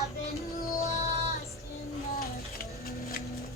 I've been lost in my phone.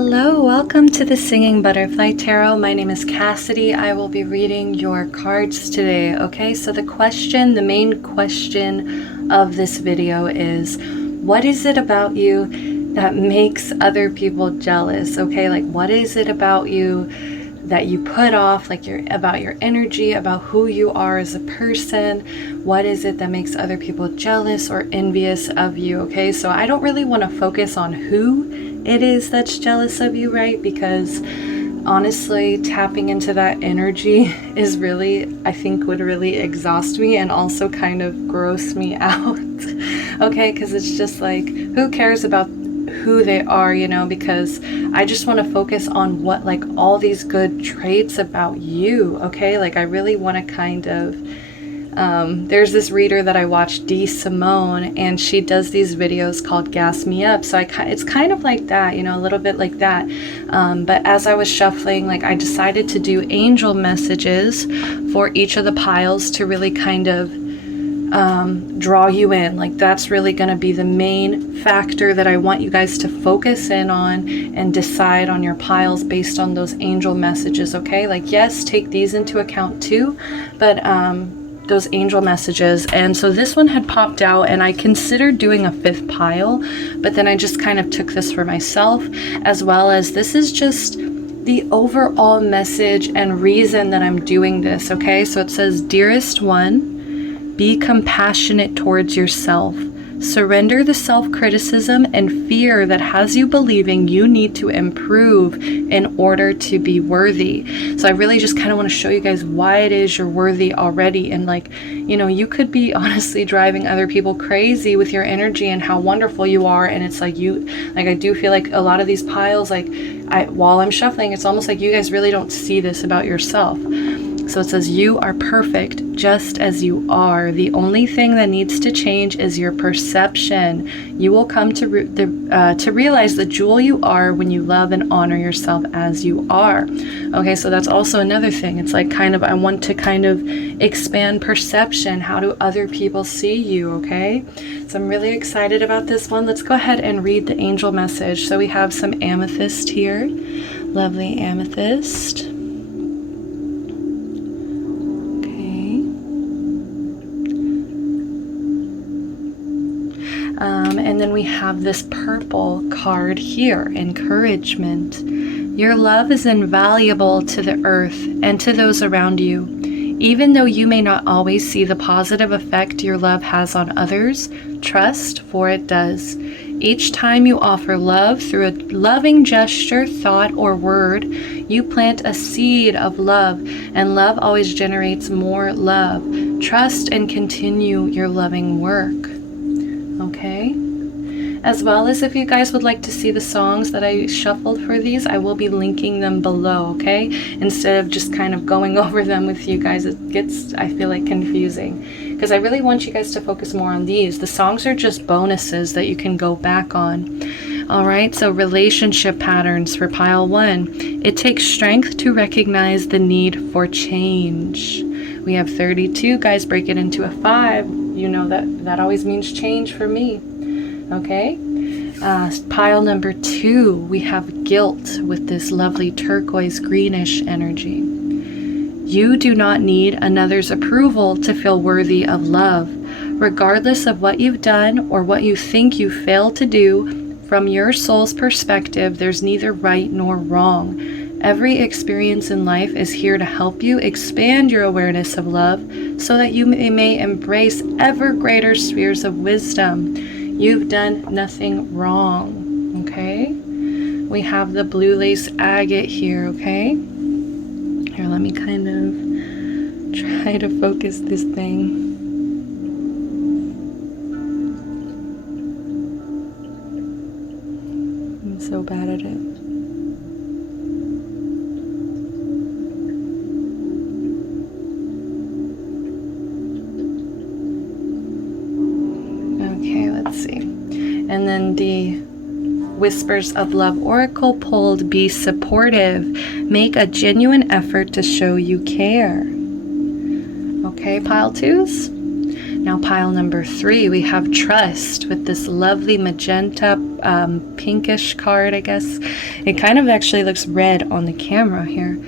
Hello, welcome to the Singing Butterfly Tarot. My name is Cassidy. I will be reading your cards today. Okay, so the main question of this video is, what is it about you that makes other people jealous? Okay, like what is it about you that you put off, like about your energy, about who you are as a person? What is it that makes other people jealous or envious of you? Okay, so I don't really want to focus on who it is that's jealous of you, right? Because honestly, tapping into that energy is really, I think, would really exhaust me and also kind of gross me out. Okay, because it's just like, who cares about who they are, you know? Because I just want to focus on what, like, all these good traits about you. Okay, like I really want to kind of there's this reader that I watch, Dee Simone, and she does these videos called Gas Me Up. So it's kind of like that, you know, a little bit like that. But as I was shuffling, like I decided to do angel messages for each of the piles to really kind of draw you in. Like that's really going to be the main factor that I want you guys to focus in on and decide on your piles based on those angel messages. Okay, like yes, take these into account too, but those angel messages. And so this one had popped out and I considered doing a 5th pile, but then I just kind of took this for myself, as well as this is just the overall message and reason that I'm doing this. Okay, so it says, dearest one, be compassionate towards yourself. Surrender the self-criticism and fear that has you believing you need to improve in order to be worthy. So I really just kind of want to show you guys why it is you're worthy already. And like, you know, you could be honestly driving other people crazy with your energy and how wonderful you are. And it's like I do feel like a lot of these piles, like while I'm shuffling, it's almost like you guys really don't see this about yourself. So it says, you are perfect just as you are. The only thing that needs to change is your perception. You will come to realize the jewel you are when you love and honor yourself as you are. Okay, so that's also another thing. It's like kind of, I want to kind of expand perception. How do other people see you? Okay, so I'm really excited about this one. Let's go ahead and read the angel message. So we have some amethyst here. Lovely amethyst. And then we have this purple card here, encouragement. Your love is invaluable to the earth and to those around you. Even though you may not always see the positive effect your love has on others, trust, for it does. Each time you offer love through a loving gesture, thought, or word, you plant a seed of love, and love always generates more love. Trust and continue your loving work. Okay, as well as if you guys would like to see the songs that I shuffled for these, I will be linking them below. Okay, instead of just kind of going over them with you guys, it gets, I feel like, confusing, because I really want you guys to focus more on these. The songs are just bonuses that you can go back on. All right, so relationship patterns for pile 1. It takes strength to recognize the need for change. We have 32. Guys, break it into a 5. You know that always means change for me. Okay, pile number 2, we have guilt with this lovely turquoise greenish energy. You do not need another's approval to feel worthy of love. Regardless of what you've done or what you think you failed to do, from your soul's perspective, there's neither right nor wrong. Every experience in life is here to help you expand your awareness of love so that you may embrace ever greater spheres of wisdom. You've done nothing wrong. Okay? We have the blue lace agate here. Okay? Here, let me kind of try to focus this thing. I'm so bad at it. Okay, let's see. And then the Whispers of Love Oracle pulled, be supportive. Make a genuine effort to show you care. Okay, pile 2s. Now pile number 3, we have trust with this lovely magenta pinkish card, I guess. It kind of actually looks red on the camera here.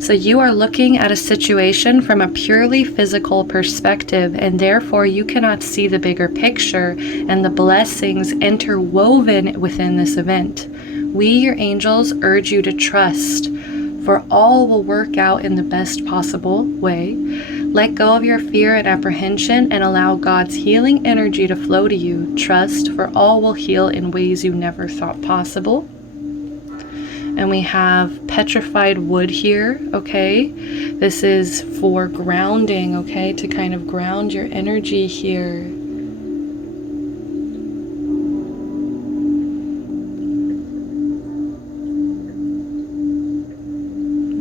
So you are looking at a situation from a purely physical perspective, and therefore you cannot see the bigger picture and the blessings interwoven within this event. We, your angels, urge you to trust, for all will work out in the best possible way. Let go of your fear and apprehension and allow God's healing energy to flow to you. Trust, for all will heal in ways you never thought possible. And we have petrified wood here, okay? This is for grounding, okay? To kind of ground your energy here.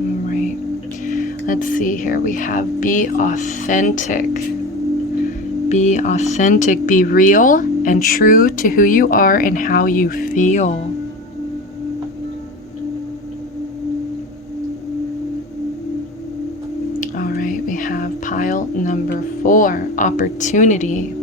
All right. Let's see here. We have be authentic. Be authentic. Be real and true to who you are and how you feel. Pile number 4, opportunity.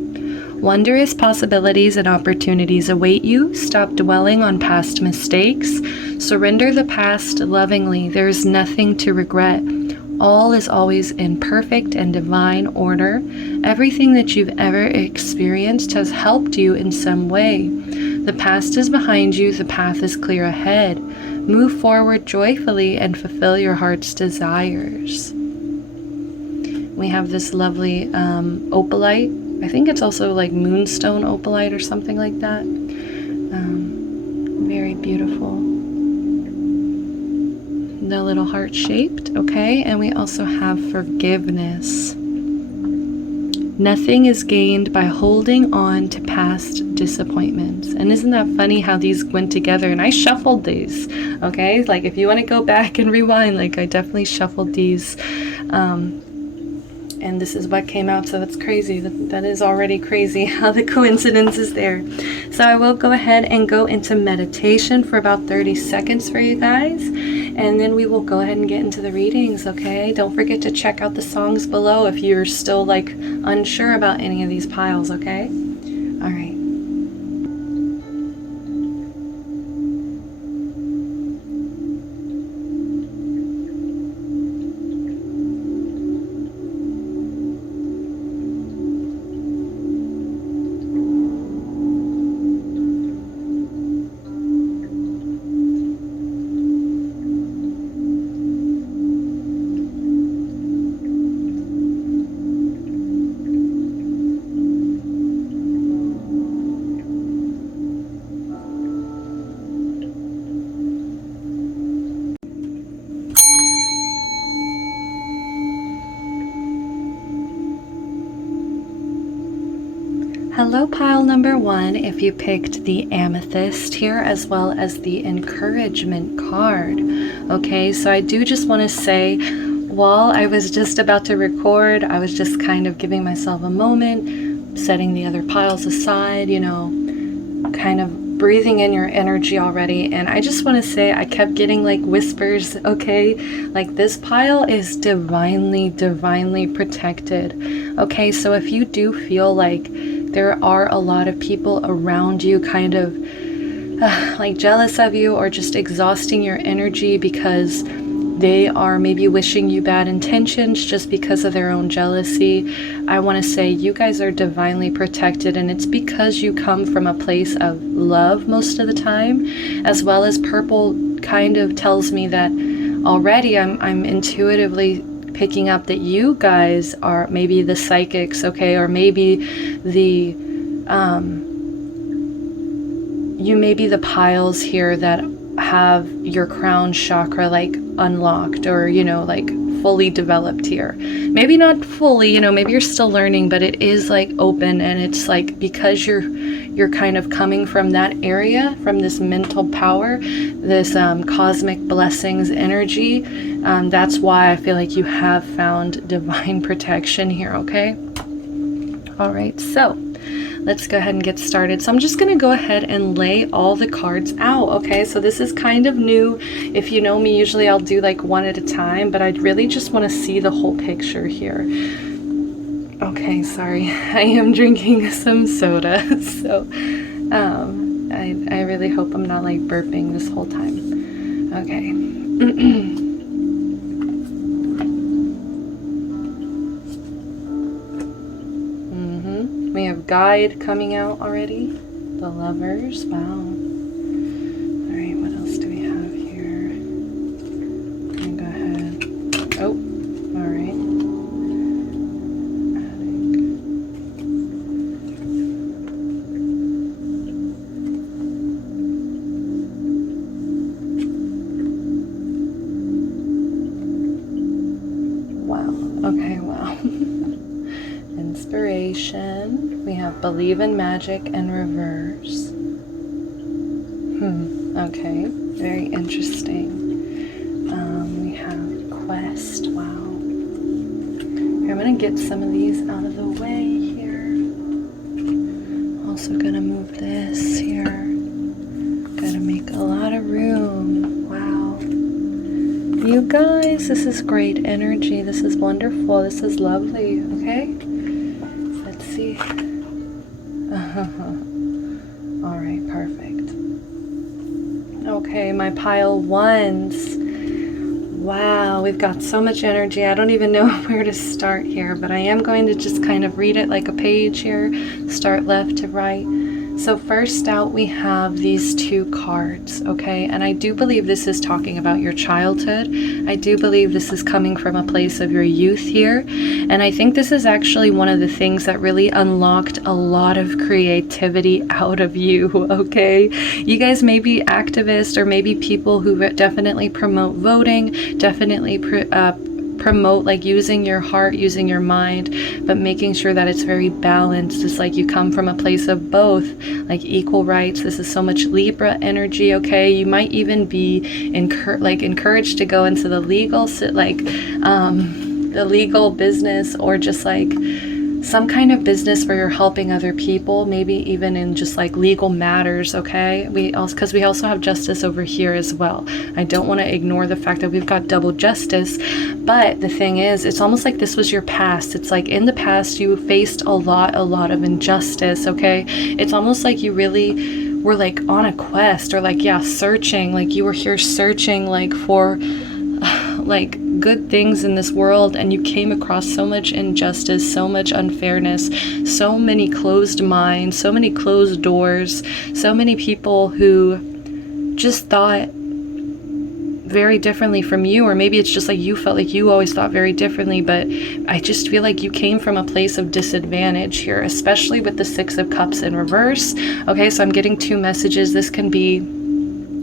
Wondrous possibilities and opportunities await you. Stop dwelling on past mistakes. Surrender the past lovingly. There is nothing to regret. All is always in perfect and divine order. Everything that you've ever experienced has helped you in some way. The past is behind you. The path is clear ahead. Move forward joyfully and fulfill your heart's desires. We have this lovely opalite. I think it's also like moonstone opalite or something like that. Very beautiful. The little heart shaped, okay? And we also have forgiveness. Nothing is gained by holding on to past disappointments. And isn't that funny how these went together? And I shuffled these, okay? Like if you want to go back and rewind, like I definitely shuffled these. And this is what came out, so that's crazy. That is already crazy how the coincidence is there. So I will go ahead and go into meditation for about 30 seconds for you guys, and then we will go ahead and get into the readings, okay? Don't forget to check out the songs below if you're still like unsure about any of these piles, okay? All right. Hello, pile number 1, if you picked the amethyst here as well as the encouragement card. Okay, so I do just want to say, while I was just about to record, I was just kind of giving myself a moment, setting the other piles aside, you know, kind of breathing in your energy already. And I just want to say, I kept getting like whispers, okay? Like this pile is divinely protected. Okay, so if you do feel like there are a lot of people around you kind of like jealous of you or just exhausting your energy because they are maybe wishing you bad intentions just because of their own jealousy, I want to say you guys are divinely protected, and it's because you come from a place of love most of the time, as well as purple kind of tells me that already I'm intuitively picking up that you guys are maybe the psychics, okay, or maybe the you may be the piles here that have your crown chakra like unlocked, or you know, like fully developed here. Maybe not fully, you know, maybe you're still learning, but it is like open, and it's like because you're kind of coming from that area, from this mental power, this cosmic blessings energy. That's why I feel like you have found divine protection here, okay? All right, so let's go ahead and get started. So I'm just going to go ahead and lay all the cards out, okay? So this is kind of new. If you know me, usually I'll do like one at a time, but I really just want to see the whole picture here. Okay, sorry. I am drinking some soda, so I really hope I'm not like burping this whole time. Okay. We have guide coming out already. The lovers. Wow. All right, what else do we have here? Go ahead. Oh, all right. Wow. Okay, wow. Inspiration. We have believe in magic and reverse. Okay, very interesting. We have quest. Wow. I'm gonna get some of these out of the way here. Also gonna move this here. Gotta make a lot of room. Wow. You guys, this is great energy. This is wonderful. This is lovely. Okay. Let's see. All right, perfect. Okay, my pile ones. Wow, we've got so much energy. I don't even know where to start here, but I am going to just kind of read it like a page here. Start left to right. So first out, we have these two cards, okay? And I do believe this is talking about your childhood. I do believe this is coming from a place of your youth here. And I think this is actually one of the things that really unlocked a lot of creativity out of you, okay? You guys may be activists or maybe people who definitely promote voting, definitely promote like using your heart, using your mind, but making sure that it's very balanced. It's like you come from a place of both, like equal rights. This is so much Libra energy, okay? You might even be encouraged to go into the legal the legal business, or just like some kind of business where you're helping other people, maybe even in just like legal matters, okay? Because we also have justice over here as well. I don't want to ignore the fact that we've got double justice, but the thing is, it's almost like this was your past. It's like in the past you faced a lot of injustice, okay? It's almost like you really were like on a quest, or like, yeah, searching, like you were here searching like for like good things in this world, and you came across so much injustice, so much unfairness, so many closed minds, so many closed doors, so many people who just thought very differently from you, or maybe it's just like you felt like you always thought very differently. But I just feel like you came from a place of disadvantage here, especially with the Six of Cups in reverse. Okay, so I'm getting two messages. This can be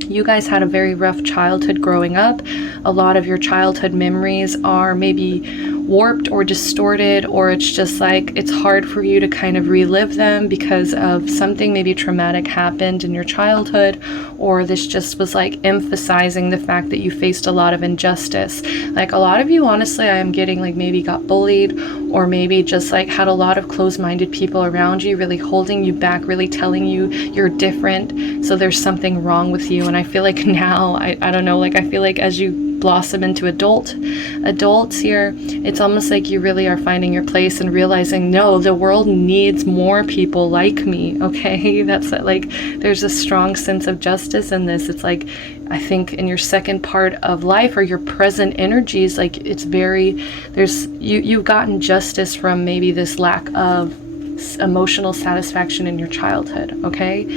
you guys had a very rough childhood growing up. A lot of your childhood memories are maybe warped or distorted, or it's just like it's hard for you to kind of relive them because of something maybe traumatic happened in your childhood, or this just was like emphasizing the fact that you faced a lot of injustice. Like a lot of you, honestly, I am getting like maybe got bullied, or maybe just like had a lot of closed-minded people around you really holding you back, really telling you you're different, so there's something wrong with you. And I feel like now, I don't know, like I feel like as you blossom into adults here, it's almost like you really are finding your place and realizing, no, the world needs more people like me, okay? That's like, there's a strong sense of justice in this. It's like, I think in your second part of life, or your present energies, like it's very, you've gotten justice from maybe this lack of emotional satisfaction in your childhood, okay?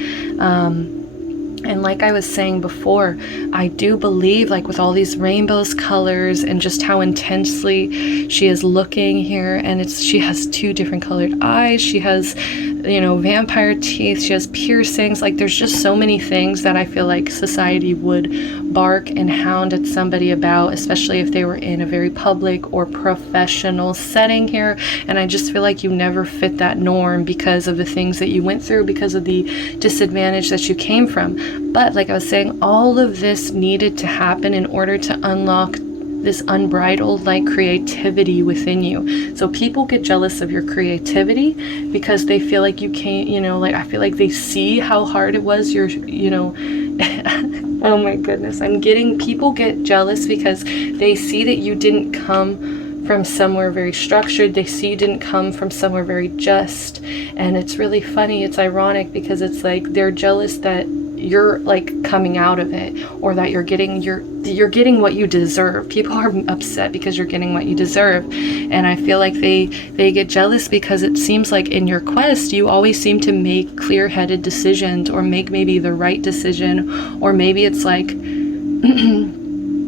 And like I was saying before, I do believe, like with all these rainbows, colors, and just how intensely she is looking here, and she has two different colored eyes, she has, you know, vampire teeth, she has piercings, like there's just so many things that I feel like society would bark and hound at somebody about, especially if they were in a very public or professional setting here. And I just feel like you never fit that norm because of the things that you went through, because of the disadvantage that you came from. But like I was saying, all of this needed to happen in order to unlock this unbridled like creativity within you. So people get jealous of your creativity because they feel like you can't, you know, like I feel like they see how hard it was, you know, oh my goodness, people get jealous because they see that you didn't come from somewhere very structured. They see you didn't come from somewhere very just. And it's really funny, it's ironic, because it's like they're jealous that you're like coming out of it, or that you're getting what you deserve. People are upset because you're getting what you deserve. And I feel like they get jealous because it seems like in your quest you always seem to make clear-headed decisions, or make maybe the right decision, or maybe it's like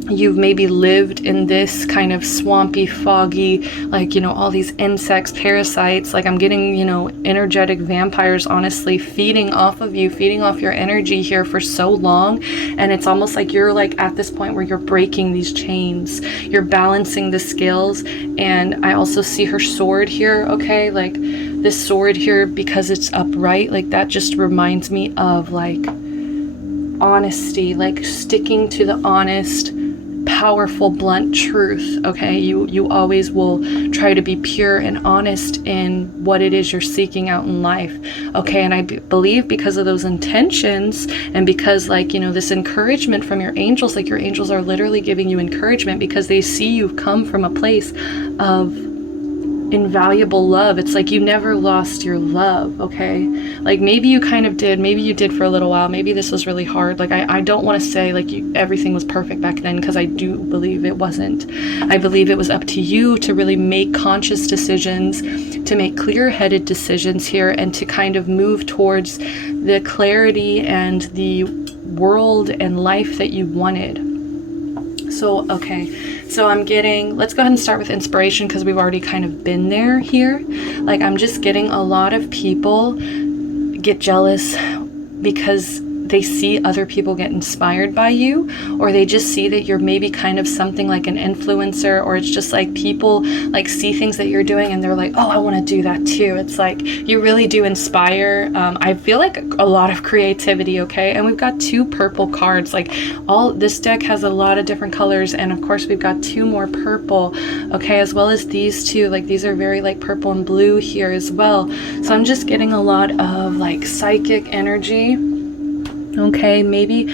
you've maybe lived in this kind of swampy, foggy, like, you know, all these insects, parasites, like I'm getting, you know, energetic vampires, honestly, feeding off of you, feeding off your energy here for so long. And it's almost like you're like at this point where you're breaking these chains, you're balancing the scales. And I also see her sword here, okay, like this sword here, because it's upright, like that just reminds me of like honesty, like sticking to the honest, powerful, blunt truth. Okay, you always will try to be pure and honest in what it is you're seeking out in life. Okay, and I believe because of those intentions, and because, like, you know, this encouragement from your angels, like your angels are literally giving you encouragement because they see you've come from a place of invaluable love. It's like you never lost your love. Okay, like maybe you kind of did, maybe you did for a little while, maybe this was really hard. Like I don't want to say like everything was perfect back then, because I do believe it wasn't. I believe it was up to you to really make conscious decisions, to make clear-headed decisions here, and to kind of move towards the clarity and the world and life that you wanted. So okay, so I'm getting, let's go ahead and start with inspiration, because we've already kind of been there here. Like I'm just getting a lot of people get jealous because they see other people get inspired by you, or they just see that you're maybe kind of something like an influencer, or it's just like people like see things that you're doing and they're like, oh, I want to do that too. It's like you really do inspire. I feel like a lot of creativity. Okay, and we've got 2 purple cards. Like all this deck has a lot of different colors, and of course we've got 2 more purple. Okay, as well as these 2. Like these are very like purple and blue here as well. So I'm just getting a lot of like psychic energy. Okay, maybe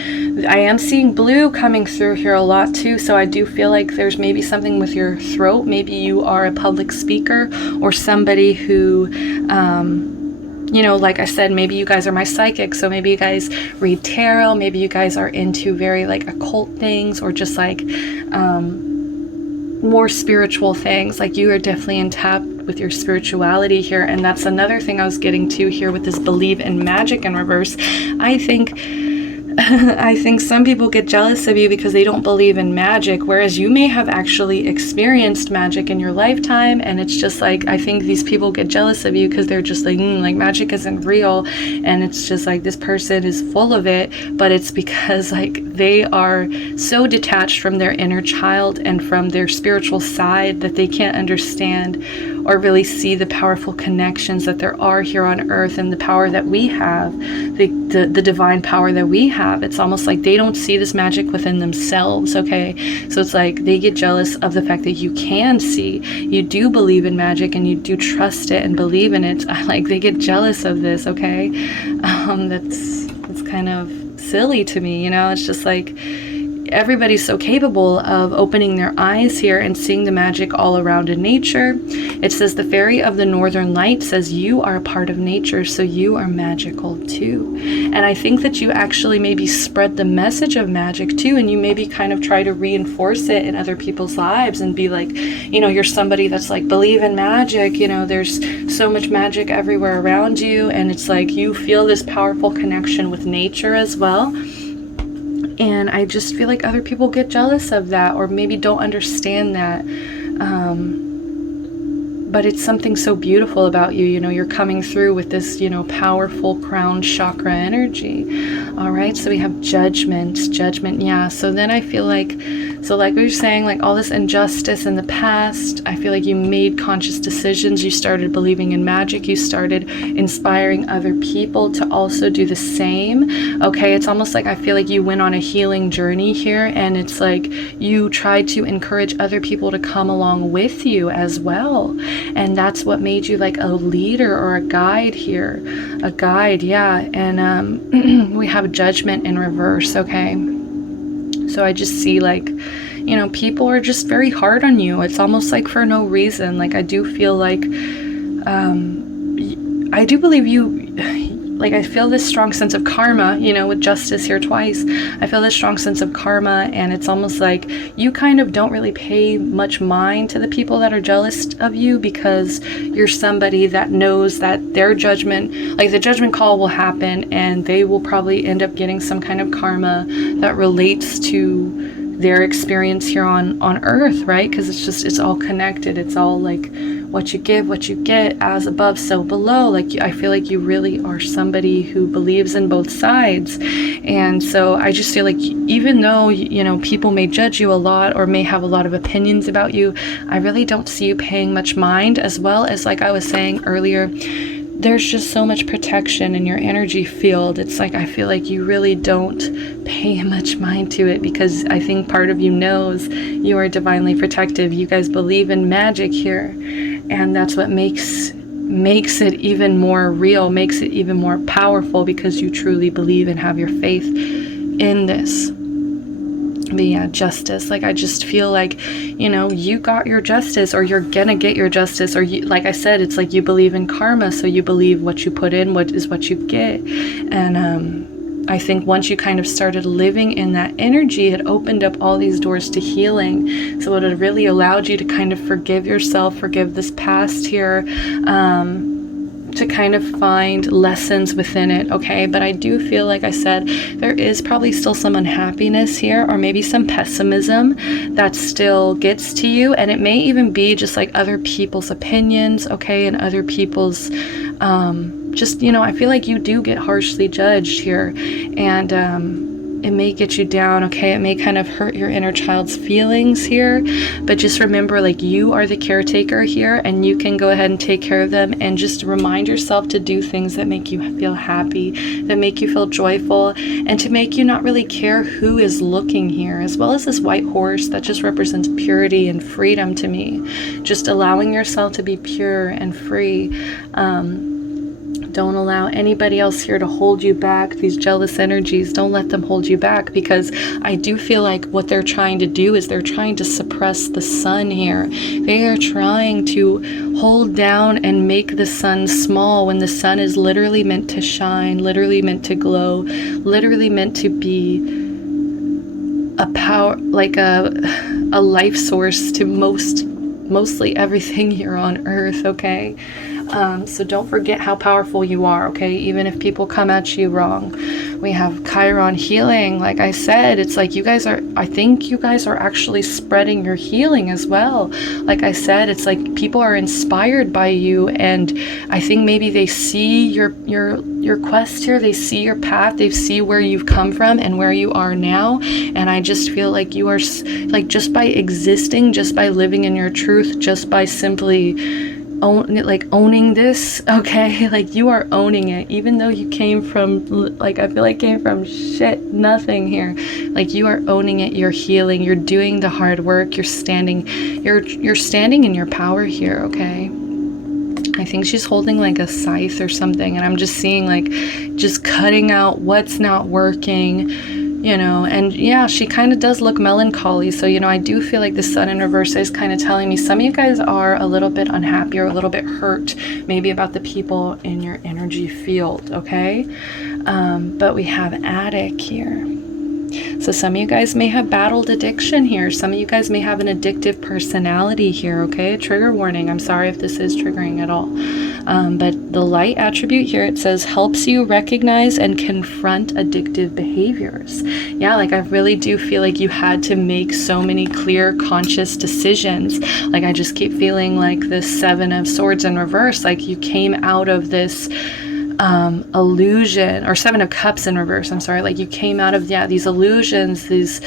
I am seeing blue coming through here a lot too, so I do feel like there's maybe something with your throat. Maybe you are a public speaker, or somebody who, you know, like I said, maybe you guys are my psychic, so maybe you guys read tarot, maybe you guys are into very like occult things, or just like more spiritual things. Like you are definitely in tap with your spirituality here. And that's another thing I was getting to here with this believe in magic in reverse. I think some people get jealous of you because they don't believe in magic, whereas you may have actually experienced magic in your lifetime. And it's just like, I think these people get jealous of you because they're just like, like magic isn't real. And it's just like, this person is full of it, but it's because like they are so detached from their inner child and from their spiritual side that they can't understand or really see the powerful connections that there are here on earth, and the power that we have, the divine power that we have. It's almost like they don't see this magic within themselves. Okay, so it's like they get jealous of the fact that you can see, you do believe in magic, and you do trust it and believe in it. Like they get jealous of this. Okay, that's kind of silly to me, you know. It's just like everybody's so capable of opening their eyes here and seeing the magic all around in nature. It says the fairy of the northern light says you are a part of nature, so you are magical too. And I think that you actually maybe spread the message of magic too, and you maybe kind of try to reinforce it in other people's lives and be like, you know, you're somebody that's like, believe in magic, you know, there's so much magic everywhere around you, and it's like you feel this powerful connection with nature as well. And I just feel like other people get jealous of that, or maybe don't understand that. But it's something so beautiful about you. You know, you're coming through with this, you know, powerful crown chakra energy. All right, so we have judgment, yeah. So then I feel like, so like we were saying, like all this injustice in the past, I feel like you made conscious decisions. You started believing in magic. You started inspiring other people to also do the same. Okay, it's almost like I feel like you went on a healing journey here, and it's like you tried to encourage other people to come along with you as well. And that's what made you like a leader or a guide here. A guide, yeah. And we have judgment in reverse, okay? So I just see like, you know, people are just very hard on you. It's almost like for no reason. Like, I do feel like, I do believe you, like, I feel this strong sense of karma, you know, with justice here twice. I feel this strong sense of karma, and it's almost like you kind of don't really pay much mind to the people that are jealous of you, because you're somebody that knows that their judgment, like the judgment call will happen, and they will probably end up getting some kind of karma that relates to their experience here on earth, right? Because it's all connected. It's all like what you give, what you get, as above, so below. Like, I feel like you really are somebody who believes in both sides. And so I just feel like, even though, you know, people may judge you a lot or may have a lot of opinions about you, I really don't see you paying much mind, as well as, like I was saying earlier, there's just so much protection in your energy field. It's like, I feel like you really don't pay much mind to it, because I think part of you knows you are divinely protective. You guys believe in magic here, and that's what makes it even more real, makes it even more powerful, because you truly believe and have your faith in this. But yeah, justice. Like, I just feel like, you know, you got your justice, or you're gonna get your justice, or you, like I said, it's like you believe in karma, so you believe what you put in, what is what you get. And I think once you kind of started living in that energy, it opened up all these doors to healing. So it really allowed you to kind of forgive yourself, forgive this past here, to kind of find lessons within it, okay? But I do feel, like I said, there is probably still some unhappiness here, or maybe some pessimism that still gets to you, and it may even be just like other people's opinions, okay, and other people's, just, you know, I feel like you do get harshly judged here, and it may get you down, okay? It may kind of hurt your inner child's feelings here, but just remember, like, you are the caretaker here, and you can go ahead and take care of them, and just remind yourself to do things that make you feel happy, that make you feel joyful, and to make you not really care who is looking here, as well as this white horse that just represents purity and freedom to me. Just allowing yourself to be pure and free. Don't allow anybody else here to hold you back. These jealous energies, don't let them hold you back, because I do feel like what they're trying to do is they're trying to suppress the sun here. They are trying to hold down and make the sun small, when the sun is literally meant to shine, literally meant to glow, literally meant to be a power, like a life source to mostly everything here on earth, okay? So don't forget how powerful you are, okay? Even if people come at you wrong. We have Chiron healing. Like I said, it's like I think you guys are actually spreading your healing as well. Like I said, it's like people are inspired by you, and I think maybe they see your quest here, they see your path, they see where you've come from and where you are now, and I just feel like you are, like, just by existing, just by living in your truth, just by simply owning this, okay? Like, you are owning it, even though you came from, like, I feel like came from nothing here. Like, you are owning it, you're healing, you're doing the hard work, you're standing in your power here, okay? I think she's holding like a scythe or something, and I'm just seeing, like, just cutting out what's not working, you know. And yeah, she kind of does look melancholy. So, you know, I do feel like the sun in reverse is kind of telling me some of you guys are a little bit unhappy or a little bit hurt, maybe about the people in your energy field, okay? But we have Attic here. So some of you guys may have battled addiction here. Some of you guys may have an addictive personality here, okay? Trigger warning. I'm sorry if this is triggering at all. But the light attribute here, it says, helps you recognize and confront addictive behaviors. Yeah, like, I really do feel like you had to make so many clear, conscious decisions. Like, I just keep feeling like the Seven of Swords in reverse, like you came out of this illusion, or Seven of Cups in reverse, I'm sorry, like you came out of, yeah, these illusions, these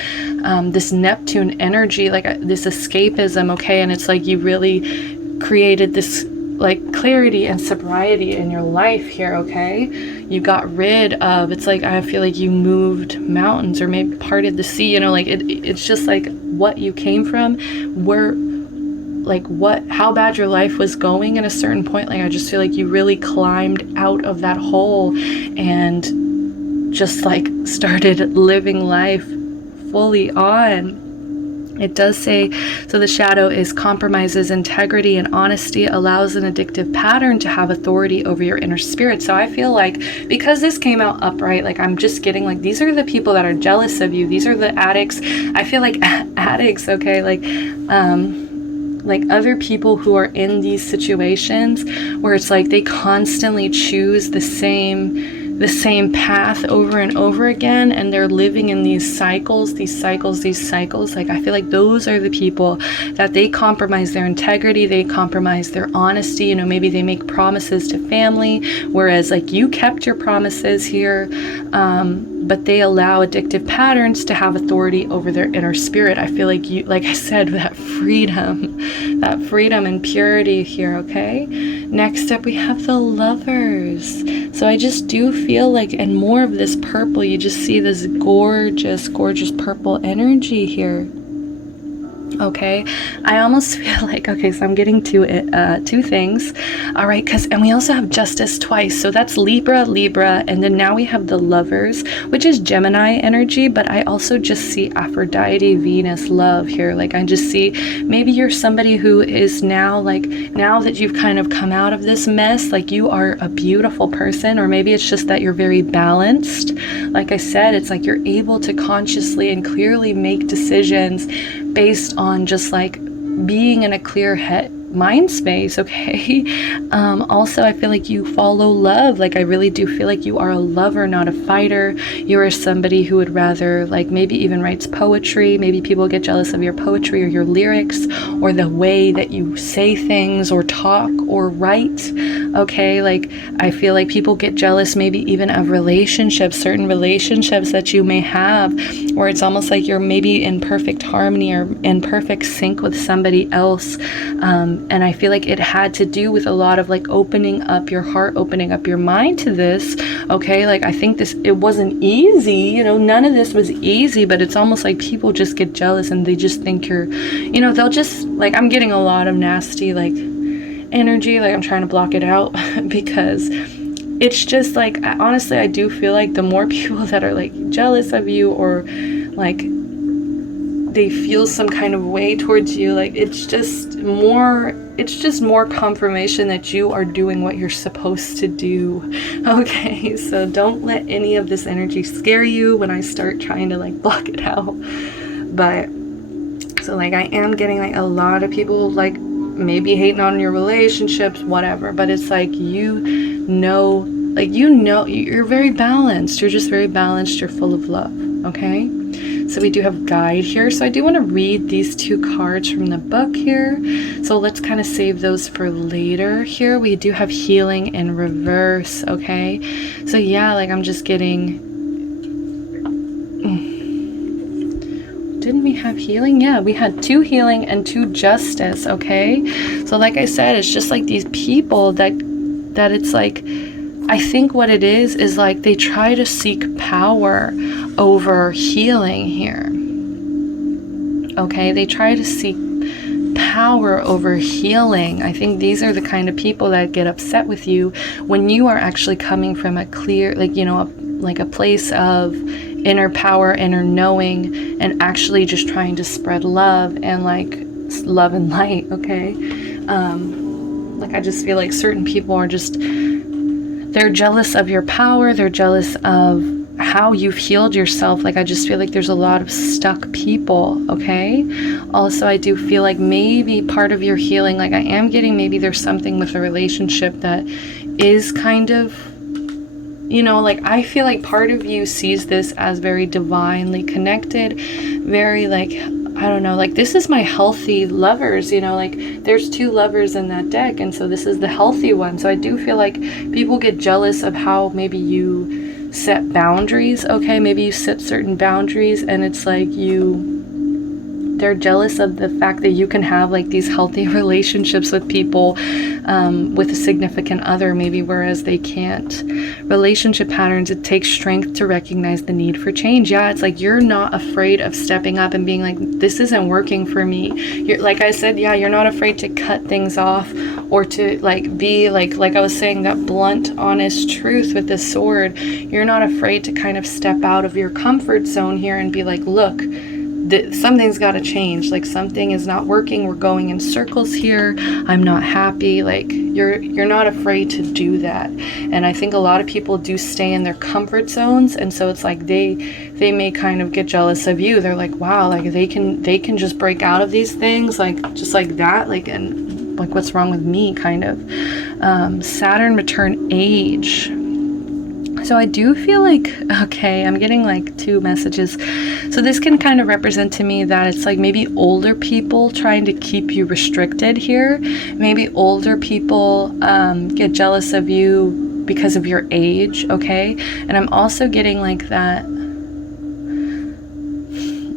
this Neptune energy, like this escapism, okay? And it's like you really created this, like, clarity and sobriety in your life here, okay? You got rid of, it's like, I feel like you moved mountains, or maybe parted the sea, you know, like it's just like what you came from, where, like, how bad your life was going at a certain point. Like, I just feel like you really climbed out of that hole and just, like, started living life fully on. It does say, so the shadow is compromises integrity and honesty, allows an addictive pattern to have authority over your inner spirit. So I feel like because this came out upright, like I'm just getting like, these are the people that are jealous of you. These are the addicts. I feel like addicts, okay, like other people who are in these situations where it's like they constantly choose the same path over and over again, and they're living in these cycles. Like I feel like those are the people that they compromise their integrity, they compromise their honesty. You know, maybe they make promises to family, whereas like you kept your promises here, but they allow addictive patterns to have authority over their inner spirit. I feel like you, like I said, that freedom and purity here, okay? Next up, we have the Lovers. So I just do feel like, and more of this purple, you just see this gorgeous, gorgeous purple energy here. Okay, I almost feel like, okay, so I'm getting to it, two things. All right, and we also have Justice twice. So that's Libra, and then now we have the Lovers, which is Gemini energy, but I also just see Aphrodite, Venus, love here. Like I just see maybe you're somebody who is now, like, now that you've kind of come out of this mess, like you are a beautiful person, or maybe it's just that you're very balanced. Like I said, it's like you're able to consciously and clearly make decisions based on just like being in a clear head mind space, okay? Also, I feel like you follow love. Like I really do feel like you are a lover, not a fighter. You are somebody who would rather, like, maybe even writes poetry. Maybe people get jealous of your poetry or your lyrics or the way that you say things or talk or write, okay? Like I feel like people get jealous maybe even of relationships, certain relationships that you may have, where it's almost like you're maybe in perfect harmony or in perfect sync with somebody else. And I feel like it had to do with a lot of like opening up your heart, opening up your mind to this, okay? Like I think it wasn't easy, you know, none of this was easy, but it's almost like people just get jealous and they just think you're, you know, they'll just, like, I'm getting a lot of nasty like energy, like I'm trying to block it out because it's just like, honestly, I do feel like the more people that are like jealous of you or like they feel some kind of way towards you, like it's just more confirmation that you are doing what you're supposed to do, okay? So don't let any of this energy scare you when I start trying to like block it out. But so like I am getting like a lot of people like maybe hating on your relationships, whatever, but it's like, you know, you're very balanced, you're just very balanced, you're full of love, okay? So we do have guide here. So I do want to read these two cards from the book here. So let's kind of save those for later here. We do have healing in reverse, okay? So yeah, like I'm just getting... Didn't we have healing? Yeah, we had 2 healing and 2 justice, okay? So like I said, it's just like these people that it's like... I think what it is like they try to seek power over healing here. Okay, they try to seek power over healing. I think these are the kind of people that get upset with you when you are actually coming from a clear, like, you know, a place of inner power, inner knowing, and actually just trying to spread love and like love and light, okay? Like I just feel like certain people are just... they're jealous of your power. They're jealous of how you've healed yourself. Like I just feel like there's a lot of stuck people, okay? Also, I do feel like maybe part of your healing, like I am getting maybe there's something with a relationship that is kind of, you know, like I feel like part of you sees this as very divinely connected, very like, I don't know, like this is my healthy lovers, you know, like there's 2 lovers in that deck, and so this is the healthy one. So I do feel like people get jealous of how maybe you set boundaries, okay? Maybe you set certain boundaries and it's like they're jealous of the fact that you can have like these healthy relationships with people, with a significant other maybe, whereas they can't. Relationship patterns, it takes strength to recognize the need for change. Yeah, it's like you're not afraid of stepping up and being like, this isn't working for me. You're, like I said, yeah, you're not afraid to cut things off or to like be like I was saying, that blunt, honest truth with the sword. You're not afraid to kind of step out of your comfort zone here and be like, look, something's got to change. Like something is not working. We're going in circles here. I'm not happy. Like you're not afraid to do that. And I think a lot of people do stay in their comfort zones, and so it's like they may kind of get jealous of you. They're like, wow, like they can just break out of these things like just like that, like, and like what's wrong with me, kind of. Saturn return age. So I do feel like, okay, I'm getting like 2 messages. So this can kind of represent to me that it's like maybe older people trying to keep you restricted here. Maybe older people get jealous of you because of your age, okay? And I'm also getting like that,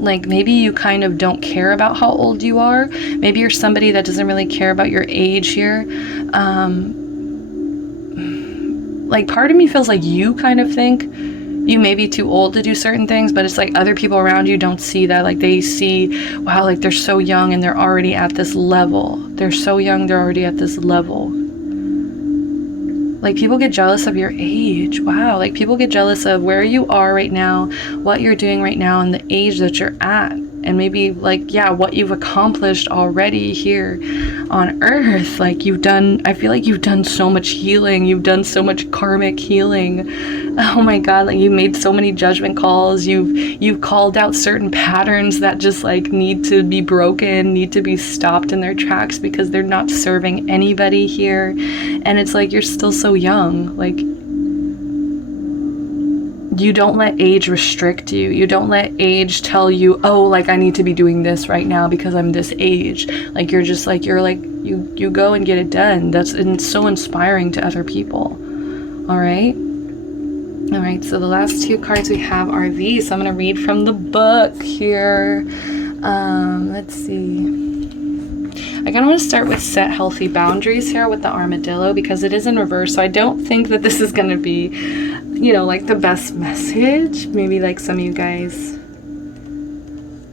like maybe you kind of don't care about how old you are. Maybe you're somebody that doesn't really care about your age here. Like part of me feels like you kind of think you may be too old to do certain things, but it's like other people around you don't see that. Like they see, wow, like they're so young and they're already at this level. They're so young, they're already at this level. Like people get jealous of your age. Wow, like people get jealous of where you are right now, what you're doing right now, and the age that you're at. And maybe like, yeah, what you've accomplished already here on earth. Like I feel like you've done so much healing. You've done so much karmic healing. Oh my God, like you made so many judgment calls. You've called out certain patterns that just like need to be broken, need to be stopped in their tracks because they're not serving anybody here. And it's like, you're still so young. Like, you don't let age restrict you. You don't let age tell you, oh, like I need to be doing this right now because I'm this age. Like you go and get it done. And it's so inspiring to other people. All right. So the last 2 cards we have are these. So I'm going to read from the book here. Let's see. I kind of want to start with set healthy boundaries here with the armadillo because it is in reverse. So I don't think that this is going to be, you know, like the best message. Maybe like some of you guys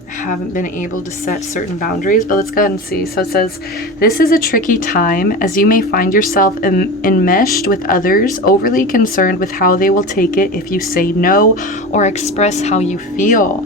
haven't been able to set certain boundaries, but let's go ahead and see. So it says, this is a tricky time as you may find yourself enmeshed with others, overly concerned with how they will take it if you say no or express how you feel.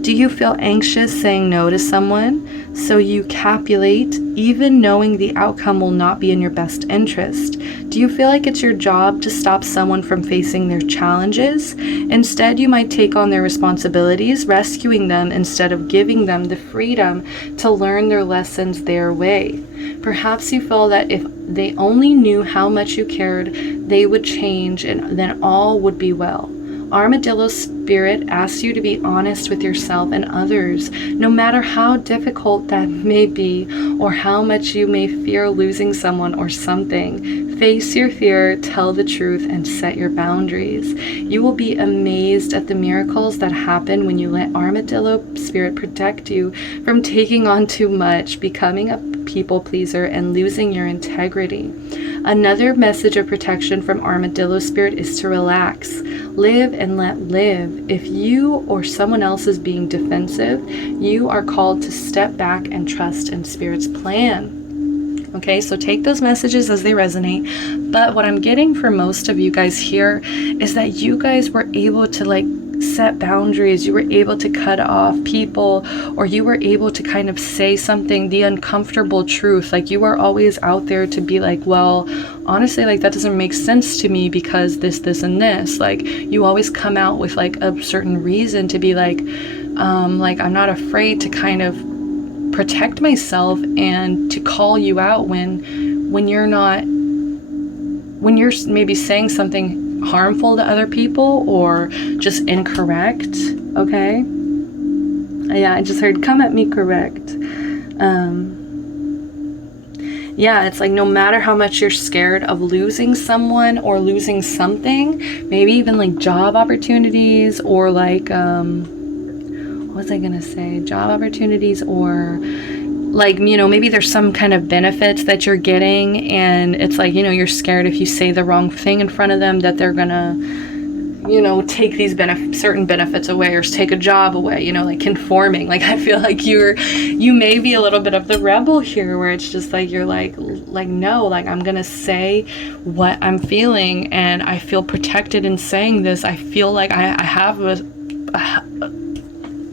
Do you feel anxious saying no to someone? So you capitulate, even knowing the outcome will not be in your best interest. Do you feel like it's your job to stop someone from facing their challenges? Instead, you might take on their responsibilities, rescuing them instead of giving them the freedom to learn their lessons their way. Perhaps you feel that if they only knew how much you cared, they would change and then all would be well. Armadillo spirit asks you to be honest with yourself and others, no matter how difficult that may be or how much you may fear losing someone or something. Face your fear, tell the truth, and set your boundaries. You will be amazed at the miracles that happen when you let Armadillo spirit protect you from taking on too much, becoming a people pleaser, and losing your integrity. Another message of protection from Armadillo spirit is to relax. Live and let live. If you or someone else is being defensive, you are called to step back and trust in Spirit's plan. Okay, so take those messages as they resonate. But what I'm getting for most of you guys here is that you guys were able to like set boundaries. You were able to cut off people, or you were able to kind of say something, the uncomfortable truth. Like you were always out there to be like, well, honestly, like that doesn't make sense to me because this and this. Like you always come out with like a certain reason to be like I'm not afraid to kind of protect myself and to call you out when you're maybe saying something harmful to other people or just incorrect. Okay, yeah, I just heard come at me correct. Yeah, it's like no matter how much you're scared of losing someone or losing something, maybe even like job opportunities or like what was I gonna say, job opportunities, or like, you know, maybe there's some kind of benefits that you're getting and it's like, you know, you're scared if you say the wrong thing in front of them that they're gonna, you know, take these certain benefits away or take a job away, you know, like conforming. Like I feel like you may be a little bit of the rebel here where it's just like you're like no, like I'm gonna say what I'm feeling and I feel protected in saying this. I feel like I have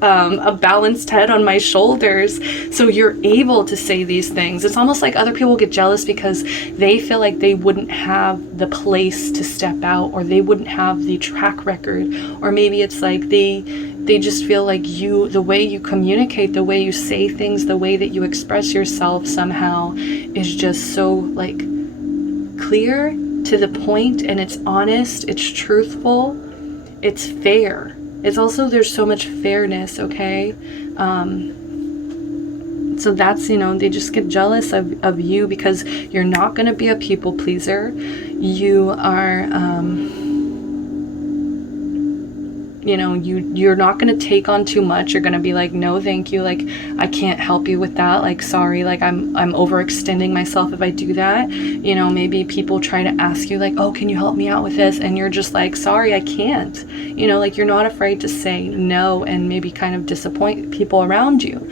a balanced head on my shoulders, so you're able to say these things. It's almost like other people get jealous because they feel like they wouldn't have the place to step out, or they wouldn't have the track record, or maybe it's like they just feel like you, the way you communicate, the way you say things, the way that you express yourself somehow is just so like clear, to the point, and it's honest, it's truthful, it's fair. It's also, there's so much fairness, okay? So that's, you know, they just get jealous of you because you're not going to be a people pleaser. You are, you know, you're not going to take on too much. You're going to be like, no, thank you. Like, I can't help you with that. Like, sorry, like I'm overextending myself if I do that. You know, maybe people try to ask you like, oh, can you help me out with this? And you're just like, sorry, I can't. You know, like, you're not afraid to say no and maybe kind of disappoint people around you.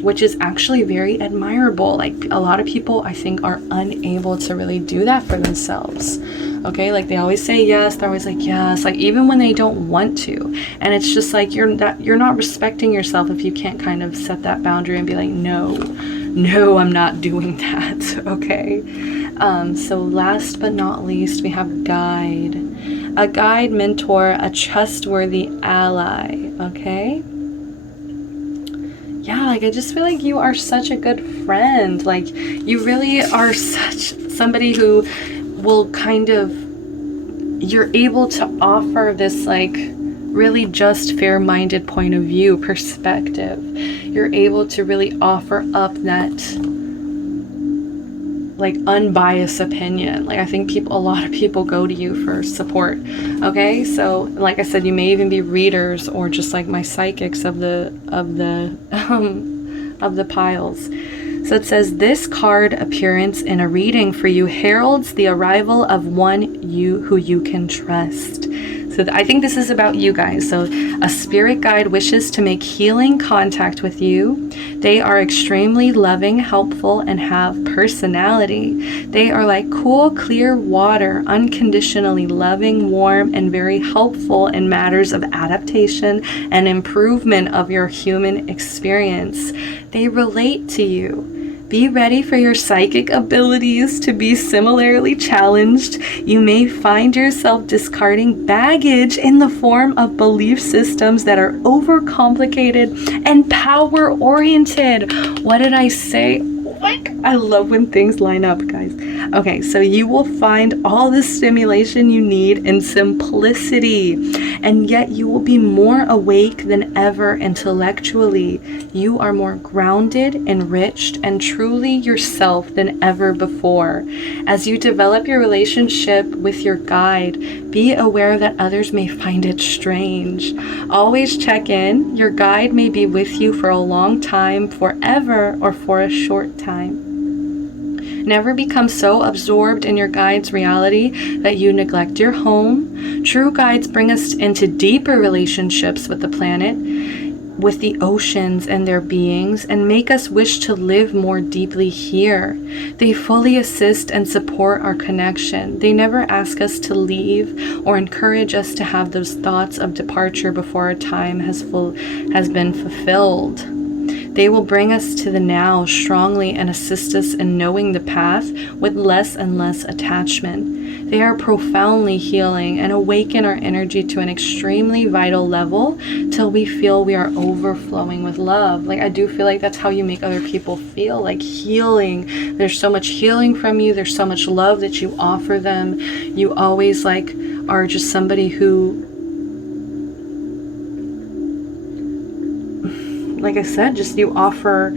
Which is actually very admirable. Like, a lot of people, I think, are unable to really do that for themselves. Okay, like they always say yes, they're always like yes, like even when they don't want to. And it's just like you're not respecting yourself if you can't kind of set that boundary and be like, no, I'm not doing that. Okay. So last but not least, we have guide. A guide, mentor, a trustworthy ally. Okay. Yeah, like I just feel like you are such a good friend. Like you really are such somebody who will kind of, you're able to offer this like really just fair-minded point of view, perspective. You're able to really offer up that like unbiased opinion. Like I think a lot of people go to you for support. Okay, so like I said, you may even be readers or just like my psychics of the piles. So it says, this card appearance in a reading for you heralds the arrival of one who you can trust. So I think this is about you guys. So a spirit guide wishes to make healing contact with you. They are extremely loving, helpful, and have personality. They are like cool, clear water, unconditionally loving, warm, and very helpful in matters of adaptation and improvement of your human experience. They relate to you. Be ready for your psychic abilities to be similarly challenged. You may find yourself discarding baggage in the form of belief systems that are overcomplicated and power-oriented. What did I say? Like, I love when things line up, guys. Okay, so you will find all the stimulation you need in simplicity, and yet you will be more awake than ever intellectually. You are more grounded, enriched, and truly yourself than ever before. As you develop your relationship with your guide, be aware that others may find it strange. Always check in. Your guide may be with you for a long time, forever, or for a short time. Never become so absorbed in your guide's reality that you neglect your home. True guides bring us into deeper relationships with the planet, with the oceans and their beings, and make us wish to live more deeply here. They fully assist and support our connection. They never ask us to leave or encourage us to have those thoughts of departure before our time has been fulfilled. They will bring us to the now strongly and assist us in knowing the path with less and less attachment. They are profoundly healing and awaken our energy to an extremely vital level till we feel we are overflowing with love. Like, I do feel like that's how you make other people feel, like healing. There's so much healing from you. There's so much love that you offer them. You always like are just somebody who, like I said, just you offer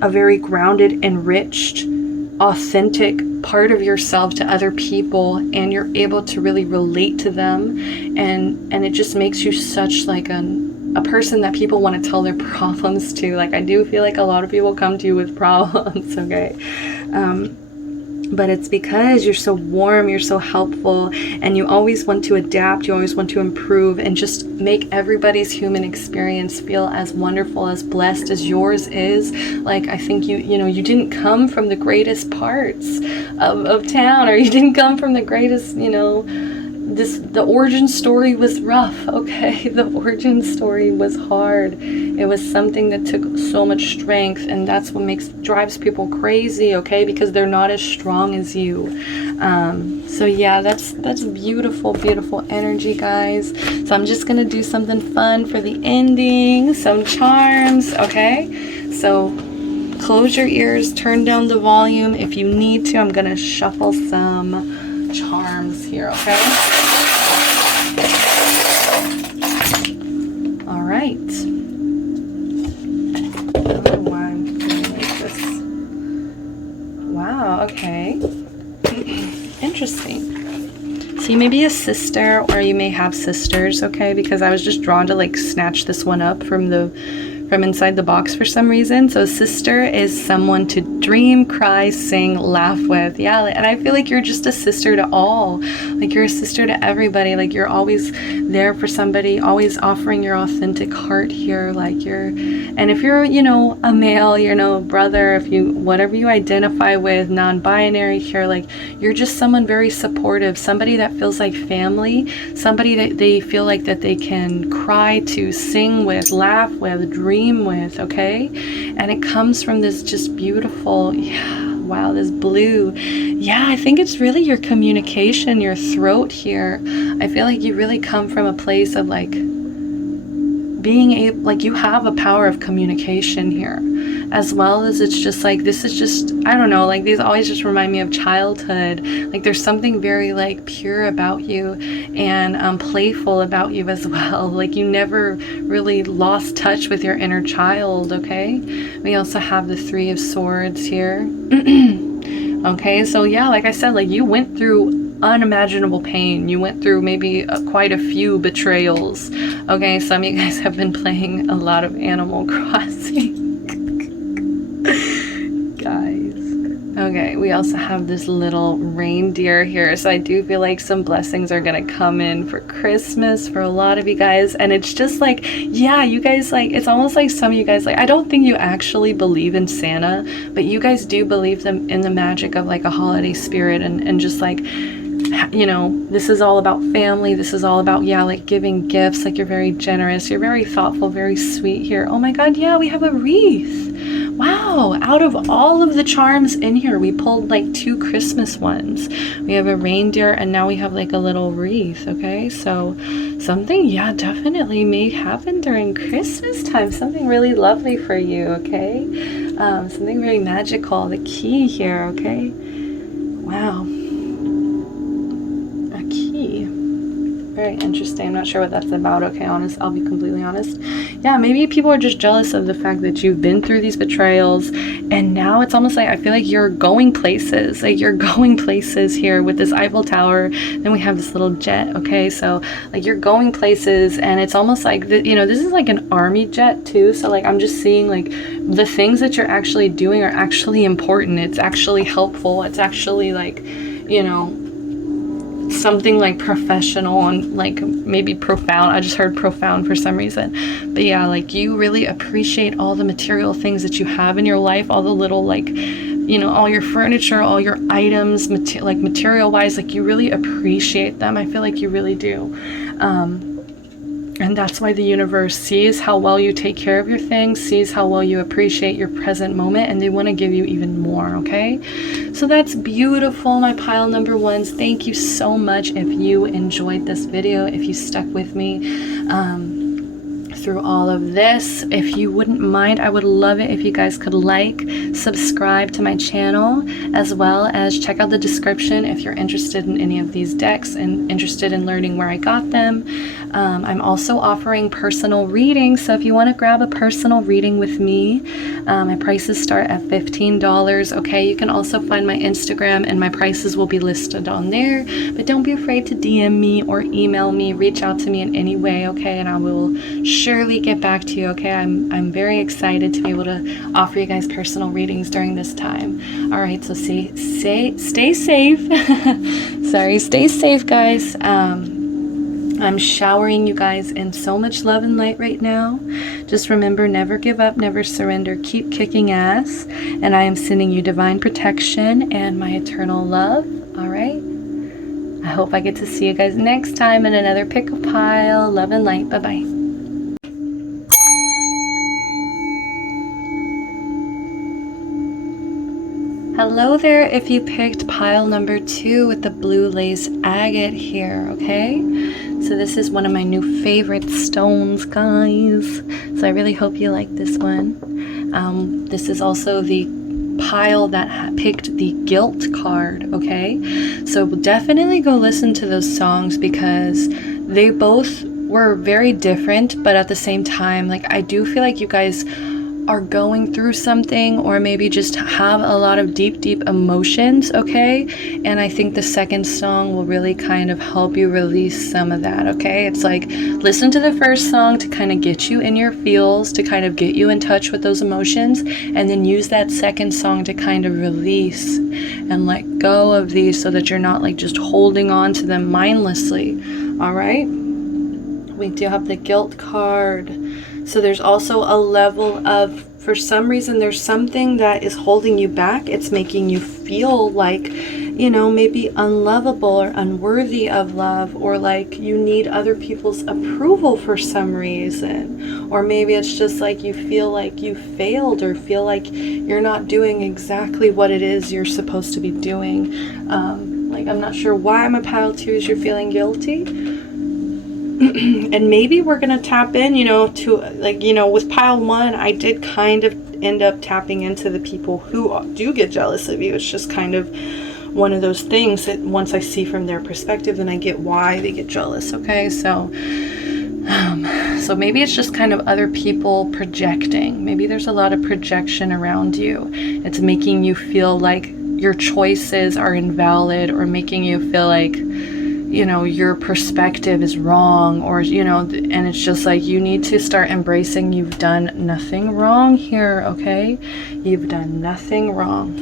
a very grounded, enriched, authentic part of yourself to other people, and you're able to really relate to them, and it just makes you such like a person that people want to tell their problems to. Like, I do feel like a lot of people come to you with problems, okay? But it's because you're so warm, you're so helpful, and you always want to adapt, you always want to improve and just make everybody's human experience feel as wonderful, as blessed as yours is. Like, I think you know, you didn't come from the greatest parts of town, or you didn't come from the greatest, you know, the origin story was rough, okay? The origin story was hard. It was something that took so much strength, and that's what drives people crazy, okay? Because they're not as strong as you. So yeah, that's beautiful, beautiful energy, guys. So I'm just gonna do something fun for the ending, some charms, okay? So close your ears, turn down the volume if you need to. I'm gonna shuffle some charms here, okay? All right. I don't know why I'm doing like this. Wow, okay. Interesting. So you may be a sister, or you may have sisters, okay? Because I was just drawn to like snatch this one up from inside the box for some reason. So a sister is someone to dream, cry, sing, laugh with. Yeah, and I feel like you're just a sister to all. Like you're a sister to everybody. Like you're always there for somebody, always offering your authentic heart here. Like and if you're, you know, a male, you know, brother, if you, whatever you identify with, non-binary here, like you're just someone very supportive, somebody that feels like family, somebody that they feel like that they can cry to, sing with, laugh with, dream with, okay? And it comes from this just beautiful, yeah, wow, this blue. Yeah, I think it's really your communication, your throat here. I feel like you really come from a place of like being able, like you have a power of communication here, as well as it's just like, this is just, I don't know, like these always just remind me of childhood. Like there's something very like pure about you, and playful about you as well. Like you never really lost touch with your inner child, okay? We also have the Three of Swords here. Okay, so yeah, like I said, like you went through unimaginable pain. You went through maybe quite a few betrayals. Okay, some of you guys have been playing a lot of Animal Crossing. Guys. Okay, we also have this little reindeer here. So I do feel like some blessings are gonna come in for Christmas for a lot of you guys. And it's just like, yeah, you guys, like, it's almost like some of you guys, like, I don't think you actually believe in Santa, but you guys do believe in the magic of like a holiday spirit, and just like, you know, this is all about family. This is all about, yeah, like giving gifts. Like you're very generous. You're very thoughtful, very sweet here. Oh my God, yeah, we have a wreath. Wow, out of all of the charms in here, we pulled like 2 Christmas ones. We have a reindeer, and now we have like a little wreath, okay? So something, yeah, definitely may happen during Christmas time. Something really lovely for you, okay? Something very magical. The key here, okay? Wow. A key. Very interesting. I'm not sure what that's about, okay? I'll be completely honest. Yeah, maybe people are just jealous of the fact that you've been through these betrayals, and now it's almost like I feel like you're going places. Like you're going places here with this Eiffel Tower. Then we have this little jet, okay? So like you're going places, and it's almost like you know, this is like an army jet too. So like I'm just seeing like the things that you're actually doing are actually important. It's actually helpful. It's actually like, you know, something like professional and like maybe profound. I just heard profound for some reason. But yeah, like you really appreciate all the material things that you have in your life, all the little like, you know, all your furniture, all your items, like material wise, like you really appreciate them. I feel like you really do. And that's why the universe sees how well you take care of your things, sees how well you appreciate your present moment, and they want to give you even more, okay? So that's beautiful, my pile number ones. Thank you so much if you enjoyed this video, if you stuck with me through all of this. If you wouldn't mind, I would love it if you guys could like, subscribe to my channel, as well as check out the description if you're interested in any of these decks and interested in learning where I got them. I'm also offering personal readings, so if you want to grab a personal reading with me, my prices start at $15, okay? You can also find my Instagram, and my prices will be listed on there, but don't be afraid to DM me or email me, reach out to me in any way, okay? And I will surely get back to you, okay? I'm very excited to be able to offer you guys personal readings during this time. All right, so stay safe. Sorry, stay safe, guys. I'm showering you guys in so much love and light right now. Just remember, never give up, never surrender, keep kicking ass. And I am sending you divine protection and my eternal love. All right? I hope I get to see you guys next time in another pick a pile. Love and light. Bye-bye. Hello there if you picked pile number 2 with the blue lace agate here, okay? So this is one of my new favorite stones, guys. So I really hope you like this one. This is also the pile that picked the guilt card, okay? So definitely go listen to those songs because they both were very different, but at the same time, like, I do feel like you guys are going through something, or maybe just have a lot of deep emotions, okay? And I think the second song will really kind of help you release some of that, okay? It's like, listen to the first song to kind of get you in your feels, to kind of get you in touch with those emotions, and then use that second song to kind of release and let go of these so that you're not like just holding on to them mindlessly, all right? We do have the guilt card. So there's also a level of, for some reason, there's something that is holding you back. It's making you feel like, you know, maybe unlovable or unworthy of love, or like you need other people's approval for some reason. Or maybe it's just like you feel like you failed, or feel like you're not doing exactly what it is you're supposed to be doing. Like, I'm not sure why my pile 2s you're feeling guilty. And maybe we're gonna tap in, you know, to, like, you know, with pile 1, I did kind of end up tapping into the people who do get jealous of you. It's just kind of one of those things that once I see from their perspective, then I get why they get jealous, okay? So maybe it's just kind of other people projecting. Maybe there's a lot of projection around you. It's making you feel like your choices are invalid, or making you feel like, you know, your perspective is wrong, or, you know, and it's just like, you need to start embracing you've done nothing wrong here, okay? You've done nothing wrong.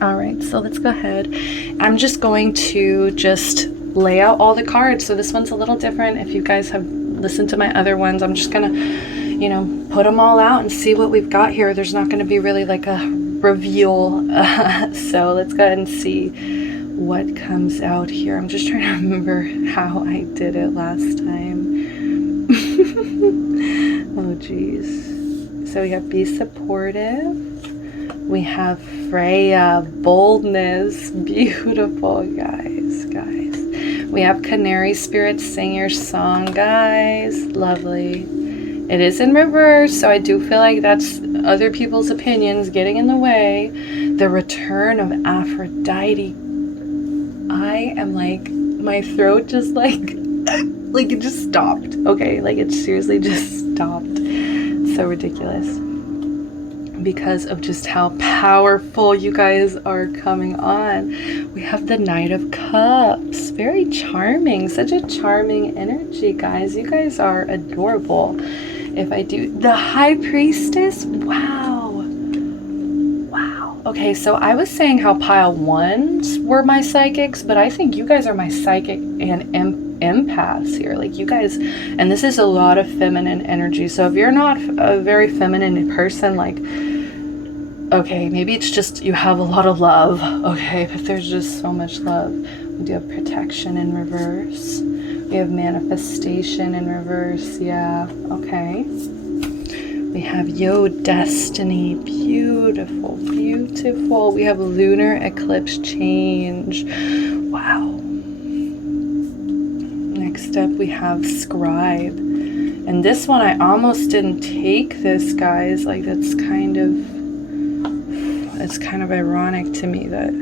All right, so let's go ahead. I'm just going to just lay out all the cards. So this one's a little different. If you guys have listened to my other ones, I'm just gonna, you know, put them all out and see what we've got here. There's not gonna be really like a reveal. So let's go ahead and see what comes out here. I'm just trying to remember how I did it last time. Oh geez. So we have be supportive. We have Freya, boldness, beautiful, guys. We have Canary Spirit, sing your song, guys, lovely. It is in reverse, so I do feel like that's other people's opinions getting in the way. The return of Aphrodite. I am like, my throat just like it just stopped, okay? Like, it seriously just stopped. So ridiculous. Because of just how powerful you guys are coming on. We have the Knight of Cups. Very charming. Such a charming energy, guys. You guys are adorable. If I do the High Priestess, wow. Okay, so I was saying how pile 1s were my psychics, but I think you guys are my psychic and empaths here. Like, you guys, and this is a lot of feminine energy. So if you're not a very feminine person, like, okay, maybe it's just you have a lot of love, okay, but there's just so much love. We do have protection in reverse. We have manifestation in reverse, yeah, okay. We have Yo Destiny, beautiful, beautiful. We have lunar eclipse change, wow. Next up we have Scribe. And this one I almost didn't take this, guys. Like, that's kind of, it's kind of ironic to me that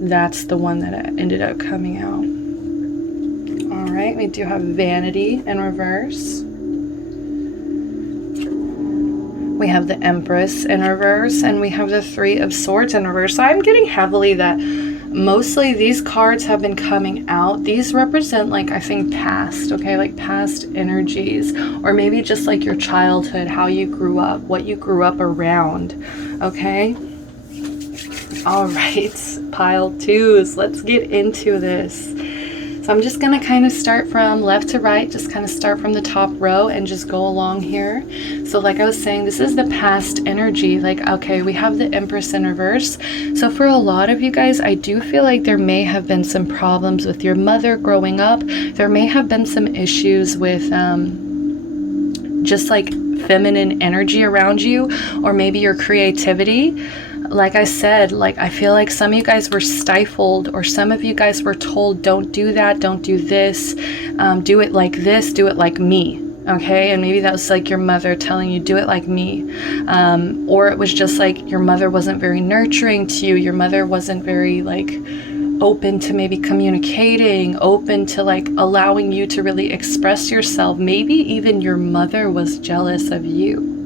that's the one that ended up coming out. All right, we do have Vanity in reverse. We have the Empress in reverse, and we have the Three of Swords in reverse. So I'm getting heavily that mostly these cards have been coming out. These represent, like, I think past, okay, like past energies, or maybe just like your childhood, how you grew up, what you grew up around, okay? All right, pile 2s, let's get into this. So I'm just going to kind of start from left to right, just kind of start from the top row and just go along here. So like I was saying, this is the past energy. Like, okay, we have the Empress in reverse. So for a lot of you guys, I do feel like there may have been some problems with your mother growing up. There may have been some issues with just like feminine energy around you, or maybe your creativity. Like I said, like I feel like some of you guys were stifled, or some of you guys were told, don't do that, don't do this, do it like this, do it like me. Okay, and maybe that was like your mother telling you, do it like me. Or it was just like your mother wasn't very nurturing to you. Your mother wasn't very like open to maybe communicating, open to like allowing you to really express yourself. Maybe even your mother was jealous of you.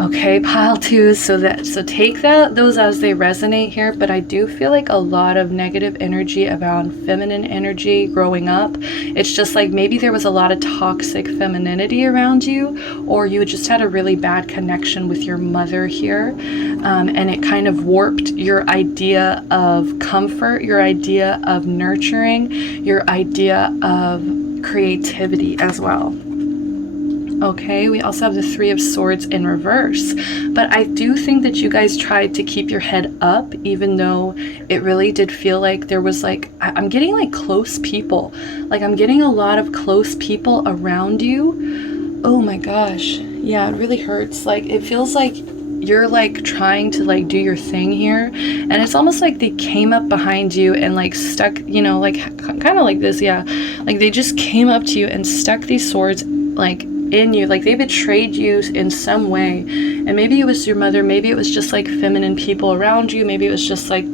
Okay, pile two. So take those as they resonate here. But I do feel like a lot of negative energy around feminine energy growing up. It's just like maybe there was a lot of toxic femininity around you, or you just had a really bad connection with your mother here, and it kind of warped your idea of comfort, your idea of nurturing, your idea of creativity as well. Okay, we also have the Three of Swords in reverse, but I do think that you guys tried to keep your head up, even though it really did feel like there was like, I'm getting like close people, like I'm getting a lot of close people around you. Oh my gosh, yeah, it really hurts. Like it feels like you're like trying to like do your thing here, and it's almost like they came up behind you and like stuck, you know, like kind of like this, yeah, like they just came up to you and stuck these swords like in you, like they betrayed you in some way. And maybe it was your mother, maybe it was just like feminine people around you, maybe it was just like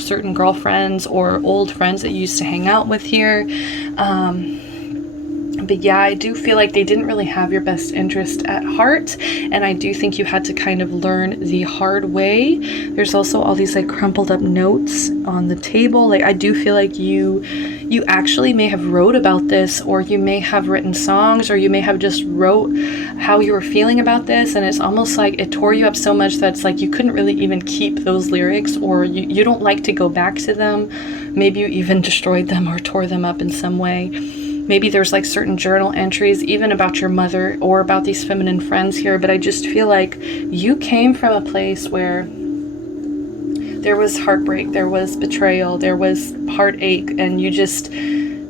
certain girlfriends or old friends that you used to hang out with here. But yeah, I do feel like they didn't really have your best interest at heart, and I do think you had to kind of learn the hard way. There's also all these like crumpled up notes on the table. Like I do feel like you actually may have wrote about this, or you may have written songs, or you may have just wrote how you were feeling about this, and it's almost like it tore you up so much that it's like you couldn't really even keep those lyrics, or you don't like to go back to them. Maybe you even destroyed them or tore them up in some way. Maybe there's like certain journal entries even about your mother or about these feminine friends here, but I just feel like you came from a place where there was heartbreak, there was betrayal, there was heartache, and you just,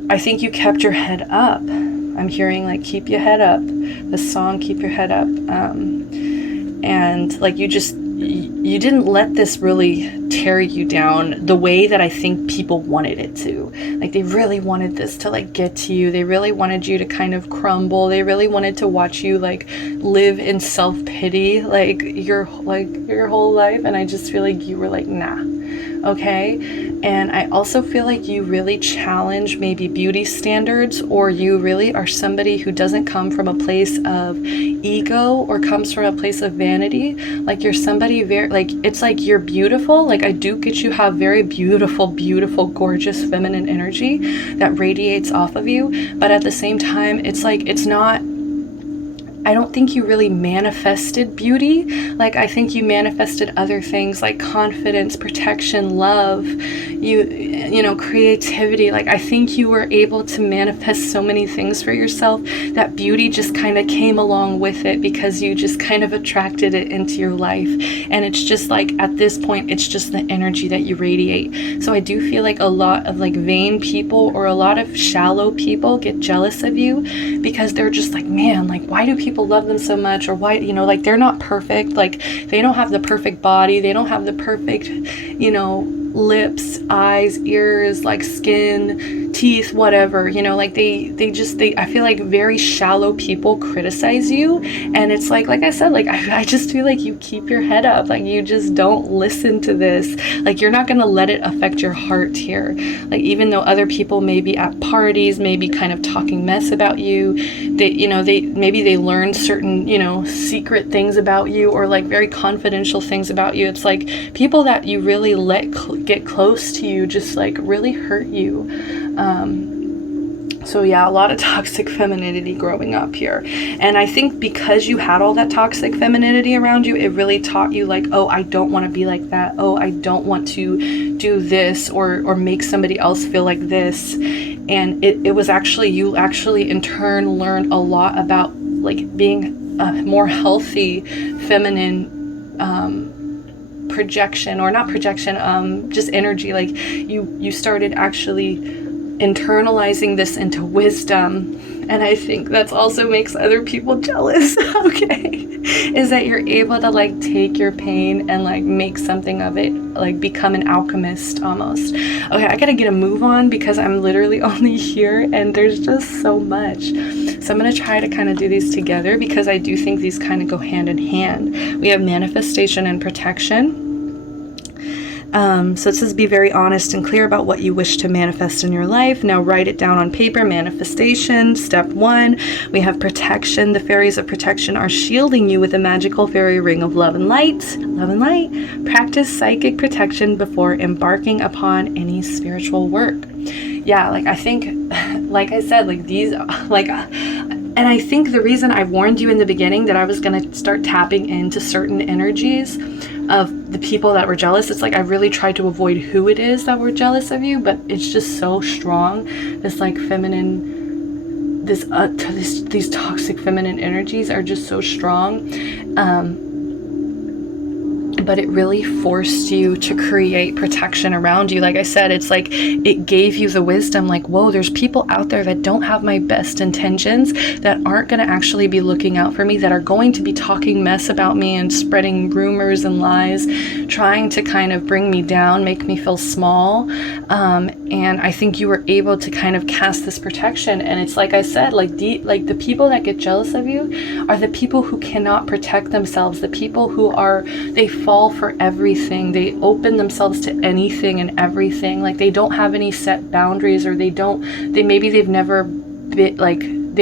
I think you kept your head up. I'm hearing like, keep your head up. The song, keep your head up. And like you didn't let this really tear you down the way that I think people wanted it to. Like they really wanted this to like get to you. They really wanted you to kind of crumble. They really wanted to watch you like live in self-pity like your whole life. And I just feel like you were like, nah. Okay. And I also feel like you really challenge maybe beauty standards, or you really are somebody who doesn't come from a place of ego or comes from a place of vanity. Like you're somebody very, like, it's like you're beautiful. Like I do get you have very beautiful, beautiful, gorgeous feminine energy that radiates off of you. But at the same time, it's like, it's not, I don't think you really manifested beauty. Like I think you manifested other things like confidence, protection, love, you know, creativity. Like I think you were able to manifest so many things for yourself that beauty just kind of came along with it because you just kind of attracted it into your life. And it's just like at this point, it's just the energy that you radiate. So I do feel like a lot of like vain people or a lot of shallow people get jealous of you because they're just like, man, like why do people love them so much? Or why, you know, like they're not perfect. Like they don't have the perfect body. They don't have the perfect, you know, lips, eyes, ears, like skin, teeth, whatever, you know, like they I feel like very shallow people criticize you. And it's like I said, like I just feel like you keep your head up. Like you just don't listen to this. Like you're not going to let it affect your heart here. Like even though other people may be at parties, maybe kind of talking mess about you, they, you know, maybe they learned certain, you know, secret things about you or like very confidential things about you. It's like people that you really let get close to you just like really hurt you. So yeah, a lot of toxic femininity growing up here. And I think because you had all that toxic femininity around you, it really taught you like, oh, I don't want to be like that. Oh, I don't want to do this or make somebody else feel like this. And it was actually, you actually in turn learned a lot about like being more healthy feminine projection, or not projection, just energy. Like you started actually internalizing this into wisdom. And I think that's also makes other people jealous, okay? Is that you're able to like take your pain and like make something of it, like become an alchemist almost. Okay, I gotta get a move on because I'm literally only here and there's just so much. So I'm gonna try to kind of do these together because I do think these kind of go hand in hand. We have manifestation and protection. So it says, be very honest and clear about what you wish to manifest in your life. Now write it down on paper. Manifestation. Step 1, we have protection. The fairies of protection are shielding you with a magical fairy ring of love and light. Love and light. Practice psychic protection before embarking upon any spiritual work. Yeah, like I think, like I said, like these, like, and I think the reason I warned you in the beginning that I was going to start tapping into certain energies of the people that were jealous, it's like I really tried to avoid who it is that were jealous of you, but it's just so strong. This like feminine, these toxic feminine energies are just so strong. But it really forced you to create protection around you. Like I said, it's like it gave you the wisdom, like, whoa, there's people out there that don't have my best intentions, that aren't going to actually be looking out for me, that are going to be talking mess about me and spreading rumors and lies, trying to kind of bring me down, make me feel small. And I think you were able to kind of cast this protection. And it's like I said, like the people that get jealous of you are the people who cannot protect themselves, the people who they fall for everything. They open themselves to anything and everything. Like they don't have any set boundaries, or they've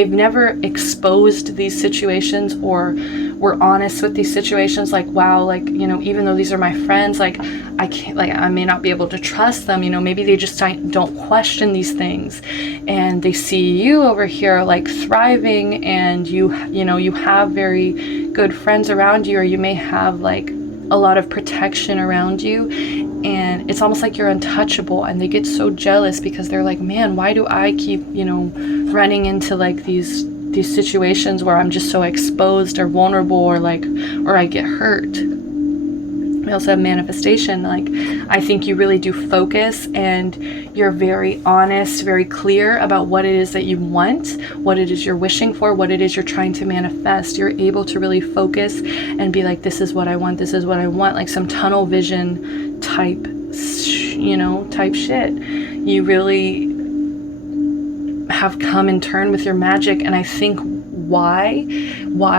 never exposed these situations or were honest with these situations. Like, wow, like, you know, even though these are my friends, like I can't, like I may not be able to trust them, you know, maybe they just don't question these things, and they see you over here like thriving, and you have very good friends around you, or you may have like a lot of protection around you, and it's almost like you're untouchable, and they get so jealous because they're like, man, why do I keep, you know, running into like these situations where I'm just so exposed or vulnerable, or I get hurt. We also have manifestation. Like, I think you really do focus, and you're very honest, very clear about what it is that you want, what it is you're wishing for, what it is you're trying to manifest. You're able to really focus and be like, this is what I want, this is what I want, like some tunnel vision type shit. You really have come in turn with your magic. And I think why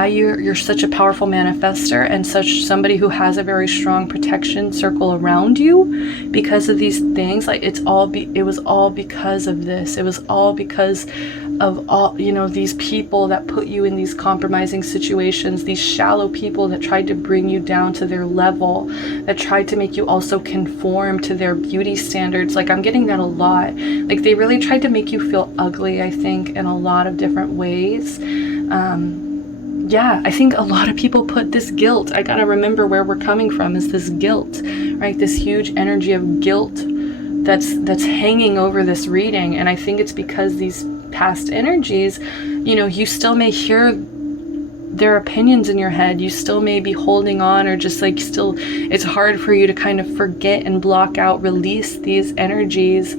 you're such a powerful manifester and such somebody who has a very strong protection circle around you because of these things. Like it was all because of this. It was all because of all, you know, these people that put you in these compromising situations, these shallow people that tried to bring you down to their level, that tried to make you also conform to their beauty standards. Like I'm getting that a lot. Like they really tried to make you feel ugly, I think, in a lot of different ways. I think a lot of people put this guilt. I gotta remember where we're coming from, is this guilt, right? This huge energy of guilt that's hanging over this reading. And I think it's because these past energies, you know, you still may hear their opinions in your head. You still may be holding on, or just like still, it's hard for you to kind of forget and block out, release these energies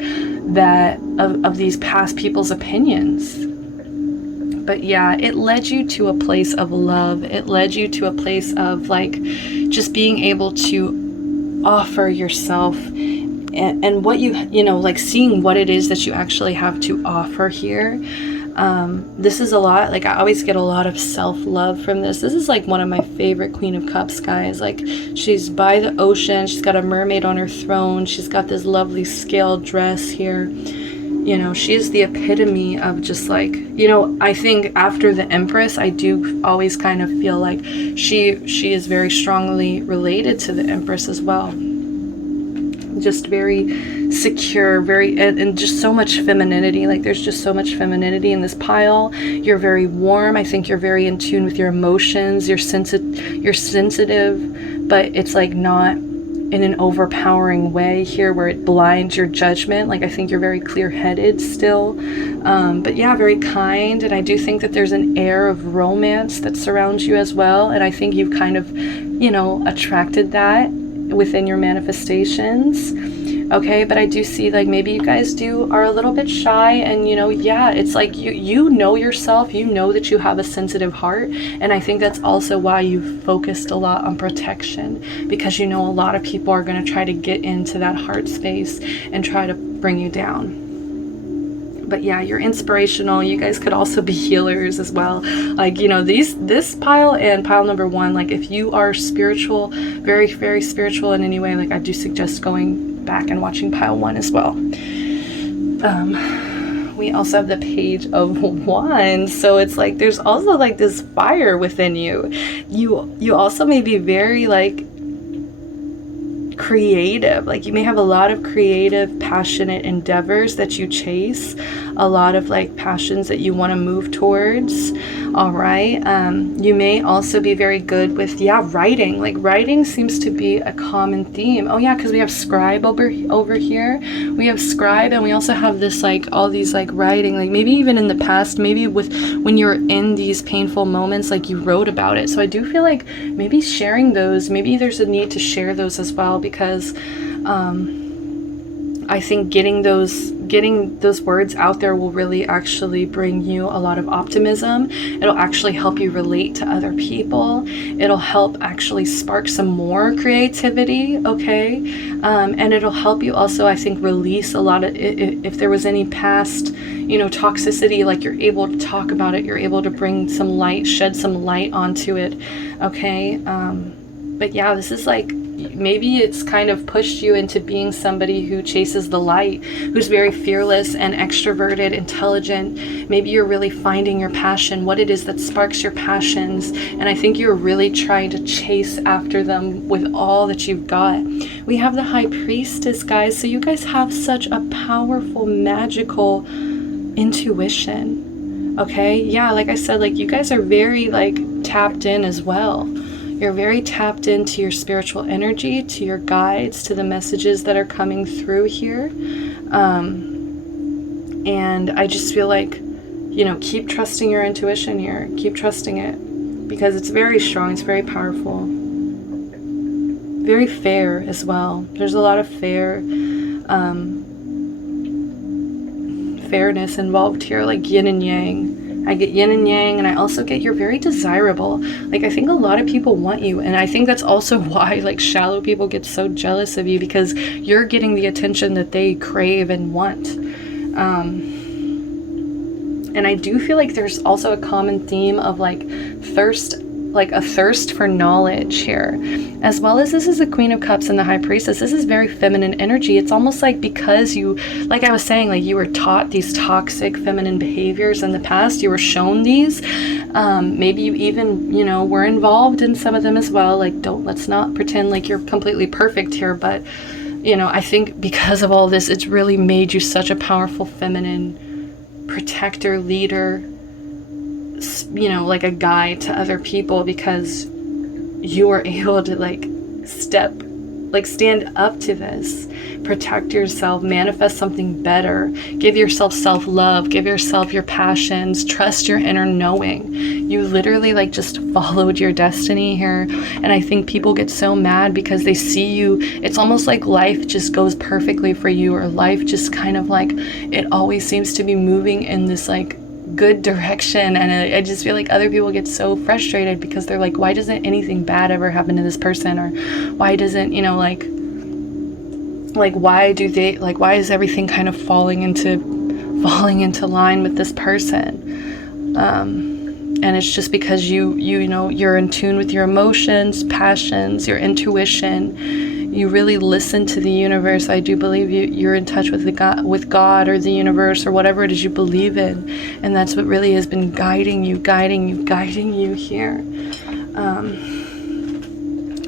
that of these past people's opinions. But yeah, it led you to a place of love. It led you to a place of like just being able to offer yourself and what you know, like seeing what it is that you actually have to offer here. This is a lot, like I always get a lot of self-love from this. This is like one of my favorite Queen of Cups, guys. Like she's by the ocean. She's got a mermaid on her throne. She's got this lovely scale dress here. You know, she is the epitome of just like, you know, I think after the Empress, I do always kind of feel like she is very strongly related to the Empress as well. Just very secure, very, and just so much femininity. Like there's just so much femininity in this pile. You're very warm. I think you're very in tune with your emotions. You're sensitive, but it's like not in an overpowering way here where it blinds your judgment. Like, I think you're very clear-headed still, but yeah, very kind. And I do think that there's an air of romance that surrounds you as well, and I think you've kind of, you know, attracted that within your manifestations. Okay, but I do see like maybe you guys are a little bit shy, and you know, yeah, it's like you know yourself, you know that you have a sensitive heart, and I think that's also why you've focused a lot on protection, because you know a lot of people are going to try to get into that heart space and try to bring you down. But yeah, you're inspirational. You guys could also be healers as well. Like, you know, this pile and pile number 1, like if you are spiritual, very, very spiritual in any way, like I do suggest going back and watching pile 1 as well. We also have the Page of Wands, so it's like there's also like this fire within you. You also may be very like creative, like you may have a lot of creative, passionate endeavors that you chase, a lot of like passions that you want to move towards. All right, you may also be very good with writing. Like writing seems to be a common theme. Oh yeah, because we have scribe over here. We have scribe, and we also have this like all these like writing, like maybe even in the past, maybe with when you're in these painful moments, like you wrote about it. So I do feel like maybe sharing those, maybe there's a need to share those as well, because I think getting those words out there will really actually bring you a lot of optimism. It'll actually help you relate to other people. It'll help actually spark some more creativity, okay? And it'll help you also, I think, release a lot of, if there was any past, you know, toxicity, like you're able to talk about it, you're able to bring some light, shed some light onto it, okay? But yeah, this is like, maybe it's kind of pushed you into being somebody who chases the light, who's very fearless and extroverted, intelligent. Maybe you're really finding your passion, what it is that sparks your passions, and I think you're really trying to chase after them with all that you've got. We have the High Priestess, guys, so you guys have such a powerful, magical intuition, okay? Yeah, like I said, like you guys are very like tapped in as well. You're very tapped into your spiritual energy, to your guides, to the messages that are coming through here. And I just feel like, you know, keep trusting your intuition here. Keep trusting it, because it's very strong. It's very powerful. Very fair as well. There's a lot of fairness involved here, like yin and yang. I get yin and yang, and I also get you're very desirable. Like I think a lot of people want you, and I think that's also why like shallow people get so jealous of you, because you're getting the attention that they crave and want. And I do feel like there's also a common theme of like thirst, like a thirst for knowledge here, as well as this is the Queen of Cups and the High Priestess. This is very feminine energy. It's almost like because you, like I was saying, like you were taught these toxic feminine behaviors in the past, you were shown these, maybe you even, you know, were involved in some of them as well. Like let's not pretend like you're completely perfect here, but you know, I think because of all this, it's really made you such a powerful feminine protector, leader, you know, like a guide to other people, because you are able to stand up to this, protect yourself, manifest something better, give yourself self-love, give yourself your passions, trust your inner knowing. You literally like just followed your destiny here. And I think people get so mad because they see you, it's almost like life just goes perfectly for you, or life just kind of like, it always seems to be moving in this like good direction. And I just feel like other people get so frustrated because they're like, why doesn't anything bad ever happen to this person? Or why doesn't, you know, like why is everything kind of falling into line with this person? And it's just because you know, you're in tune with your emotions, passions, your intuition. You really listen to the universe. I do believe you're in touch with God or the universe or whatever it is you believe in, and that's what really has been guiding you here.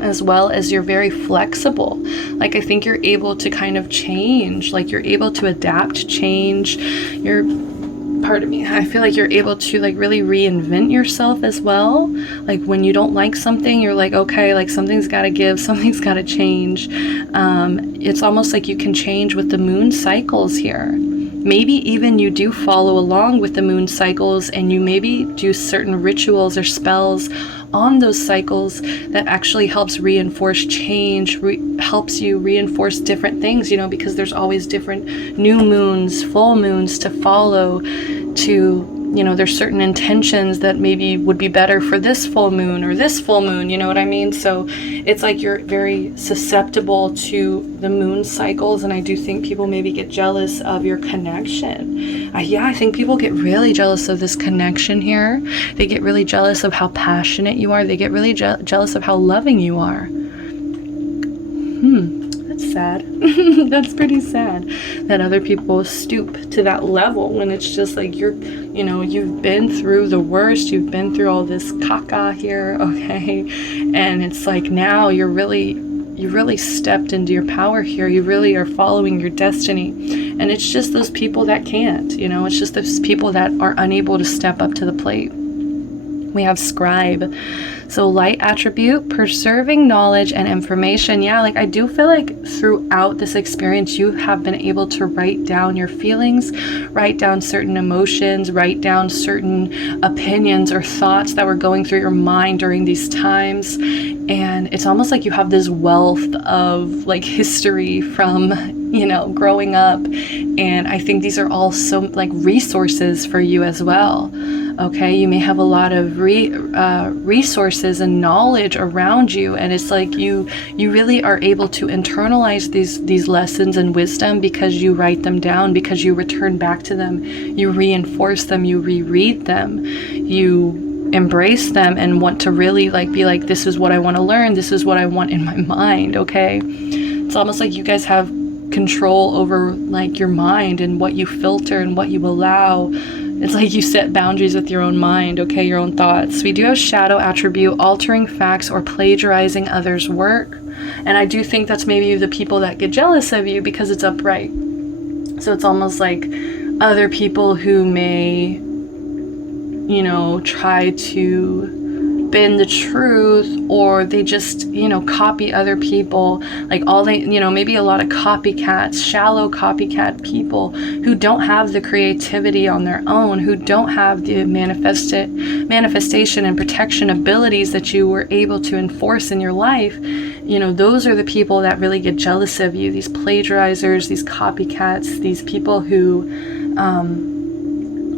As well as you're very flexible. Like I think you're able to kind of change, like you're able to adapt, change. pardon me, I feel like you're able to like really reinvent yourself as well. Like when you don't like something, you're like, okay, like something's got to give, something's got to change. It's almost like you can change with the moon cycles here. Maybe even you do follow along with the moon cycles, and you maybe do certain rituals or spells on those cycles that actually helps reinforce change, helps you reinforce different things, you know, because there's always different new moons, full moons to follow, to, you know, there's certain intentions that maybe would be better for this full moon or this full moon, you know what I mean? So it's like you're very susceptible to the moon cycles, and I do think people maybe get jealous of your connection. Yeah, I think people get really jealous of this connection here. They get really jealous of how passionate you are. They get really jealous of how loving you are. That's sad. That's pretty sad that other people stoop to that level when it's just like you know, you've been through the worst, you've been through all this caca here, okay? And it's like now you really stepped into your power here. You really are following your destiny. And it's just those people that can't, you know, it's just those people that are unable to step up to the plate. We have scribe. So light attribute, preserving knowledge and information. Yeah, like I do feel like throughout this experience, you have been able to write down your feelings, write down certain emotions, write down certain opinions or thoughts that were going through your mind during these times. And it's almost like you have this wealth of like history from, you know, growing up. And I think these are all so like resources for you as well. Okay, you may have a lot of resources and knowledge around you, and it's like you really are able to internalize these lessons and wisdom because you write them down, because you return back to them, you reinforce them, you reread them, you embrace them and want to really like be like, this is what I want to learn, this is what I want in my mind. Okay, it's almost like you guys have control over like your mind and what you filter and what you allow. It's like you set boundaries with your own mind, okay, your own thoughts. We do have shadow attribute, altering facts or plagiarizing others' work. And I do think that's maybe the people that get jealous of you because it's upright. So it's almost like other people who may, you know, try to bend the truth, or they just, you know, copy other people. Like all they, you know, maybe a lot of copycats, shallow copycat people who don't have the creativity on their own, who don't have the manifestation and protection abilities that you were able to enforce in your life. You know, those are the people that really get jealous of you, these plagiarizers, these copycats, these people who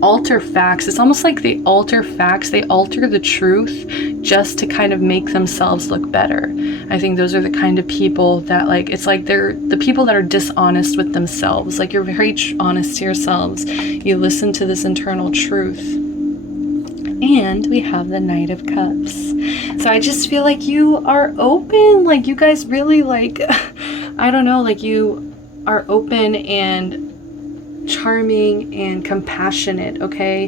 alter facts. It's almost like they alter facts, they alter the truth just to kind of make themselves look better. I think those are the kind of people that like, it's like they're the people that are dishonest with themselves. Like you're very honest to yourselves. You listen to this internal truth. And we have the Knight of Cups. So I just feel like you are open, like you guys really like, I don't know, like you are open and charming and compassionate, okay?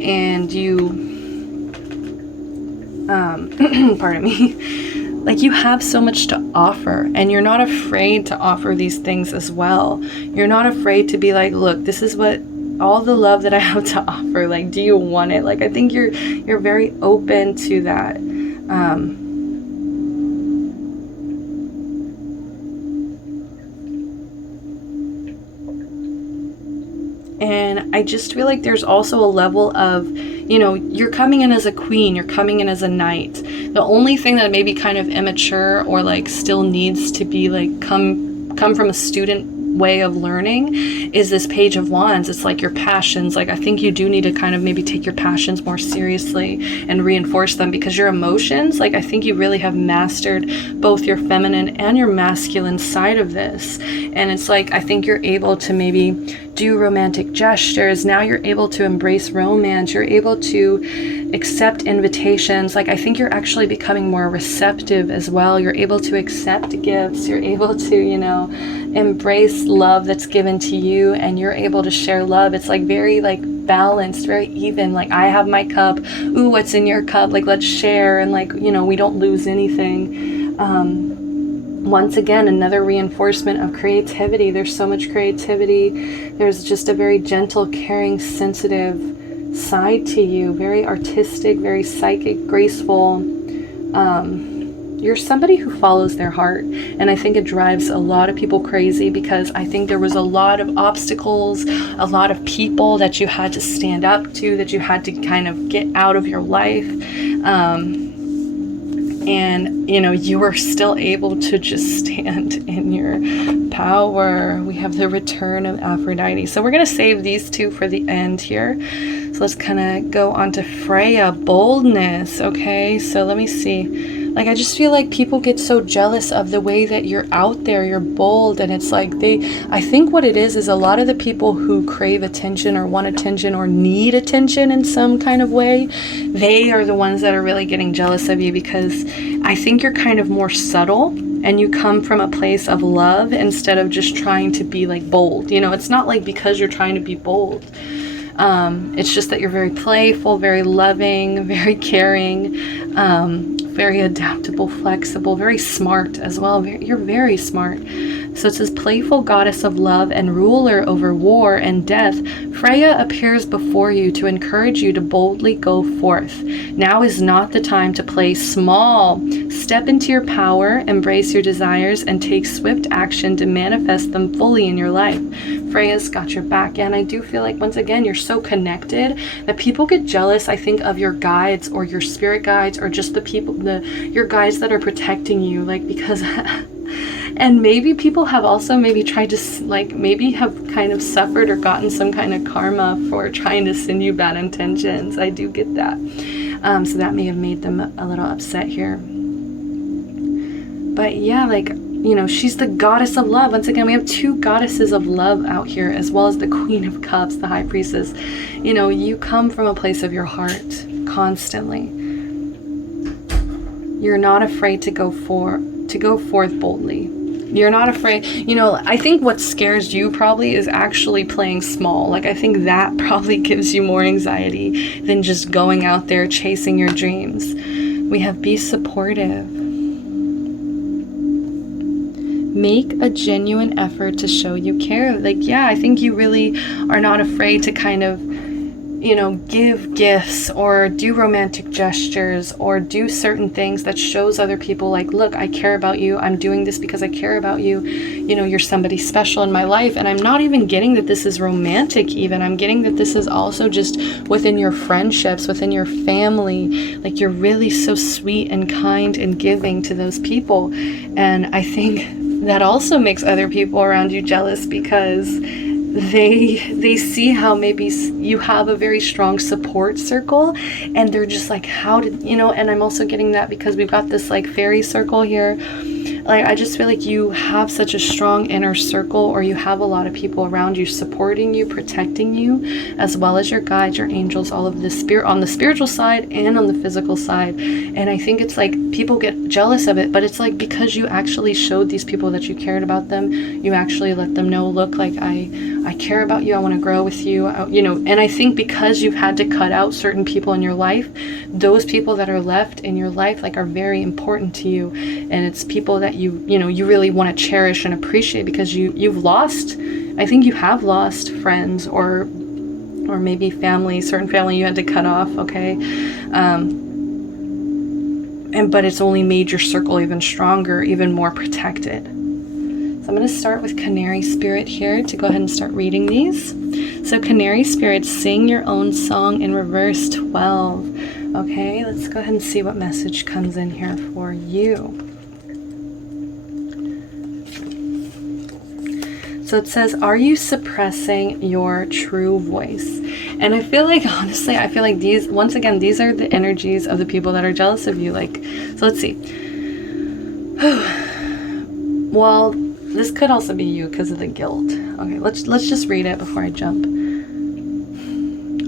And you pardon me, like you have so much to offer, and you're not afraid to offer these things as well. You're not afraid to be like, look, this is what all the love that I have to offer, like, do you want it? Like I think you're very open to that. And I just feel like there's also a level of, you know, you're coming in as a queen, you're coming in as a knight. The only thing that may be kind of immature or like still needs to be like come from a student way of learning is this Page of Wands. It's like your passions. Like I think you do need to kind of maybe take your passions more seriously and reinforce them, because your emotions, like I think you really have mastered both your feminine and your masculine side of this. And it's like I think you're able to maybe do romantic gestures. Now you're able to embrace romance. You're able to accept invitations. Like I think you're actually becoming more receptive as well. You're able to accept gifts. You're able to, you know, embrace love that's given to you, and you're able to share love. It's like very like balanced, very even. Like I have my cup, ooh, what's in your cup? Like let's share, and like, you know, we don't lose anything. once again, another reinforcement of creativity. There's so much creativity. There's just a very gentle, caring, sensitive side to you. Very artistic, very psychic, graceful. You're somebody who follows their heart. And I think it drives a lot of people crazy, because I think there was a lot of obstacles, a lot of people that you had to stand up to, that you had to kind of get out of your life. And, you know, you were still able to just stand in your power. We have the return of Aphrodite. So we're going to save these two for the end here. So let's kind of go on to Freya, boldness. Okay, so let me see. Like, I just feel like people get so jealous of the way that you're out there, you're bold, and it's like I think what it is a lot of the people who crave attention or want attention or need attention in some kind of way, they are the ones that are really getting jealous of you, because I think you're kind of more subtle and you come from a place of love instead of just trying to be like bold. You know, it's not like because you're trying to be bold. It's just that you're very playful, very loving, very caring, very adaptable, flexible, very smart as well. You're very smart. So it says, playful goddess of love and ruler over war and death, Freya appears before you to encourage you to boldly go forth. Now is not the time to play small. Step into your power, embrace your desires, and take swift action to manifest them fully in your life. Freya's got your back. And I do feel like, once again, you're so connected that people get jealous, I think, of your guides or your spirit guides, or just the people, your guides that are protecting you, like, because and maybe people have also maybe tried to, like, maybe have kind of suffered or gotten some kind of karma for trying to send you bad intentions. I do get that. So that may have made them a little upset here. But yeah, like, you know, she's the goddess of love. Once again, we have two goddesses of love out here, as well as the Queen of Cups, the High Priestess. You know, you come from a place of your heart constantly. You're not afraid to go forth boldly. You're not afraid. You know, I think what scares you probably is actually playing small. Like, I think that probably gives you more anxiety than just going out there chasing your dreams. We have be supportive. Make a genuine effort to show you care. Like, yeah, I think you really are not afraid to kind of, you know, give gifts or do romantic gestures or do certain things that shows other people, like, look, I care about you. I'm doing this because I care about you. You know, you're somebody special in my life. And I'm not even getting that this is romantic even. I'm getting that this is also just within your friendships, within your family. Like, you're really so sweet and kind and giving to those people. And I think that also makes other people around you jealous, because they see how maybe you have a very strong support circle, and they're just like, how did, you know, and I'm also getting that because we've got this like fairy circle here. Like, I just feel like you have such a strong inner circle, or you have a lot of people around you supporting you, protecting you, as well as your guides, your angels, all of the spirit on the spiritual side and on the physical side. And I think it's like people get jealous of it, but it's like because you actually showed these people that you cared about them. You actually let them know, look, like I care about you. I want to grow with you. You know, and I think because you've had to cut out certain people in your life, those people that are left in your life, like, are very important to you. And it's people that you know, you really want to cherish and appreciate, because you've lost, I think you have lost friends or maybe family, certain family you had to cut off, okay? But it's only made your circle even stronger, even more protected. So I'm going to start with Canary Spirit here to go ahead and start reading these. So Canary Spirit, sing your own song in reverse 12. Okay, let's go ahead and see what message comes in here for you. So it says, are you suppressing your true voice? And I feel like, honestly, I feel like these, once again, these are the energies of the people that are jealous of you. Like, so let's see. Well, this could also be you because of the guilt. Okay, let's just read it before I jump.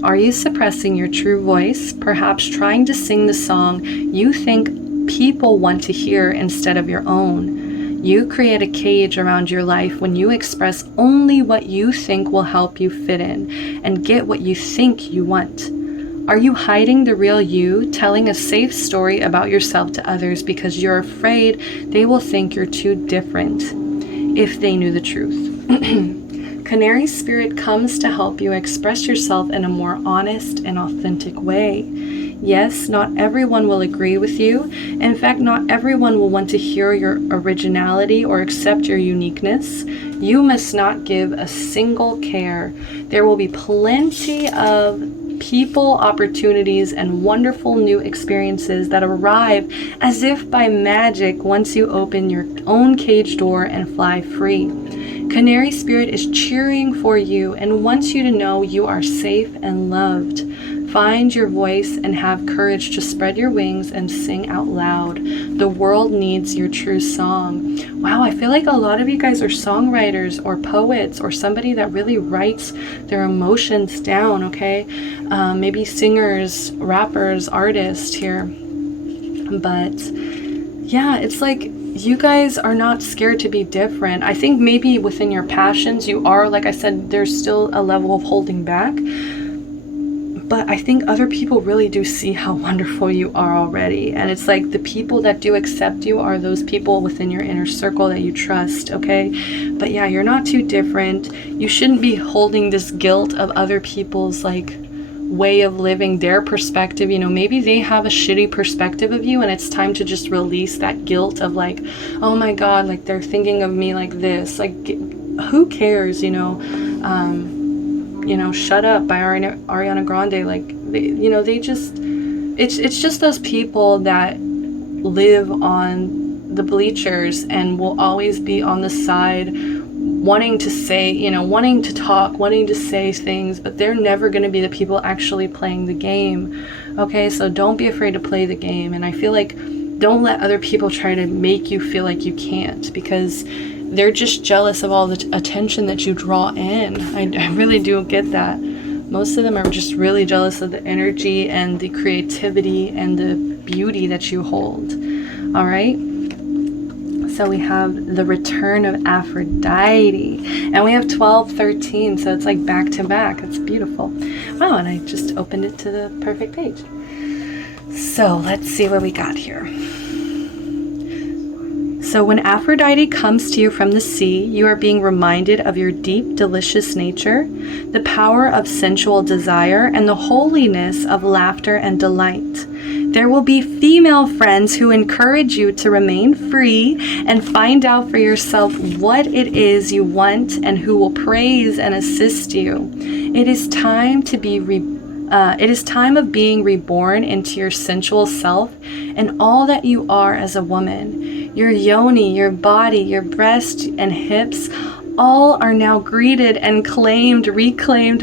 Are you suppressing your true voice, perhaps trying to sing the song you think people want to hear instead of your own? You create a cage around your life when you express only what you think will help you fit in and get what you think you want. Are you hiding the real you, telling a safe story about yourself to others because you're afraid they will think you're too different if they knew the truth? Canary spirit comes to help you express yourself in a more honest and authentic way. Yes, not everyone will agree with you. In fact, not everyone will want to hear your originality or accept your uniqueness. You must not give a single care. There will be plenty of people, opportunities, and wonderful new experiences that arrive as if by magic once you open your own cage door and fly free. Canary spirit is cheering for you and wants you to know you are safe and loved. Find your voice and have courage to spread your wings and sing out loud. The world needs your true song. Wow, I feel like a lot of you guys are songwriters or poets or somebody that really writes their emotions down, okay? Maybe singers, rappers, artists here. But yeah, it's like you guys are not scared to be different. I think maybe within your passions you are, like I said, there's still a level of holding back. But I think other people really do see how wonderful you are already. And it's like the people that do accept you are those people within your inner circle that you trust, okay? But yeah, you're not too different. You shouldn't be holding this guilt of other people's like way of living, their perspective. You know, maybe they have a shitty perspective of you and it's time to just release that guilt of like, oh my God, like they're thinking of me like this. Like, who cares, you know? Shut Up by Ariana Grande. Like, they just, it's just those people that live on the bleachers and will always be on the side wanting to say, wanting to talk, wanting to say things, but they're never going to be the people actually playing the game. Okay, so don't be afraid to play the game. And I feel like don't let other people try to make you feel like you can't, because they're just jealous of all the attention that you draw in. I really do get that. Most of them are just really jealous of the energy and the creativity and the beauty that you hold. All right? So we have the return of Aphrodite. And we have 12-13, so it's like back to back. It's beautiful. Wow, and I just opened it to the perfect page. So let's see what we got here. So when Aphrodite comes to you from the sea, you are being reminded of your deep, delicious nature, the power of sensual desire, and the holiness of laughter and delight. There will be female friends who encourage you to remain free and find out for yourself what it is you want and who will praise and assist you. It is time to be it is time of being reborn into your sensual self and all that you are as a woman. Your yoni, your body, your breast and hips, all are now greeted and reclaimed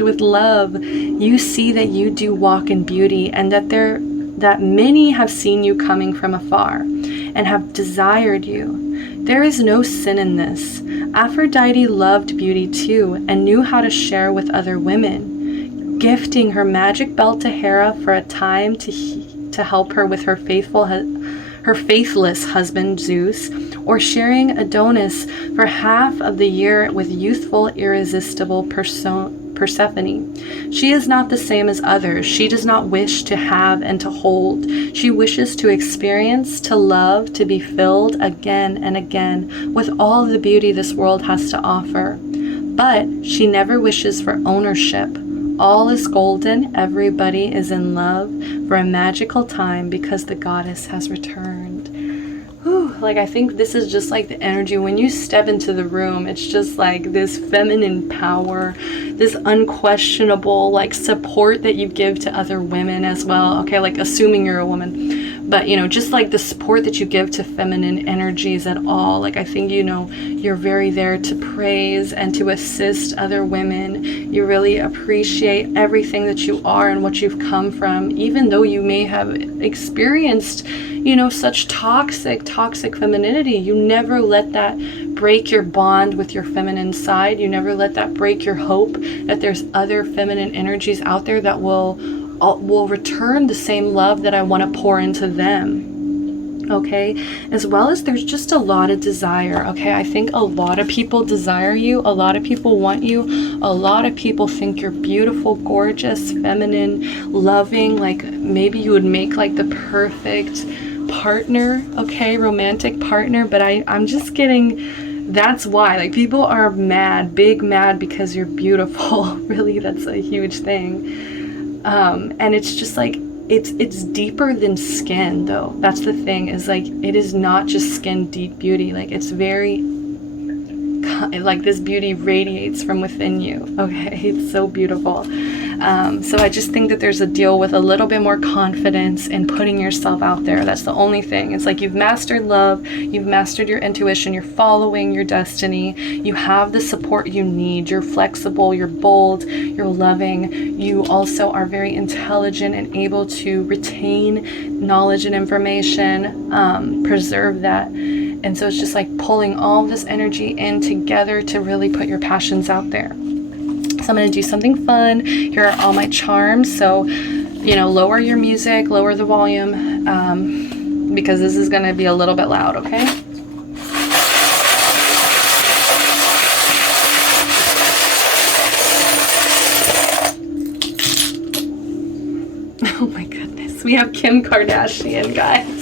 with love. You see that you do walk in beauty, and that many have seen you coming from afar and have desired you. There is no sin in this. Aphrodite loved beauty too and knew how to share with other women, gifting her magic belt to Hera for a time to help her with her faithless husband Zeus, or sharing Adonis for half of the year with youthful, irresistible Persephone. She is not the same as others. She does not wish to have and to hold. She wishes to experience, to love, to be filled again and again with all the beauty this world has to offer. But she never wishes for ownership. All is golden, everybody is in love for a magical time because the goddess has returned. Whew, like I think this is just like the energy when you step into the room. It's just like this feminine power, this unquestionable like support that you give to other women as well. Okay, like assuming you're a woman, but just like the support that you give to feminine energies at all. Like I think you're very there to praise and to assist other women. You really appreciate everything that you are and what you've come from, even though you may have experienced such toxic femininity. You never let that break your bond with your feminine side. You never let that break your hope that there's other feminine energies out there that will return the same love that I want to pour into them. okay? As well as there's just a lot of desire, okay? I think a lot of people desire you, a lot of people want you, a lot of people think you're beautiful, gorgeous, feminine, loving, like maybe you would make like the perfect partner, okay? Romantic partner, but I'm just getting, that's why, like, people are mad, big mad because you're beautiful. Really, that's a huge thing. And it's just like, it's deeper than skin, though. That's the thing, is like, it is not just skin deep beauty. Like, it's very, like, this beauty radiates from within you, okay? It's so beautiful. So I just think that there's a deal with a little bit more confidence in putting yourself out there. That's the only thing. It's like you've mastered love, you've mastered your intuition, you're following your destiny, you have the support you need, you're flexible, you're bold, you're loving, you also are very intelligent and able to retain knowledge and information, preserve that. And so it's just like pulling all this energy in together to really put your passions out there. So I'm going to do something fun. Here are all my charms. So, you know, lower your music, lower the volume, because this is going to be a little bit loud, okay? Oh my goodness. We have Kim Kardashian, guys.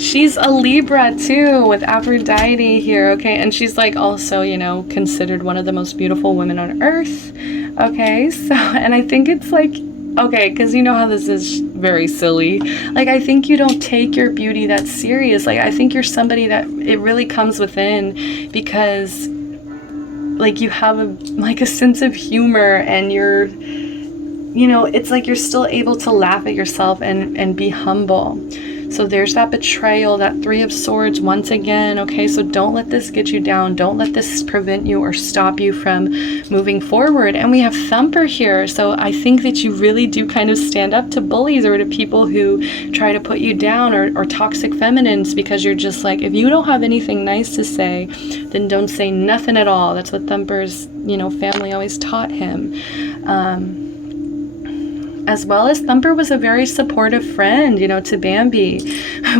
She's a Libra too, with Aphrodite here, okay? And she's like also, you know, considered one of the most beautiful women on earth, okay? So, and I think it's like, okay, because you know how this is very silly. Like, I think you don't take your beauty that serious. Like, I think you're somebody that it really comes within because, like, you have a sense of humor, and you're, you know, it's like you're still able to laugh at yourself and be humble. So there's that betrayal, that Three of Swords once again, okay? So don't let this get you down. Don't let this prevent you or stop you from moving forward. And we have Thumper here. So I think that you really do kind of stand up to bullies or to people who try to put you down, or toxic feminines, because you're just like, if you don't have anything nice to say, then don't say nothing at all. That's what Thumper's, you know, family always taught him. As well as Thumper was a very supportive friend, you know, to Bambi.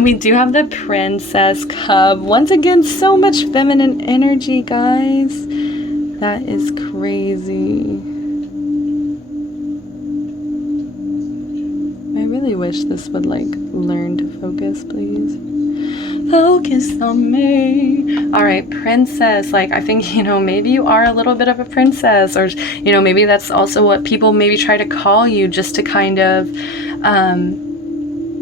We do have the Princess Cub. Once again, so much feminine energy, guys. That is crazy. I really wish this would, like, learn to focus, please. Focus on me. All right, princess. Like, I think, you know, maybe you are a little bit of a princess, or, you know, maybe that's also what people maybe try to call you, just to kind of,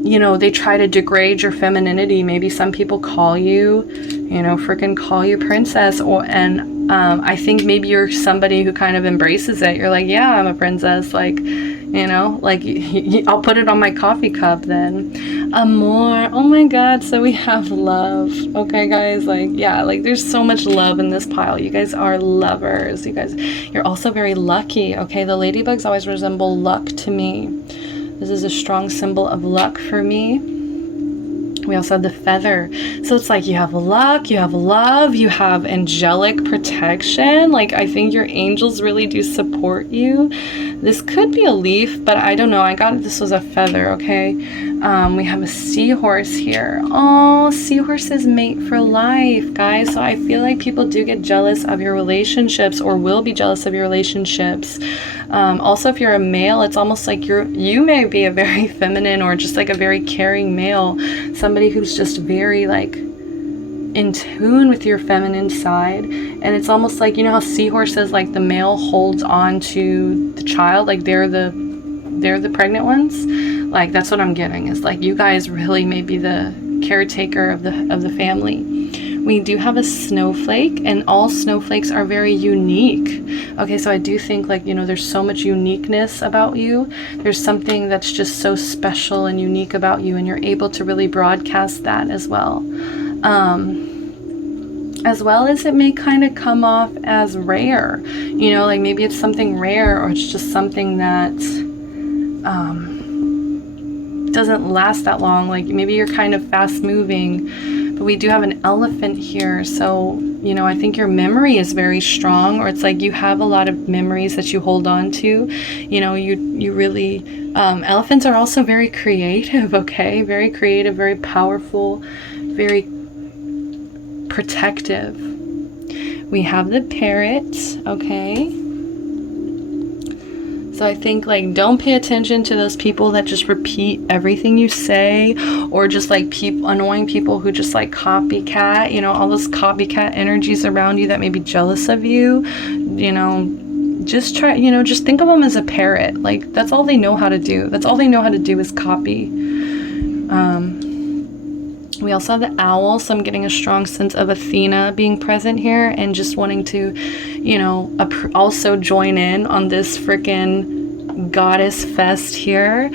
you know, they try to degrade your femininity. Maybe some people call you, you know, freaking call you princess, and I think maybe you're somebody who kind of embraces it. You're like, yeah, I'm a princess. Like, you know, like, I'll put it on my coffee cup then. Amor. Oh my god. So we have love. Okay, guys. Like, yeah, like, there's so much love in this pile. You guys are lovers. You guys, you're also very lucky. Okay, the ladybugs always resemble luck to me. This is a strong symbol of luck for me. We also have the feather. So it's like you have luck, you have love, you have angelic protection. Like, I think your angels really do support you. This could be a leaf, but I don't know. I got this was a feather, okay? We have a seahorse here. Oh, seahorses mate for life, guys. So I feel like people do get jealous of your relationships, or will be jealous of your relationships. Also, if you're a male, it's almost like you may be a very feminine, or just like a very caring male, somebody who's just very, like, in tune with your feminine side. And it's almost like, you know how seahorses, like, the male holds on to the child, like they're the pregnant ones. Like, that's what I'm getting, is like, you guys really may be the caretaker of the family. We do have a snowflake, and all snowflakes are very unique. Okay, so I do think, like, you know, there's so much uniqueness about you. There's something that's just so special and unique about you, and you're able to really broadcast that as well. As well as it may kind of come off as rare. You know, like, maybe it's something rare, or it's just something that doesn't last that long. Like, maybe you're kind of fast moving. But we do have an elephant here, so You know, I think your memory is very strong, or it's like you have a lot of memories that you hold on to. You know, you really, elephants are also very creative, okay? Very creative, very powerful, very protective. We have the parrot, okay? So I think, like, don't pay attention to those people that just repeat everything you say, or just like annoying people who just like copycat, you know, all those copycat energies around you that may be jealous of you. You know, just try, you know, just think of them as a parrot. Like, that's all they know how to do. That's all they know how to do is copy. We also have the owl, so I'm getting a strong sense of Athena being present here and just wanting to, you know, also join in on this freaking goddess fest here.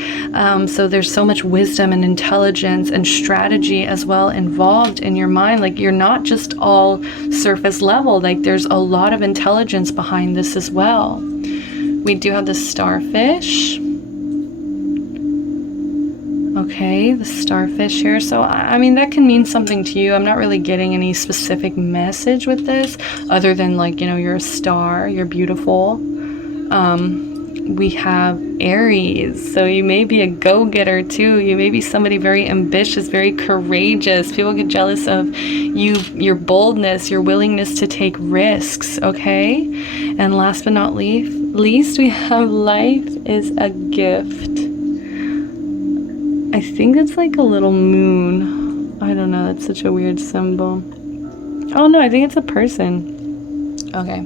So there's so much wisdom and intelligence and strategy as well involved in your mind. Like, you're not just all surface level. Like, there's a lot of intelligence behind this as well. We do have the starfish. Okay, the starfish here. So, I mean, that can mean something to you. I'm not really getting any specific message with this, other than, like, you know, you're a star, you're beautiful. We have Aries. So you may be a go-getter too. You may be somebody very ambitious, very courageous. People get jealous of you, your boldness, your willingness to take risks, okay? And last but not least, we have life is a gift. I think it's like a little moon. I don't know, that's such a weird symbol. Oh no, I think it's a person. Okay.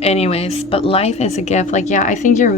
Anyways, but life is a gift. Like, yeah, I think you've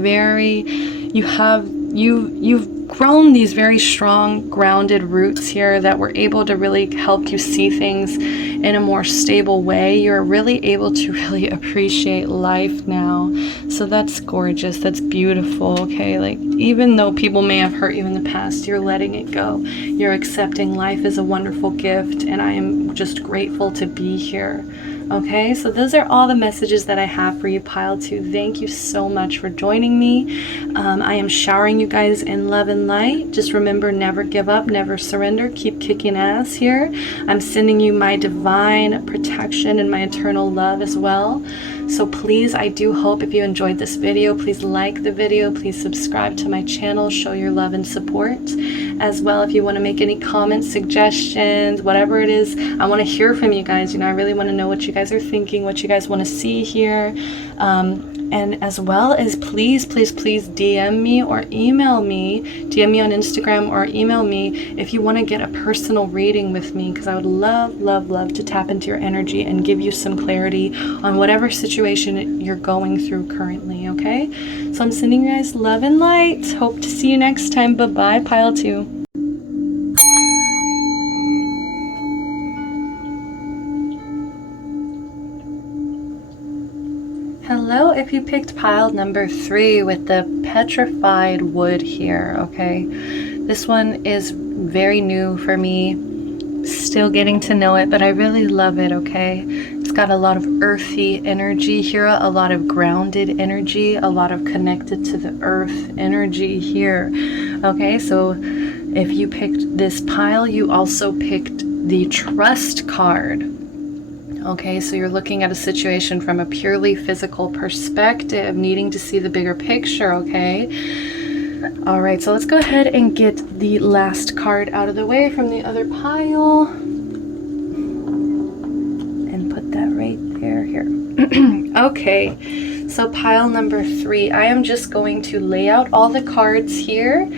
grown these very strong grounded roots here that were able to really help you see things in a more stable way. You're really able to really appreciate life now. So that's gorgeous. That's beautiful. Okay, like, even though people may have hurt you in the past, you're letting it go. You're accepting life as a wonderful gift, and I am just grateful to be here. Okay, so those are all the messages that I have for you, pile 2. Thank you so much for joining me. I am showering you guys in love and light. Just remember, never give up, never surrender. Keep kicking ass here. I'm sending you my divine protection and my eternal love as well. So please, I do hope if you enjoyed this video, please like the video, please subscribe to my channel, show your love and support. As well, if you want to make any comments, suggestions, whatever it is, I want to hear from you guys. You know, I really want to know what you guys are thinking, what you guys want to see here. And as well as please DM me or email me. DM me on Instagram or email me if you want to get a personal reading with me, because I would love to tap into your energy and give you some clarity on whatever situation you're going through currently, okay? So I'm sending you guys love and light. Hope to see you next time. Bye-bye, pile 2. Hello, if you picked pile number 3 with the petrified wood here, okay? This one is very new for me, still getting to know it, but I really love it, okay? It's got a lot of earthy energy here, a lot of grounded energy, a lot of connected to the earth energy here, okay? So if you picked this pile, you also picked the trust card. Okay, so you're looking at a situation from a purely physical perspective, needing to see the bigger picture, okay? All right, so let's go ahead and get the last card out of the way from the other pile. And put that right there, here. Okay, so pile number 3, I am just going to lay out all the cards here.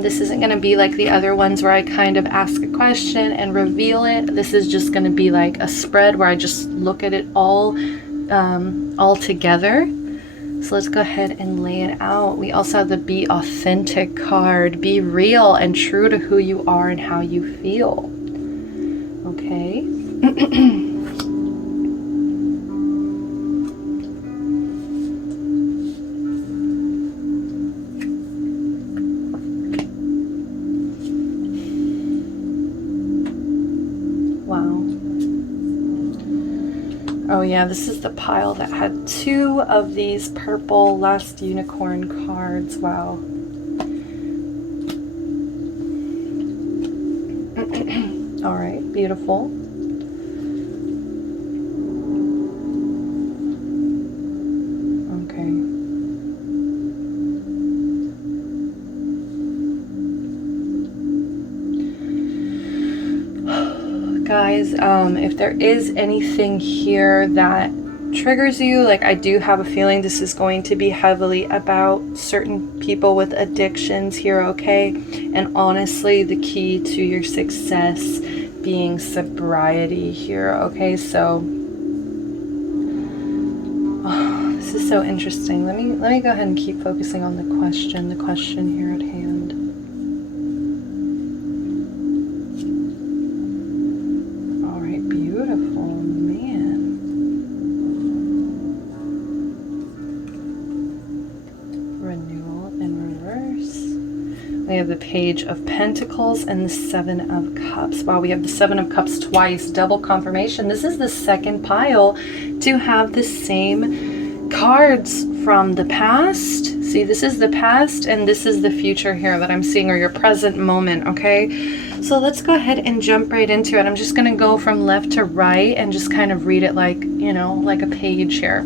This isn't going to be like the other ones where I kind of ask a question and reveal it. This is just going to be like a spread where I just look at it all together. So let's go ahead and lay it out. We also have the Be Authentic card. Be real and true to who you are and how you feel. Okay. Oh yeah, this is the pile that had 2 of these purple last unicorn cards. Wow. All right, beautiful. if there is anything here that triggers you, like I do have a feeling this is going to be heavily about certain people with addictions here, okay? And honestly, the key to your success being sobriety here, okay? So this is so interesting. Let me go ahead and keep focusing on the question here at hand. All right, beautiful, man. Renewal in reverse. We have the Page of Pentacles and the Seven of Cups. Wow, we have the Seven of Cups twice, double confirmation. This is the second pile to have the same cards from the past. See, this is the past and this is the future here that I'm seeing, or your present moment, okay? So let's go ahead and jump right into it. I'm just going to go from left to right and just kind of read it like, you know, like a page here.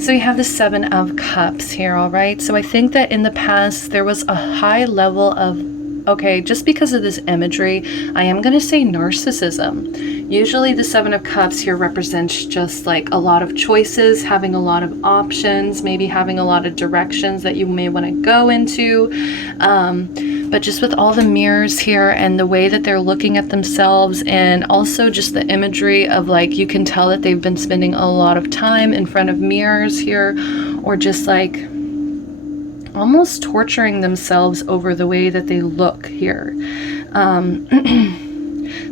So you have the Seven of Cups here, all right? So I think that in the past there was a high level of, okay, just because of this imagery, I am going to say narcissism. Usually the Seven of Cups here represents just like a lot of choices, having a lot of options, maybe having a lot of directions that you may want to go into. But just with all the mirrors here and the way that they're looking at themselves, and also just the imagery of like, you can tell that they've been spending a lot of time in front of mirrors here, or just like almost torturing themselves over the way that they look here.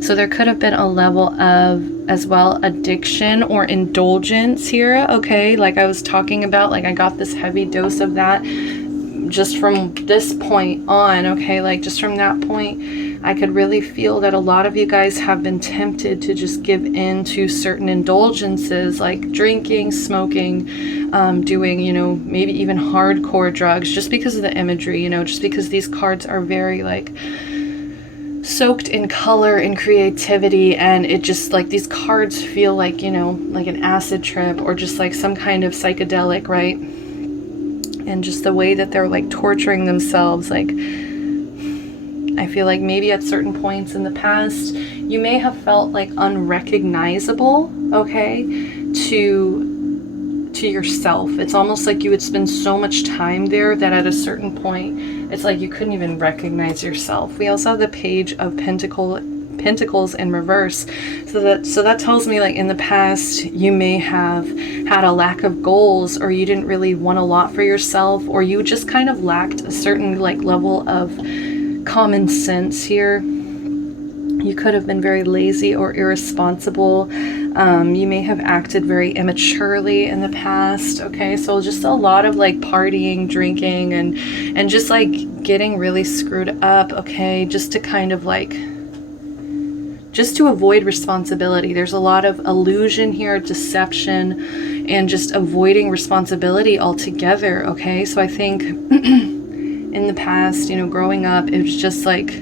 So there could have been a level of, as well, addiction or indulgence here, okay? Like I was talking about, like I got this heavy dose of that just from this point on, okay? Like just from that point, I could really feel that a lot of you guys have been tempted to just give in to certain indulgences, like drinking, smoking, doing, you know, maybe even hardcore drugs, just because of the imagery, you know, just because these cards are very like soaked in color and creativity, and it just like these cards feel like, you know, like an acid trip or just like some kind of psychedelic, right? And just the way that they're like torturing themselves, like I feel like maybe at certain points in the past you may have felt like unrecognizable, okay, to yourself. It's almost like you would spend so much time there that at a certain point it's like you couldn't even recognize yourself. We also have the Page of Pentacles in reverse, so that tells me like in the past you may have had a lack of goals, or you didn't really want a lot for yourself, or you just kind of lacked a certain like level of common sense here. You could have been very lazy or irresponsible. You may have acted very immaturely in the past, okay? So just a lot of like partying, drinking, and just like getting really screwed up, okay? Just to kind of like, just to avoid responsibility. There's a lot of illusion here, deception, and just avoiding responsibility altogether, okay? So I think in the past, you know, growing up, it was just like,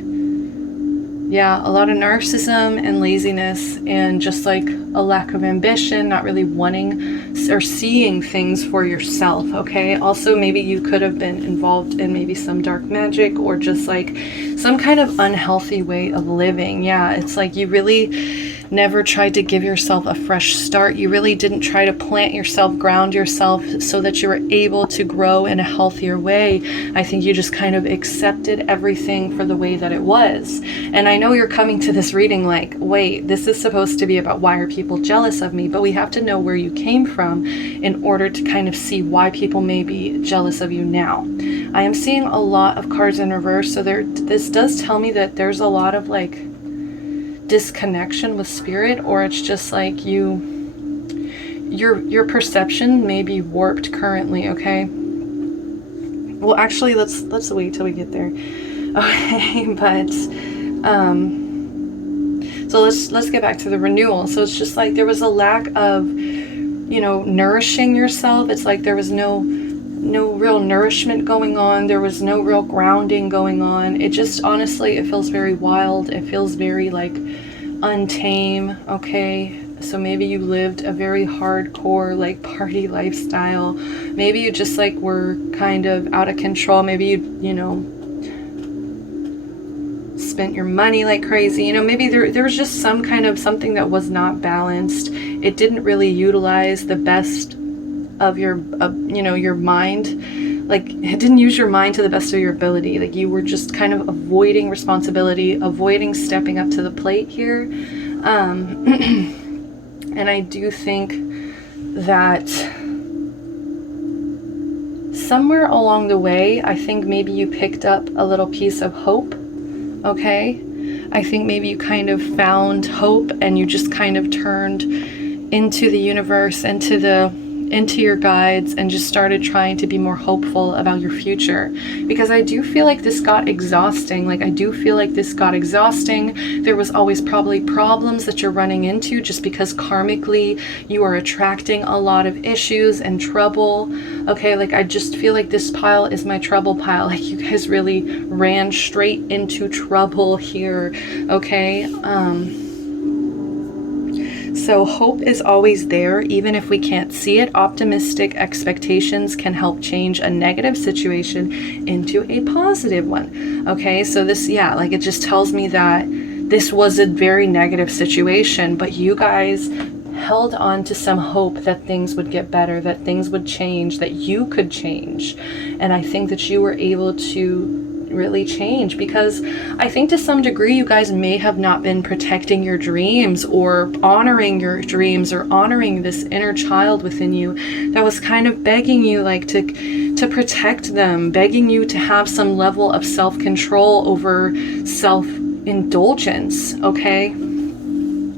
yeah, a lot of narcissism and laziness, and just like a lack of ambition, not really wanting or seeing things for yourself, okay? Also, maybe you could have been involved in maybe some dark magic, or just like some kind of unhealthy way of living. Yeah, it's like you really never tried to give yourself a fresh start. You really didn't try to plant yourself, ground yourself, so that you were able to grow in a healthier way. I think you just kind of accepted everything for the way that it was. And I know you're coming to this reading like, wait, this is supposed to be about why are people jealous of me? But we have to know where you came from in order to kind of see why people may be jealous of you now. I am seeing a lot of cards in reverse, so this does tell me that there's a lot of like disconnection with spirit, or it's just like your perception may be warped currently, okay? Well, actually, let's wait till we get there. Okay, but so let's get back to the renewal. So it's just like there was a lack of, you know, nourishing yourself. It's like there was no real nourishment going on. There was no real grounding going on. It just, honestly, it feels very wild. It feels very like untame, okay? So maybe you lived a very hardcore like party lifestyle. Maybe you just like were kind of out of control. Maybe you know, spent your money like crazy. You know, maybe there was just some kind of something that was not balanced. It didn't really utilize the best of your, you know, your mind. Like, it didn't use your mind to the best of your ability. Like, you were just kind of avoiding responsibility, avoiding stepping up to the plate here. And I do think that somewhere along the way, I think maybe you picked up a little piece of hope, okay? I think maybe you kind of found hope and you just kind of turned into the universe, into your guides, and just started trying to be more hopeful about your future. Because I do feel like this got exhausting. Like, I do feel like this got exhausting. There was always probably problems that you're running into just because karmically you are attracting a lot of issues and trouble. Okay, like, I just feel like this pile is my trouble pile. Like, you guys really ran straight into trouble here. Okay, so hope is always there, even if we can't see it. Optimistic expectations can help change a negative situation into a positive one. Okay, so this, yeah, like, it just tells me that this was a very negative situation, but you guys held on to some hope that things would get better, that things would change, that you could change. And I think that you were able to really change, because I think to some degree you guys may have not been protecting your dreams or honoring your dreams or honoring this inner child within you that was kind of begging you, like, to protect them, begging you to have some level of self-control over self-indulgence. Okay,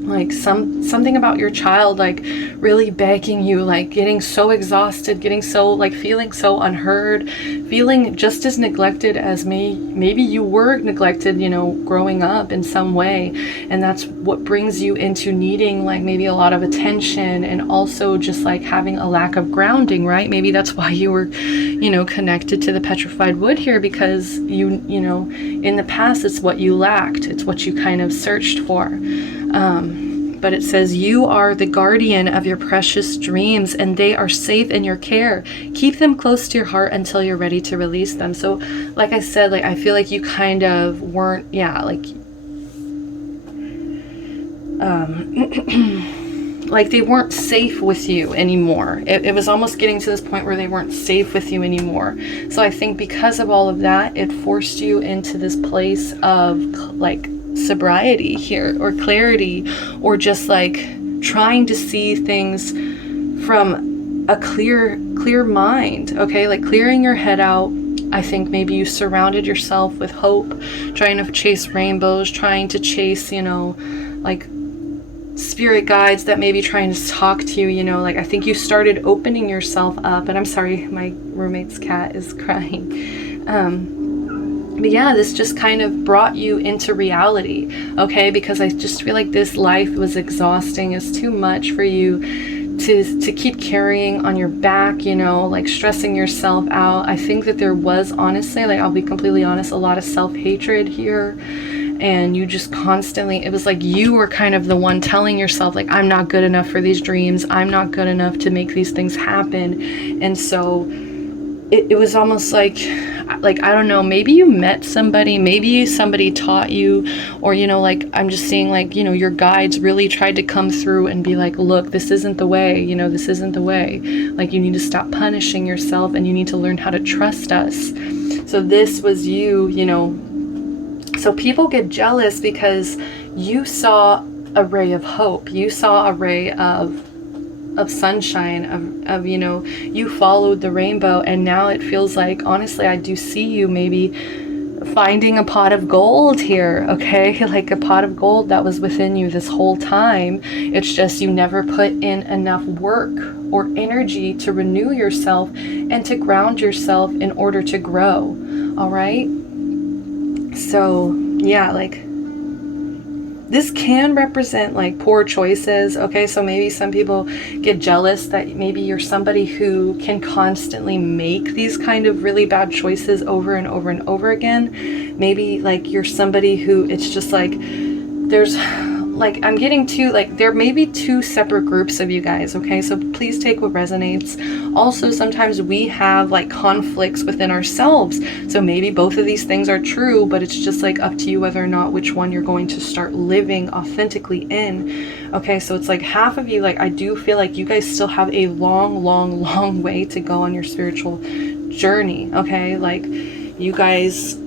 like something about your child, like, really begging you, like, getting so exhausted, getting so, like, feeling so unheard, feeling just as neglected as maybe you were neglected, you know, growing up in some way. And that's what brings you into needing, like, maybe a lot of attention, and also just like having a lack of grounding, right? Maybe that's why you were, you know, connected to the petrified wood here, because you know, in the past it's what you lacked, it's what you kind of searched for. But it says, you are the guardian of your precious dreams, and they are safe in your care. Keep them close to your heart until you're ready to release them. So, like I said, like, I feel like you kind of weren't, yeah, like, like, they weren't safe with you anymore. It was almost getting to this point where they weren't safe with you anymore. So I think because of all of that, it forced you into this place of, like, sobriety here, or clarity, or just like trying to see things from a clear mind. Okay, like clearing your head out. I think maybe you surrounded yourself with hope, trying to chase rainbows, trying to chase, you know, like spirit guides that may be trying to talk to you, you know, like, I think you started opening yourself up. And I'm sorry, my roommate's cat is crying. But yeah, this just kind of brought you into reality, okay? Because I just feel like this life was exhausting. It's too much for you to keep carrying on your back, you know, like stressing yourself out. I think that there was, honestly, like, I'll be completely honest, a lot of self-hatred here. And you just constantly, it was like you were kind of the one telling yourself, like, I'm not good enough for these dreams. I'm not good enough to make these things happen. And so it was almost like, I don't know, maybe you met somebody, maybe somebody taught you, or, you know, like, I'm just seeing, like, you know, your guides really tried to come through and be like, look, this isn't the way, you know, this isn't the way. Like, you need to stop punishing yourself, and you need to learn how to trust us. So this was you, you know. So people get jealous because you saw a ray of hope. You saw a ray of sunshine, of, you know, you followed the rainbow, and now it feels like, honestly, I do see you maybe finding a pot of gold here, okay? Like a pot of gold that was within you this whole time. It's just you never put in enough work or energy to renew yourself and to ground yourself in order to grow, all right? So yeah, like, this can represent, like, poor choices, okay? So maybe some people get jealous that maybe you're somebody who can constantly make these kind of really bad choices over and over and over again. Maybe, like, you're somebody who, it's just like, there's, like, I'm getting to, like, there may be two separate groups of you guys, okay? So please take what resonates. Also, sometimes we have like conflicts within ourselves. So maybe both of these things are true, but it's just like up to you whether or not which one you're going to start living authentically in. Okay, so it's like half of you, like I do feel like you guys still have a long way to go on your spiritual journey. Okay, like you guys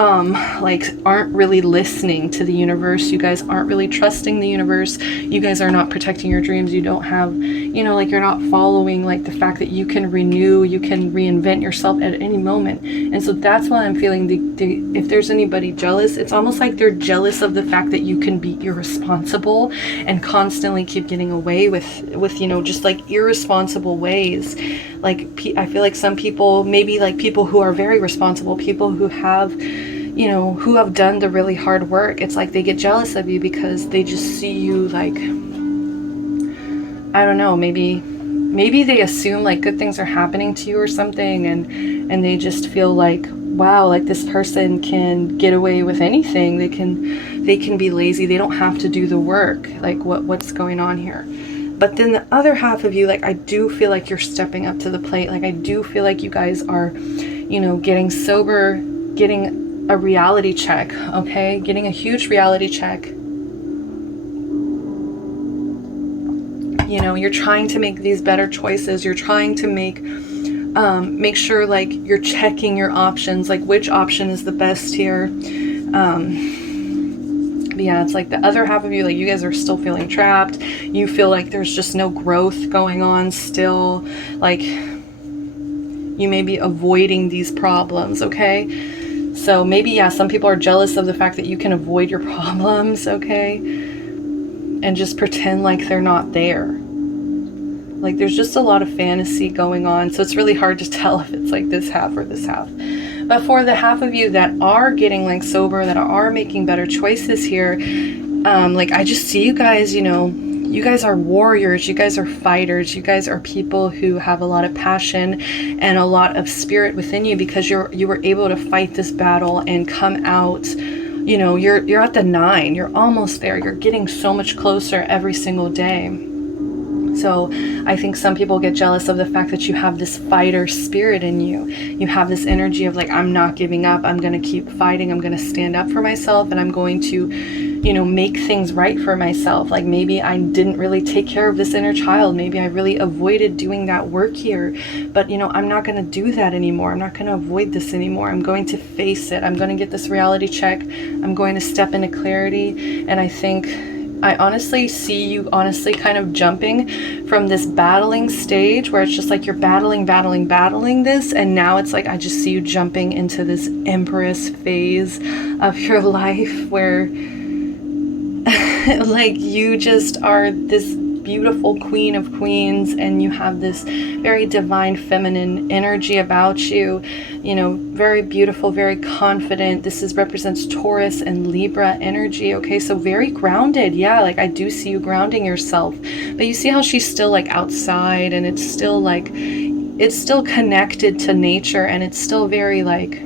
like aren't really listening to the universe. You guys aren't really trusting the universe. You guys are not protecting your dreams. You don't have, you know, like you're not following like the fact that you can renew, you can reinvent yourself at any moment. And so that's why I'm feeling if there's anybody jealous, it's almost like they're jealous of the fact that you can be irresponsible and constantly keep getting away with you know, just like irresponsible ways. Like I feel like some people, maybe like people who are very responsible, people who have, you know, who have done the really hard work, it's like they get jealous of you because they just see you like, I don't know, maybe they assume like good things are happening to you or something, and they just feel like, wow, like this person can get away with anything. They can be lazy. They don't have to do the work. Like what's going on here? But then the other half of you, like I do feel like you're stepping up to the plate. Like I do feel like you guys are, you know, getting sober, getting a reality check, okay? Getting a huge reality check. You know, you're trying to make these better choices. You're trying to make sure like you're checking your options, like which option is the best here. But yeah, it's like the other half of you, like you guys are still feeling trapped. You feel like there's just no growth going on still. Like you may be avoiding these problems, okay? So maybe, yeah, some people are jealous of the fact that you can avoid your problems, okay? And just pretend like they're not there. Like there's just a lot of fantasy going on. So it's really hard to tell if it's like this half or this half. But for the half of you that are getting like sober, that are making better choices here, like I just see you guys, you know, you guys are warriors, you guys are fighters, you guys are people who have a lot of passion and a lot of spirit within you, because you were able to fight this battle and come out, you know, you're at the 9, you're almost there, you're getting so much closer every single day. So I think some people get jealous of the fact that you have this fighter spirit in you. You have this energy of like, I'm not giving up. I'm going to keep fighting. I'm going to stand up for myself, and I'm going to, you know, make things right for myself. Like maybe I didn't really take care of this inner child. Maybe I really avoided doing that work here, but you know, I'm not going to do that anymore. I'm not going to avoid this anymore. I'm going to face it. I'm going to get this reality check. I'm going to step into clarity. And I think I honestly see you honestly kind of jumping from this battling stage where it's just like you're battling this, and now it's like I just see you jumping into this Empress phase of your life where like you just are this beautiful Queen of Queens, and you have this very divine feminine energy about you, you know, very beautiful, very confident. This represents Taurus and Libra energy, okay? So very grounded. Yeah, like I do see you grounding yourself, but you see how she's still like outside, and it's still like, it's still connected to nature, and it's still very like,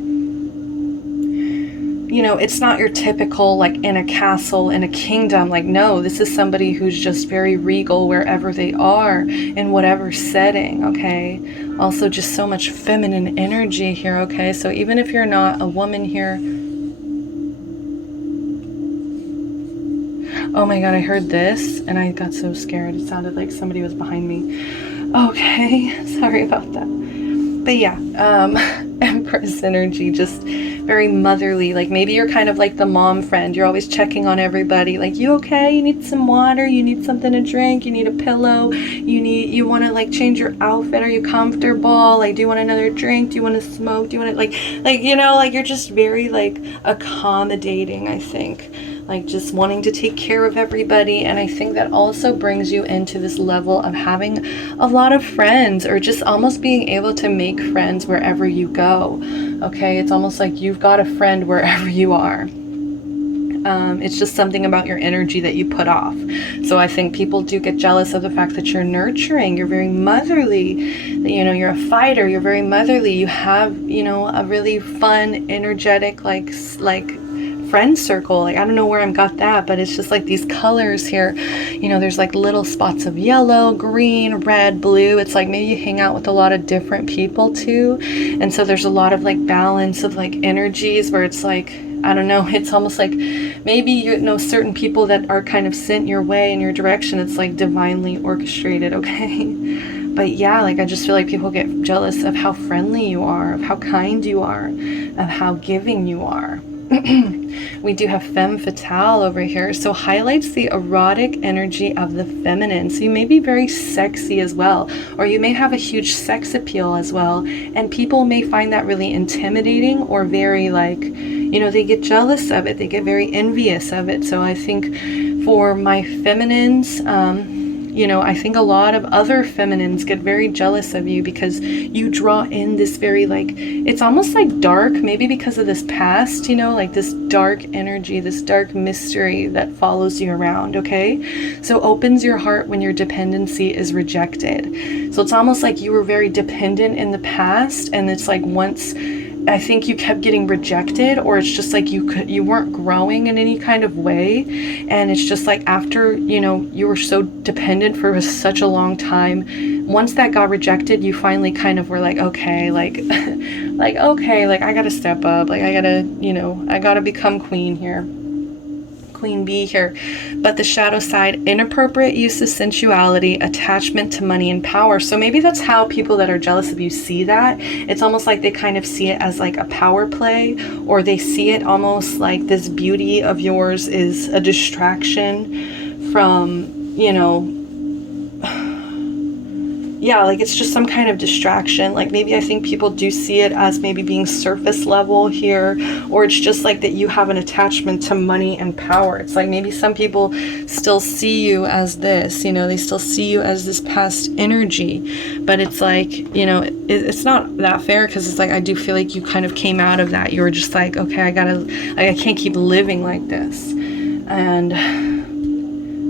you know, it's not your typical like in a castle, in a kingdom. Like, no, this is somebody who's just very regal wherever they are, in whatever setting, okay? Also just so much feminine energy here, okay? So even if you're not a woman here, oh my God, I heard this and I got so scared. It sounded like somebody was behind me. Okay, sorry about that. But yeah, Empress energy, just very motherly. Like maybe you're kind of like the mom friend. You're always checking on everybody. Like, you okay? You need some water? You need something to drink? You need a pillow? You want to like change your outfit? Are you comfortable? Like, do you want another drink? Do you want to smoke? Do you want to like, you know, like you're just very like accommodating, I think. Like just wanting to take care of everybody. And I think that also brings you into this level of having a lot of friends, or just almost being able to make friends wherever you go. Okay, it's almost like you've got a friend wherever you are. It's just something about your energy that you put off. So I think people do get jealous of the fact that you're nurturing, you're very motherly, you know, you're a fighter, you're very motherly, you have, you know, a really fun, energetic, like friend circle. Like, I don't know where I got that, but it's just like these colors here. You know, there's like little spots of yellow, green, red, blue. It's like maybe you hang out with a lot of different people too. And so there's a lot of like balance of like energies where it's like, I don't know, it's almost like maybe you know certain people that are kind of sent your way in your direction. It's like divinely orchestrated, okay? But yeah, like I just feel like people get jealous of how friendly you are, of how kind you are, of how giving you are. We do have femme fatale over here, so highlights the erotic energy of the feminine. So you may be very sexy as well, or you may have a huge sex appeal as well, and people may find that really intimidating or very like, you know, they get jealous of it, they get very envious of it. So I think for my feminines, you know, I think a lot of other feminines get very jealous of you because you draw in this very like, it's almost like dark, maybe because of this past, you know, like this dark energy, this dark mystery that follows you around, okay? So opens your heart when your dependency is rejected. So it's almost like you were very dependent in the past, and it's like once I think you kept getting rejected, or it's just like you weren't growing in any kind of way, and it's just like after, you know, you were so dependent for such a long time, once that got rejected, you finally kind of were like, okay, like okay, like I gotta step up, like I gotta, you know, I gotta become queen here, queen bee here. But the shadow side, inappropriate use of sensuality, attachment to money and power. So maybe that's how people that are jealous of you see that. It's almost like they kind of see it as like a power play, or they see it almost like this beauty of yours is a distraction from, you know, yeah, like it's just some kind of distraction. Like maybe I think people do see it as maybe being surface level here, or it's just like that you have an attachment to money and power. It's like maybe some people still see you as this, you know, they still see you as this past energy, but it's like, you know, it's not that fair, because it's like I do feel like you kind of came out of that. You were just like, okay, I can't keep living like this. And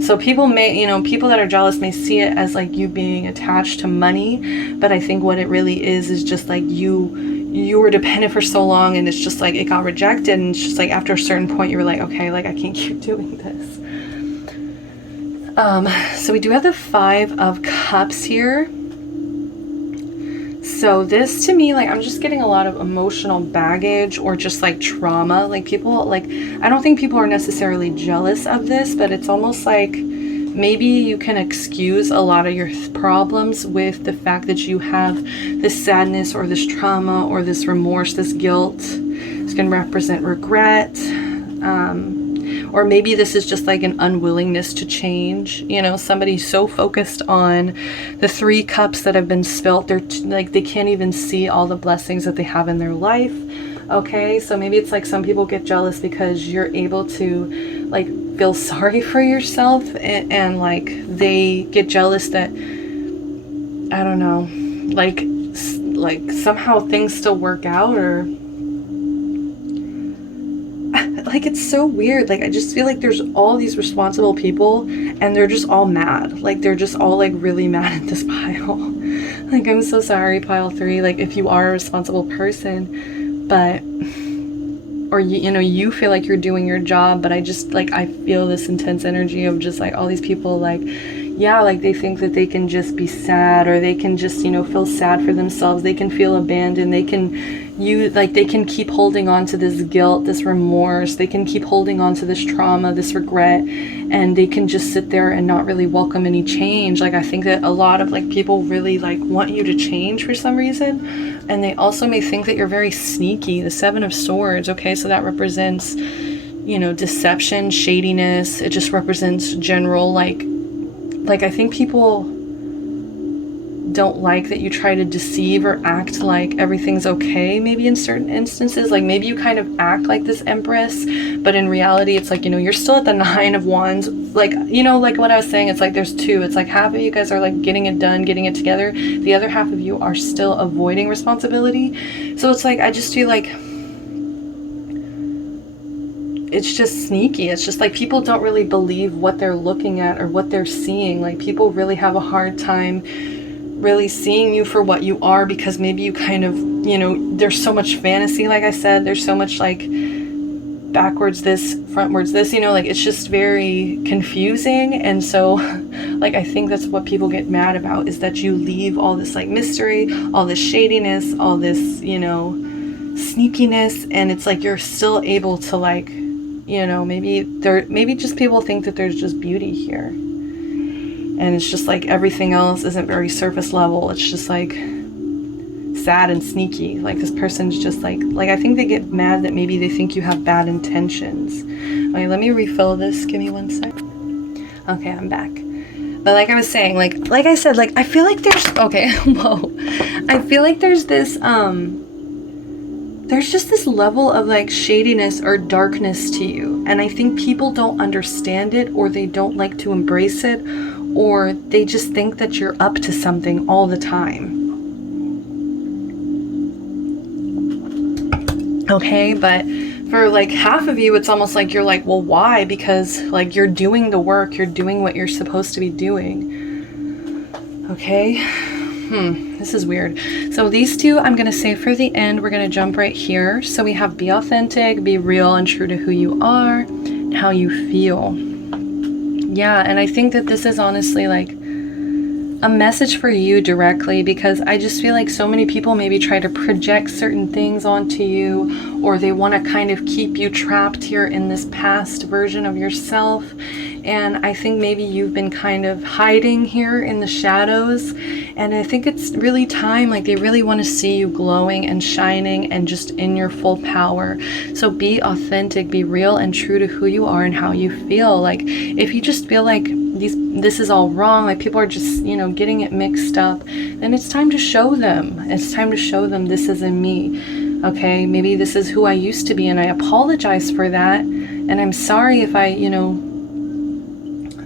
so people may, you know, people that are jealous may see it as like you being attached to money, but I think what it really is just like you were dependent for so long, and it's just like it got rejected, and it's just like after a certain point you were like, okay, like I can't keep doing this. So we do have the 5 of Cups here. So this to me, like I'm just getting a lot of emotional baggage or just like trauma. Like people, like I don't think people are necessarily jealous of this, but it's almost like maybe you can excuse a lot of your problems with the fact that you have this sadness or this trauma or this remorse, this guilt. It's going to represent regret. Or maybe this is just like an unwillingness to change. You know, somebody so focused on the 3 cups that have been spilt, they're like they can't even see all the blessings that they have in their life. Okay, so maybe it's like some people get jealous because you're able to like feel sorry for yourself, and like they get jealous that, I don't know, like somehow things still work out, or like it's so weird. Like I just feel like there's all these responsible people and they're just all mad. Like they're just all like really mad at this pile. Like I'm so sorry, pile 3, like if you are a responsible person, but or you know you feel like you're doing your job, but I just like I feel this intense energy of just like all these people, like yeah, like they think that they can just be sad, or they can just, you know, feel sad for themselves, they can feel abandoned, they can they can keep holding on to this guilt, this remorse, they can keep holding on to this trauma, this regret, and they can just sit there and not really welcome any change. Like I think that a lot of like people really like want you to change for some reason, and they also may think that you're very sneaky. The 7 of Swords, okay, so that represents, you know, deception, shadiness. It just represents general like I think people don't like that you try to deceive or act like everything's okay, maybe in certain instances. Like maybe you kind of act like this Empress, but in reality it's like, you know, you're still at the 9 of Wands. Like, you know, like what I was saying, it's like there's 2. It's like half of you guys are like getting it done, getting it together. The other half of you are still avoiding responsibility. So it's like I just feel like it's just sneaky. It's just like people don't really believe what they're looking at or what they're seeing. Like people really have a hard time really seeing you for what you are, because maybe you kind of, you know, there's so much fantasy. Like I said, there's so much like backwards this, frontwards this, you know, like it's just very confusing. And so like I think that's what people get mad about, is that you leave all this like mystery, all this shadiness, all this, you know, sneakiness, and it's like you're still able to like, you know, maybe just people think that there's just beauty here, and it's just like everything else isn't very surface level. It's just like sad and sneaky. Like this person's just like I think they get mad that maybe they think you have bad intentions. Okay, let me refill this. Give me 1 sec. Okay, I'm back. But like I was saying, like I said, like I feel like there's, okay, whoa. I feel like there's this, there's just this level of like shadiness or darkness to you. And I think people don't understand it, or they don't like to embrace it, or they just think that you're up to something all the time. Okay, but for like half of you, it's almost like you're like, well, why? Because like you're doing the work, you're doing what you're supposed to be doing. Okay, this is weird. So these two I'm gonna say for the end. We're gonna jump right here. So we have be authentic, be real and true to who you are and how you feel. Yeah, and I think that this is honestly like a message for you directly, because I just feel like so many people maybe try to project certain things onto you, or they want to kind of keep you trapped here in this past version of yourself. And I think maybe you've been kind of hiding here in the shadows, and I think it's really time, like they really want to see you glowing and shining and just in your full power. So be authentic, be real and true to who you are and how you feel. Like if you just feel like this is all wrong, like people are just, you know, getting it mixed up, then it's time to show them. It's time to show them this isn't me. Okay, maybe this is who I used to be, and I apologize for that, and I'm sorry if I, you know,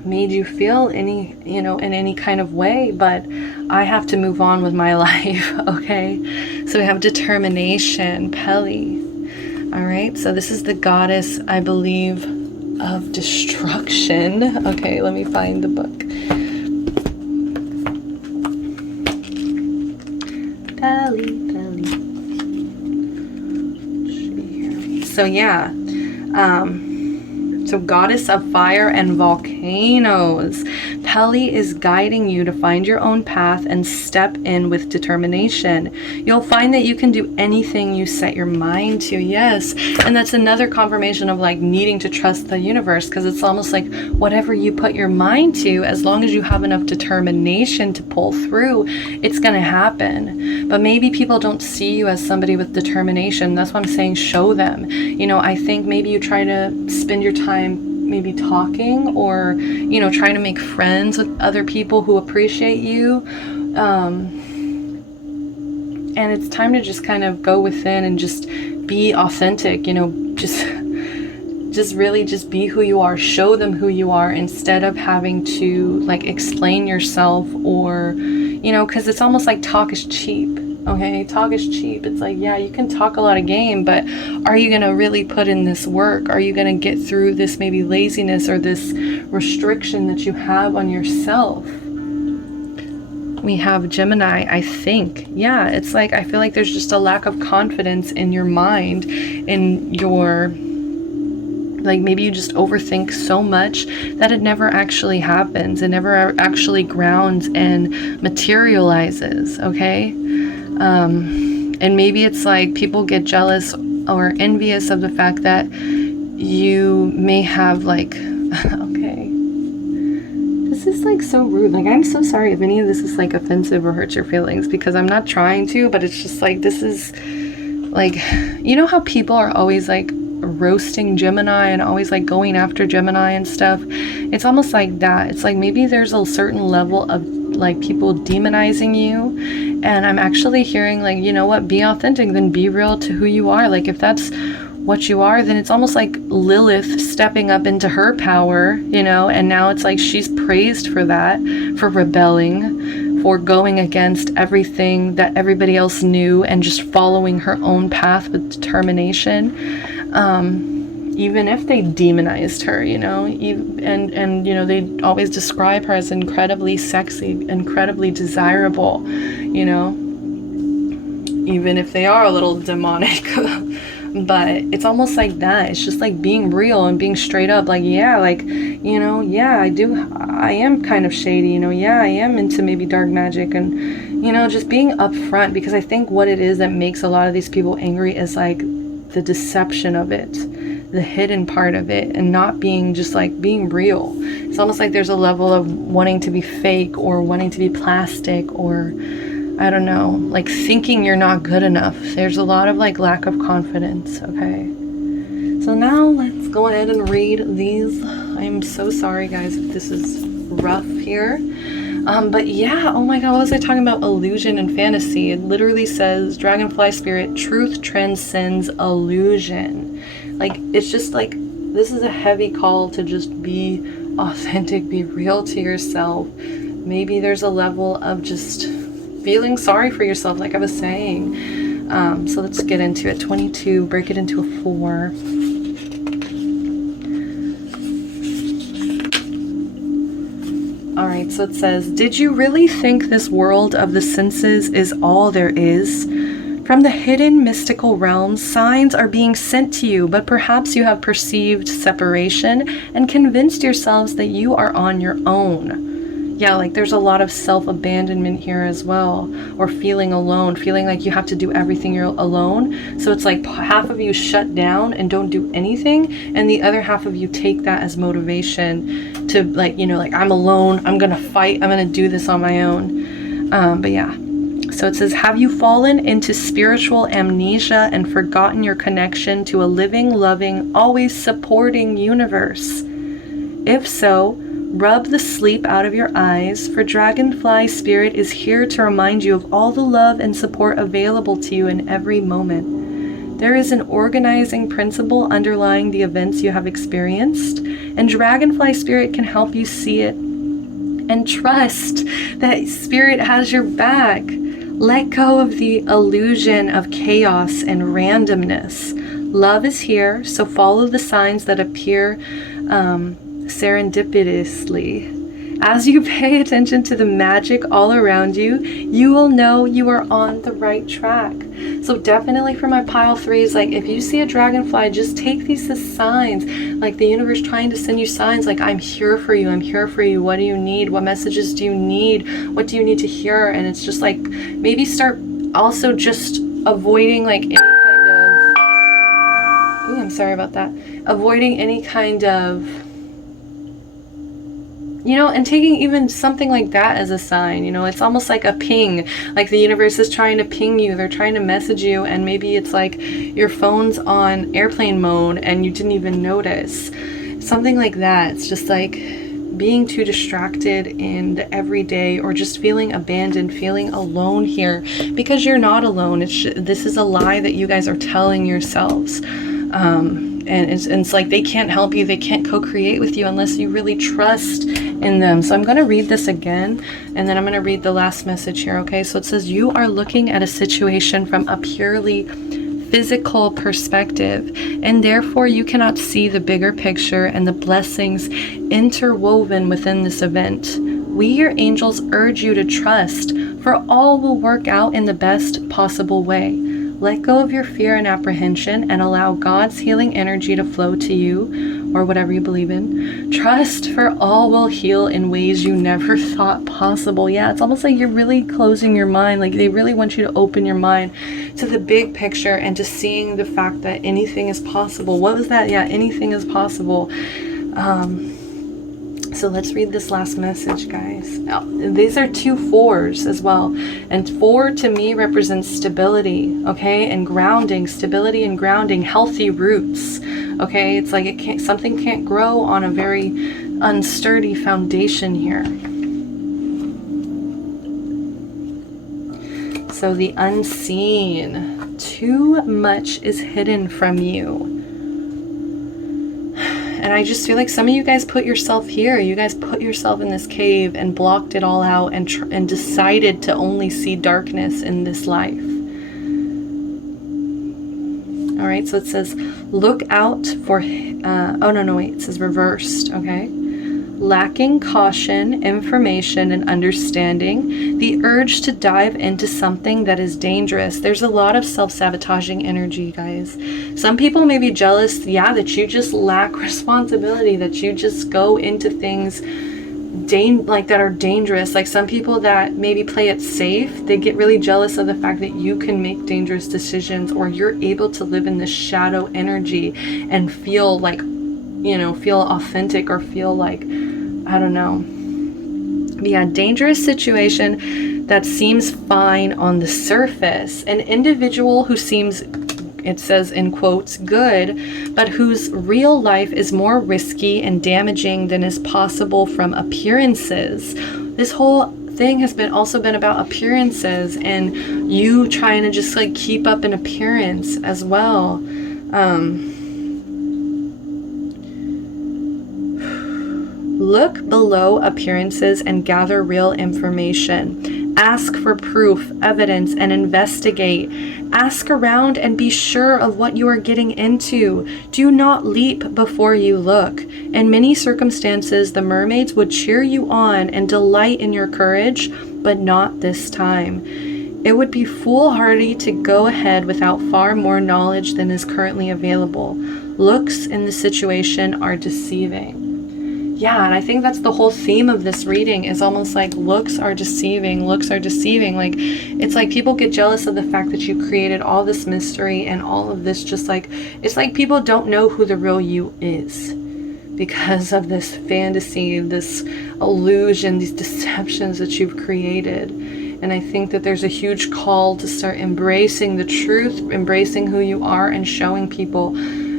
made you feel any, you know, in any kind of way, but I have to move on with my life. Okay, so we have determination, Peli. All right, so this is the goddess, I believe, of destruction. Okay, let me find the book. Peli. So yeah, so goddess of fire and volcanoes. Peli is guiding you to find your own path and step in with determination. You'll find that you can do anything you set your mind to. Yes, and that's another confirmation of like needing to trust the universe, because it's almost like whatever you put your mind to, as long as you have enough determination to pull through, it's gonna happen. But maybe people don't see you as somebody with determination. That's why I'm saying show them. You know, I think maybe you try to spend your time maybe talking, or, you know, trying to make friends with other people who appreciate you. And it's time to just kind of go within and just be authentic, you know, just really just be who you are, show them who you are, instead of having to like explain yourself, or, you know, because it's almost like talk is cheap. Okay, talk is cheap. It's like, yeah, you can talk a lot of game, but are you going to really put in this work? Are you going to get through this maybe laziness or this restriction that you have on yourself? We have Gemini, I think. Yeah, it's like, I feel like there's just a lack of confidence in your mind, in your, like maybe you just overthink so much that it never actually happens. It never actually grounds and materializes, okay? And maybe it's like people get jealous or envious of the fact that you may have like, okay, this is like so rude. Like, I'm so sorry if any of this is like offensive or hurts your feelings, because I'm not trying to, but it's just like, this is like, you know how people are always like roasting Gemini and always like going after Gemini and stuff? It's almost like that. It's like maybe there's a certain level of like people demonizing you, and I'm actually hearing like, you know what, be authentic, then be real to who you are. Like if that's what you are, then it's almost like Lilith stepping up into her power, you know, and now it's like she's praised for that, for rebelling, for going against everything that everybody else knew and just following her own path with determination. Even if they demonized her, you know, and you know, they always describe her as incredibly sexy, incredibly desirable, you know, even if they are a little demonic. But it's almost like that. It's just like being real and being straight up. Like, yeah, like, you know, yeah, I am kind of shady, you know, yeah, I am into maybe dark magic, and, you know, just being upfront, because I think what it is that makes a lot of these people angry is like the deception of it, the hidden part of it, and not being just like being real. It's almost like there's a level of wanting to be fake or wanting to be plastic, or I don't know, like thinking you're not good enough. There's a lot of like lack of confidence. Okay, so now let's go ahead and read these. I'm so sorry guys if this is rough here. But yeah, oh my god, what was I talking about? Illusion and fantasy. It literally says, Dragonfly Spirit, truth transcends illusion. Like, it's just like, this is a heavy call to just be authentic, be real to yourself. Maybe there's a level of just feeling sorry for yourself, like I was saying. So let's get into it. 22, break it into a 4. Alright, so it says, did you really think this world of the senses is all there is? From the hidden mystical realms, signs are being sent to you, but perhaps you have perceived separation and convinced yourselves that you are on your own. Yeah, like there's a lot of self-abandonment here as well, or feeling alone, feeling like you have to do everything you're alone. So it's like half of you shut down and don't do anything, and the other half of you take that as motivation to, like, you know, like, I'm alone, I'm gonna fight, I'm gonna do this on my own. But yeah, so it says, have you fallen into spiritual amnesia and forgotten your connection to a living, loving, always supporting universe? If so, rub the sleep out of your eyes, for Dragonfly Spirit is here to remind you of all the love and support available to you in every moment. There is an organizing principle underlying the events you have experienced, and Dragonfly Spirit can help you see it. And trust that Spirit has your back. Let go of the illusion of chaos and randomness. Love is here, so follow the signs that appear serendipitously. As you pay attention to the magic all around you, you will know you are on the right track. So definitely for my pile 3s, like, if you see a dragonfly, just take these as signs, like the universe trying to send you signs, like, I'm here for you, I'm here for you. What do you need? What messages do you need? What do you need to hear? And it's just like, maybe start also just avoiding like any kind of, ooh, I'm sorry about that, avoiding any kind of, you know, and taking even something like that as a sign. You know, it's almost like a ping, like the universe is trying to ping you, they're trying to message you, and maybe it's like your phone's on airplane mode and you didn't even notice. Something like that. It's just like being too distracted in the everyday, or just feeling abandoned, feeling alone here, because you're not alone. This is a lie that you guys are telling yourselves. And it's like they can't help you, they can't co-create with you unless you really trust in them. So I'm going to read this again, and then I'm going to read the last message here, okay? So it says, you are looking at a situation from a purely physical perspective, and therefore you cannot see the bigger picture and the blessings interwoven within this event. We, your angels, urge you to trust, for all will work out in the best possible way. Let go of your fear and apprehension and allow God's healing energy to flow to you, or whatever you believe in. Trust, for all will heal in ways you never thought possible. Yeah, it's almost like you're really closing your mind. Like, they really want you to open your mind to the big picture and to seeing the fact that anything is possible. What was that? Yeah, anything is possible. So let's read this last message, guys. Now, these are 2 4s as well. And 4 to me represents stability, okay? And grounding, stability and grounding, healthy roots, okay? It's like something can't grow on a very unsturdy foundation here. So the unseen, too much is hidden from you. And I just feel like some of you guys put yourself here. You guys put yourself in this cave and blocked it all out and decided to only see darkness in this life. All right, so it says, look out for, oh no, wait, it says reversed, okay? lacking caution, information, and understanding, the urge to dive into something that is dangerous. There's a lot of self-sabotaging energy, guys. Some people may be jealous, yeah, that you just lack responsibility, that you just go into things like that are dangerous. Like some people that maybe play it safe, they get really jealous of the fact that you can make dangerous decisions, or you're able to live in this shadow energy and feel like, you know, feel authentic, or feel like, I don't know. Yeah, dangerous situation that seems fine on the surface. An individual who seems, it says in quotes, good, but whose real life is more risky and damaging than is possible from appearances. This whole thing has also been about appearances, and you trying to just like keep up an appearance as well. Look below appearances and gather real information. Ask for proof, evidence, and investigate. Ask around and be sure of what you are getting into. Do not leap before you look. In many circumstances, the mermaids would cheer you on and delight in your courage, but not this time. It would be foolhardy to go ahead without far more knowledge than is currently available. Looks in the situation are deceiving. Yeah, and I think that's the whole theme of this reading, is almost like looks are deceiving, looks are deceiving. Like, it's like people get jealous of the fact that you created all this mystery and all of this, just like, it's like people don't know who the real you is because of this fantasy, this illusion, these deceptions that you've created. And I think that there's a huge call to start embracing the truth, embracing who you are, and showing people,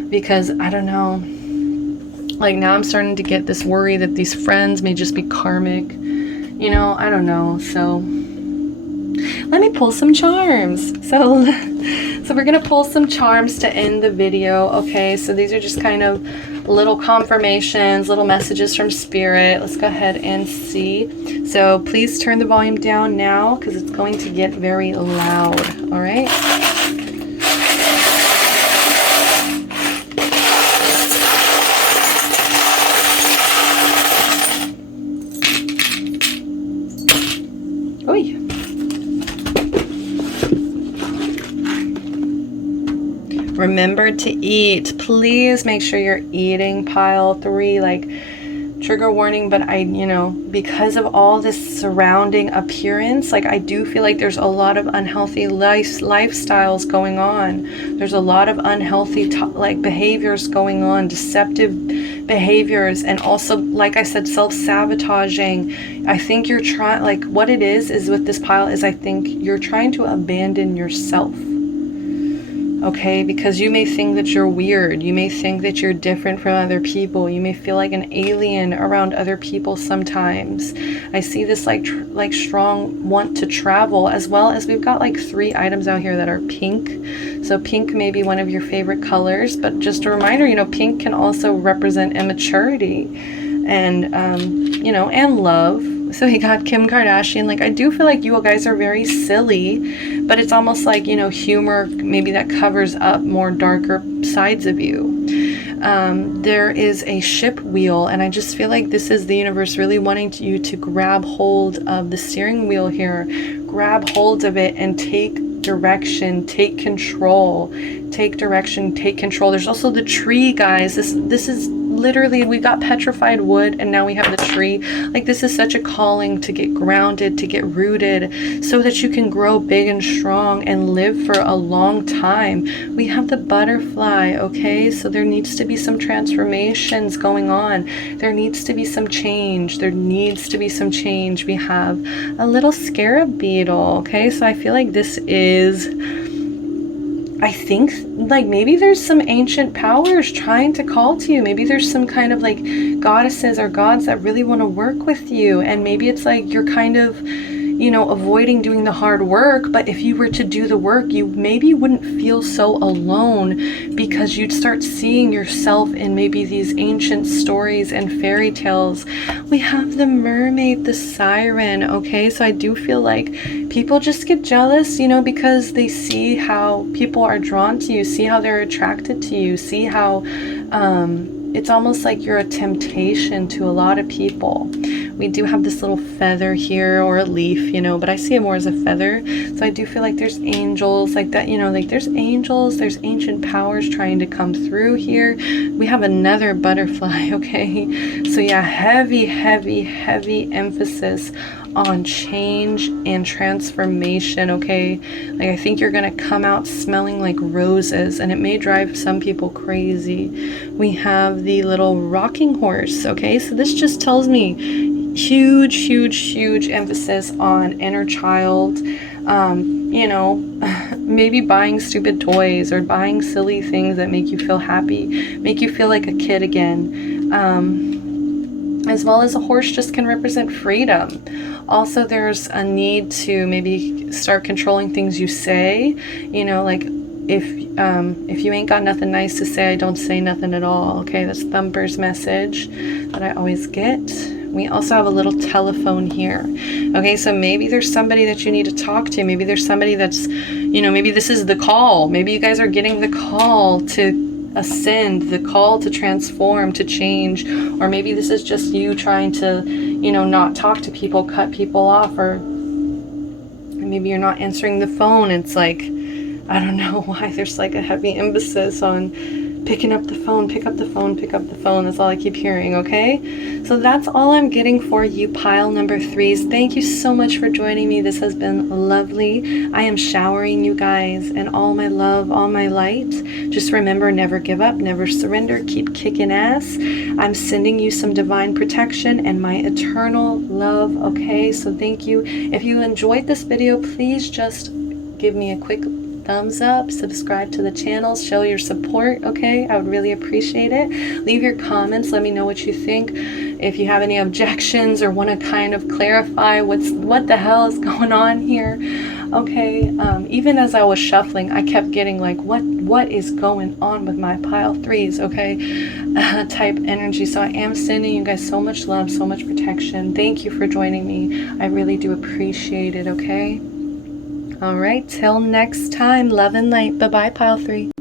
because I don't know, like now I'm starting to get this worry that these friends may just be karmic, you know, I don't know. So let me pull some charms. So we're gonna pull some charms to end the video. Okay, so these are just kind of little confirmations, little messages from spirit. Let's go ahead and see. So please turn the volume down now, because it's going to get very loud. All right. Remember to eat. Please make sure you're eating. Pile 3, like, trigger warning, but you know, because of all this surrounding appearance, like I do feel like there's a lot of unhealthy lifestyles going on. There's a lot of unhealthy like behaviors going on, deceptive behaviors, and also, like I said, self-sabotaging. I think you're trying, like what it is with this pile is, I think you're trying to abandon yourself. Okay, because you may think that you're weird. You may think that you're different from other people. You may feel like an alien around other people sometimes. I see this like strong want to travel, as well as we've got like 3 items out here that are pink. So pink may be one of your favorite colors, but just a reminder, you know, pink can also represent immaturity and, you know, and love. So he got Kim Kardashian. Like, I do feel like you guys are very silly, but it's almost like, you know, humor maybe that covers up more darker sides of you. There is a ship wheel, and I just feel like this is the universe really wanting you to grab hold of the steering wheel here. Grab hold of it and take direction, take control. Take direction, take control. There's also the tree, guys. This is literally, we got petrified wood and now we have the tree. Like, this is such a calling to get grounded, to get rooted, so that you can grow big and strong and live for a long time. We have the butterfly, okay? So there needs to be some transformations going on. There needs to be some change. There needs to be some change. We have a little scarab beetle, okay? So I feel like this is, I think, like, maybe there's some ancient powers trying to call to you. Maybe there's some kind of like goddesses or gods that really want to work with you. And maybe it's like you're kind of, you know, avoiding doing the hard work. But if you were to do the work, you maybe wouldn't feel so alone, because you'd start seeing yourself in maybe these ancient stories and fairy tales. We have the mermaid, the siren, okay? So I do feel like people just get jealous, you know, because they see how people are drawn to you, see how they're attracted to you, see how it's almost like you're a temptation to a lot of people. We do have this little feather here, or a leaf, you know, but I see it more as a feather. So I do feel like there's angels like that, you know, like there's angels, there's ancient powers trying to come through here. We have another butterfly, okay? So yeah, heavy, heavy, heavy emphasis on change and transformation, okay? Like I think you're gonna come out smelling like roses, and it may drive some people crazy. We have the little rocking horse, okay? So this just tells me huge, huge, huge emphasis on inner child. You know, maybe buying stupid toys or buying silly things that make you feel happy, make you feel like a kid again. As well as a horse just can represent freedom. Also, there's a need to maybe start controlling things you say. You know, like if you ain't got nothing nice to say, I don't say nothing at all. Okay, that's Thumper's message that I always get. We also have a little telephone here. Okay, so maybe there's somebody that you need to talk to. Maybe there's somebody that's, you know, maybe this is the call. Maybe you guys are getting the call to ascend, the call to transform, to change. Or maybe this is just you trying to, you know, not talk to people, cut people off, or maybe you're not answering the phone. It's like, I don't know why there's like a heavy emphasis on picking up the phone, pick up the phone, pick up the phone. That's all I keep hearing, okay? So that's all I'm getting for you, pile number 3s. Thank you so much for joining me. This has been lovely. I am showering you guys and all my love, all my light. Just remember, never give up, never surrender, keep kicking ass. I'm sending you some divine protection and my eternal love, okay? So thank you. If you enjoyed this video, please just give me a quick thumbs up, subscribe to the channel, show your support, okay? I would really appreciate it. Leave your comments, let me know what you think. If you have any objections or want to kind of clarify what the hell is going on here, okay? Even as I was shuffling, I kept getting like, what is going on with my pile 3s, okay? Type energy. So I am sending you guys so much love, so much protection. Thank you for joining me. I really do appreciate it, okay? All right, till next time, love and light. Bye-bye, pile 3.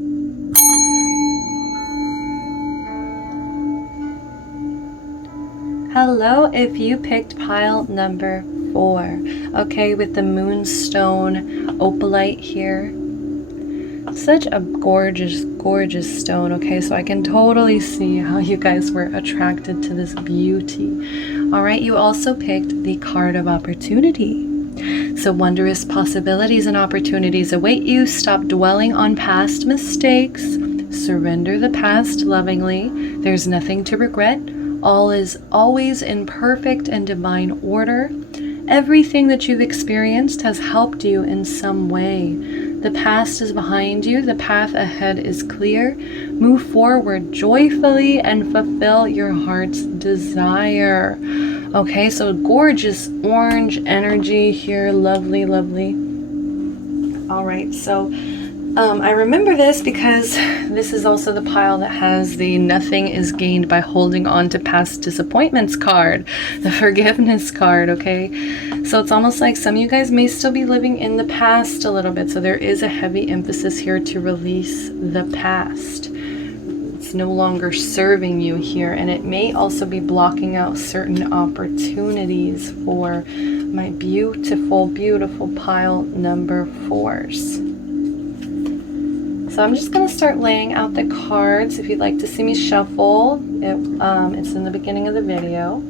Hello, if you picked pile number 4, okay, with the moonstone opalite here. Such a gorgeous, gorgeous stone, okay? So I can totally see how you guys were attracted to this beauty. All right, you also picked the card of opportunity. So wondrous possibilities and opportunities await you. Stop dwelling on past mistakes. Surrender the past lovingly. There's nothing to regret. All is always in perfect and divine order. Everything that you've experienced has helped you in some way. The past is behind you. The path ahead is clear. Move forward joyfully and fulfill your heart's desire. Okay, so gorgeous orange energy here. Lovely, lovely. All right, so I remember this because this is also the pile that has the nothing is gained by holding on to past disappointments card, the forgiveness card, okay? So it's almost like some of you guys may still be living in the past a little bit. So there is a heavy emphasis here to release the past. It's no longer serving you here, and it may also be blocking out certain opportunities for my beautiful, beautiful pile number 4s. So I'm just going to start laying out the cards. If you'd like to see me shuffle, it's in the beginning of the video.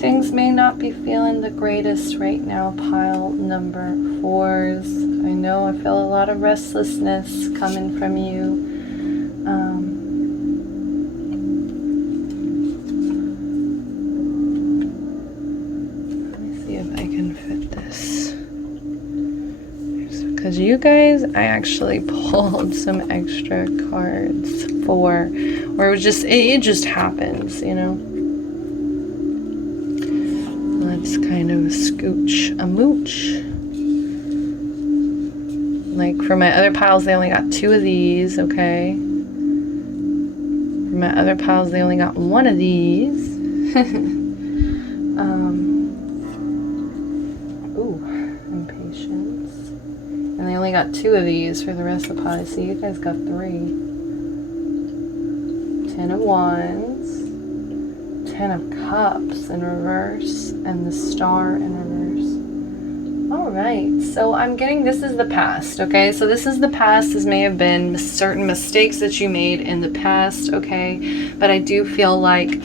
Things may not be feeling the greatest right now, pile number 4s. I know I feel a lot of restlessness coming from you. Let me see if I can fit this. Because you guys, I actually pulled some extra cards for, or it just happens, you know. Let's kind of scooch a mooch. Like for my other piles, they only got 2 of these, okay? For my other pals, they only got one of these. Ooh, impatience. And they only got 2 of these for the rest of the piles. See, you guys got 3. 10 of Wands, 10 of Cups in reverse, and the Star in reverse. All right, so I'm getting, this is the past, okay? So this is the past. This may have been certain mistakes that you made in the past, okay? But I do feel like,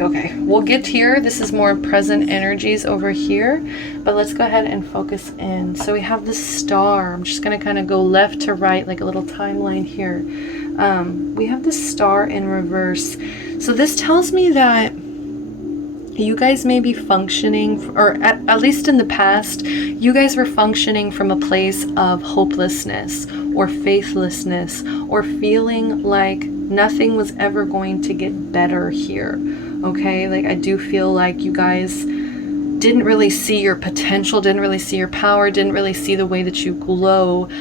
okay, we'll get here. This is more present energies over here, but let's go ahead and focus in. So we have the Star. I'm just gonna kind of go left to right, like a little timeline here. We have the Star in reverse. So this tells me that you guys may be functioning, or at least in the past, you guys were functioning from a place of hopelessness or faithlessness, or feeling like nothing was ever going to get better here, okay? Like, I do feel like you guys didn't really see your potential, didn't really see your power, didn't really see the way that you glowed.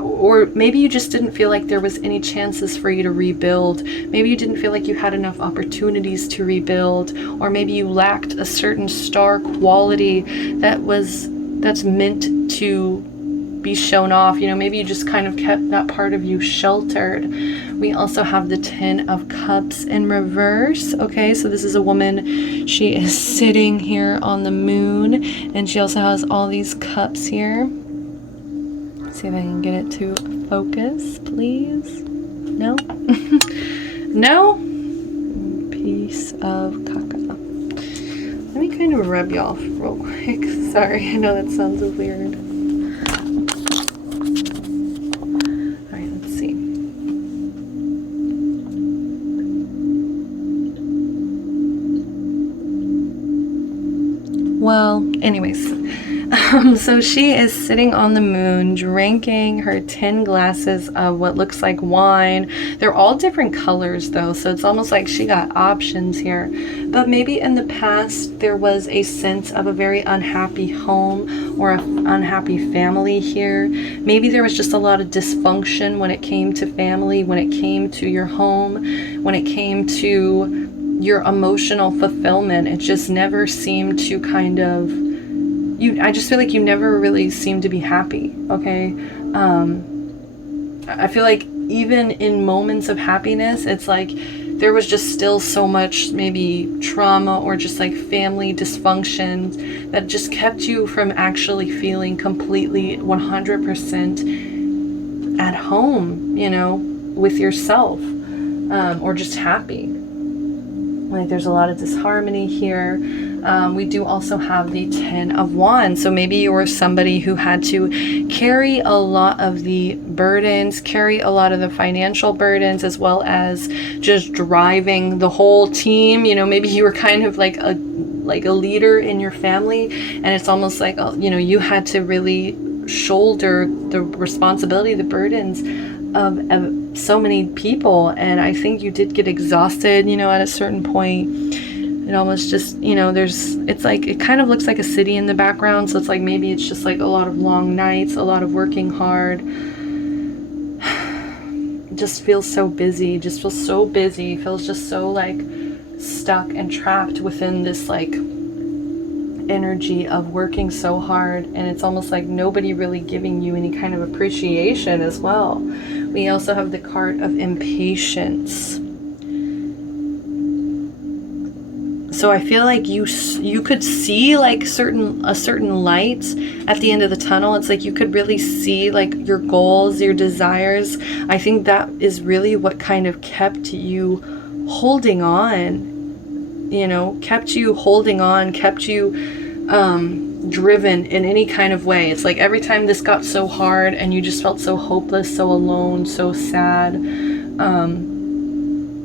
Or maybe you just didn't feel like there was any chances for you to rebuild. Maybe you didn't feel like you had enough opportunities to rebuild, or maybe you lacked a certain star quality that's meant to be shown off. You know, maybe you just kind of kept that part of you sheltered. We also have the 10 of Cups in reverse. Okay, so this is a woman. She is sitting here on the moon, and she also has all these cups here. See if I can get it to focus, please. No? No? Piece of caca. Let me kind of rub you off real quick. Sorry, I know that sounds weird. Alright, let's see. Well, anyways. So she is sitting on the moon drinking her 10 glasses of what looks like wine. They're all different colors though, so it's almost like she got options here. But maybe in the past there was a sense of a very unhappy home or an unhappy family here. Maybe there was just a lot of dysfunction when it came to family, when it came to your home, when it came to your emotional fulfillment. It just never seemed to kind of, I just feel like you never really seem to be happy, okay? I feel like even in moments of happiness, it's like there was just still so much maybe trauma or just like family dysfunction that just kept you from actually feeling completely 100% at home, you know, with yourself, or just happy. Like, there's a lot of disharmony here. We do also have the 10 of Wands. So maybe you were somebody who had to carry a lot of the burdens, carry a lot of the financial burdens, as well as just driving the whole team. You know, maybe you were kind of like a leader in your family, and it's almost like, you know, you had to really shoulder the responsibility, the burdens of so many people. And I think you did get exhausted, you know, at a certain point. It almost just, you know, it's like, it kind of looks like a city in the background. So it's like, maybe it's just like a lot of long nights, a lot of working hard. It just feels so busy, feels just so like stuck and trapped within this like energy of working so hard. And it's almost like nobody really giving you any kind of appreciation as well. We also have the card of impatience. So I feel like you could see like a certain light at the end of the tunnel. It's like you could really see like your goals, your desires. I think that is really what kind of kept you holding on, you know, kept you holding on, kept you driven in any kind of way. It's like every time this got so hard and you just felt so hopeless, so alone, so sad,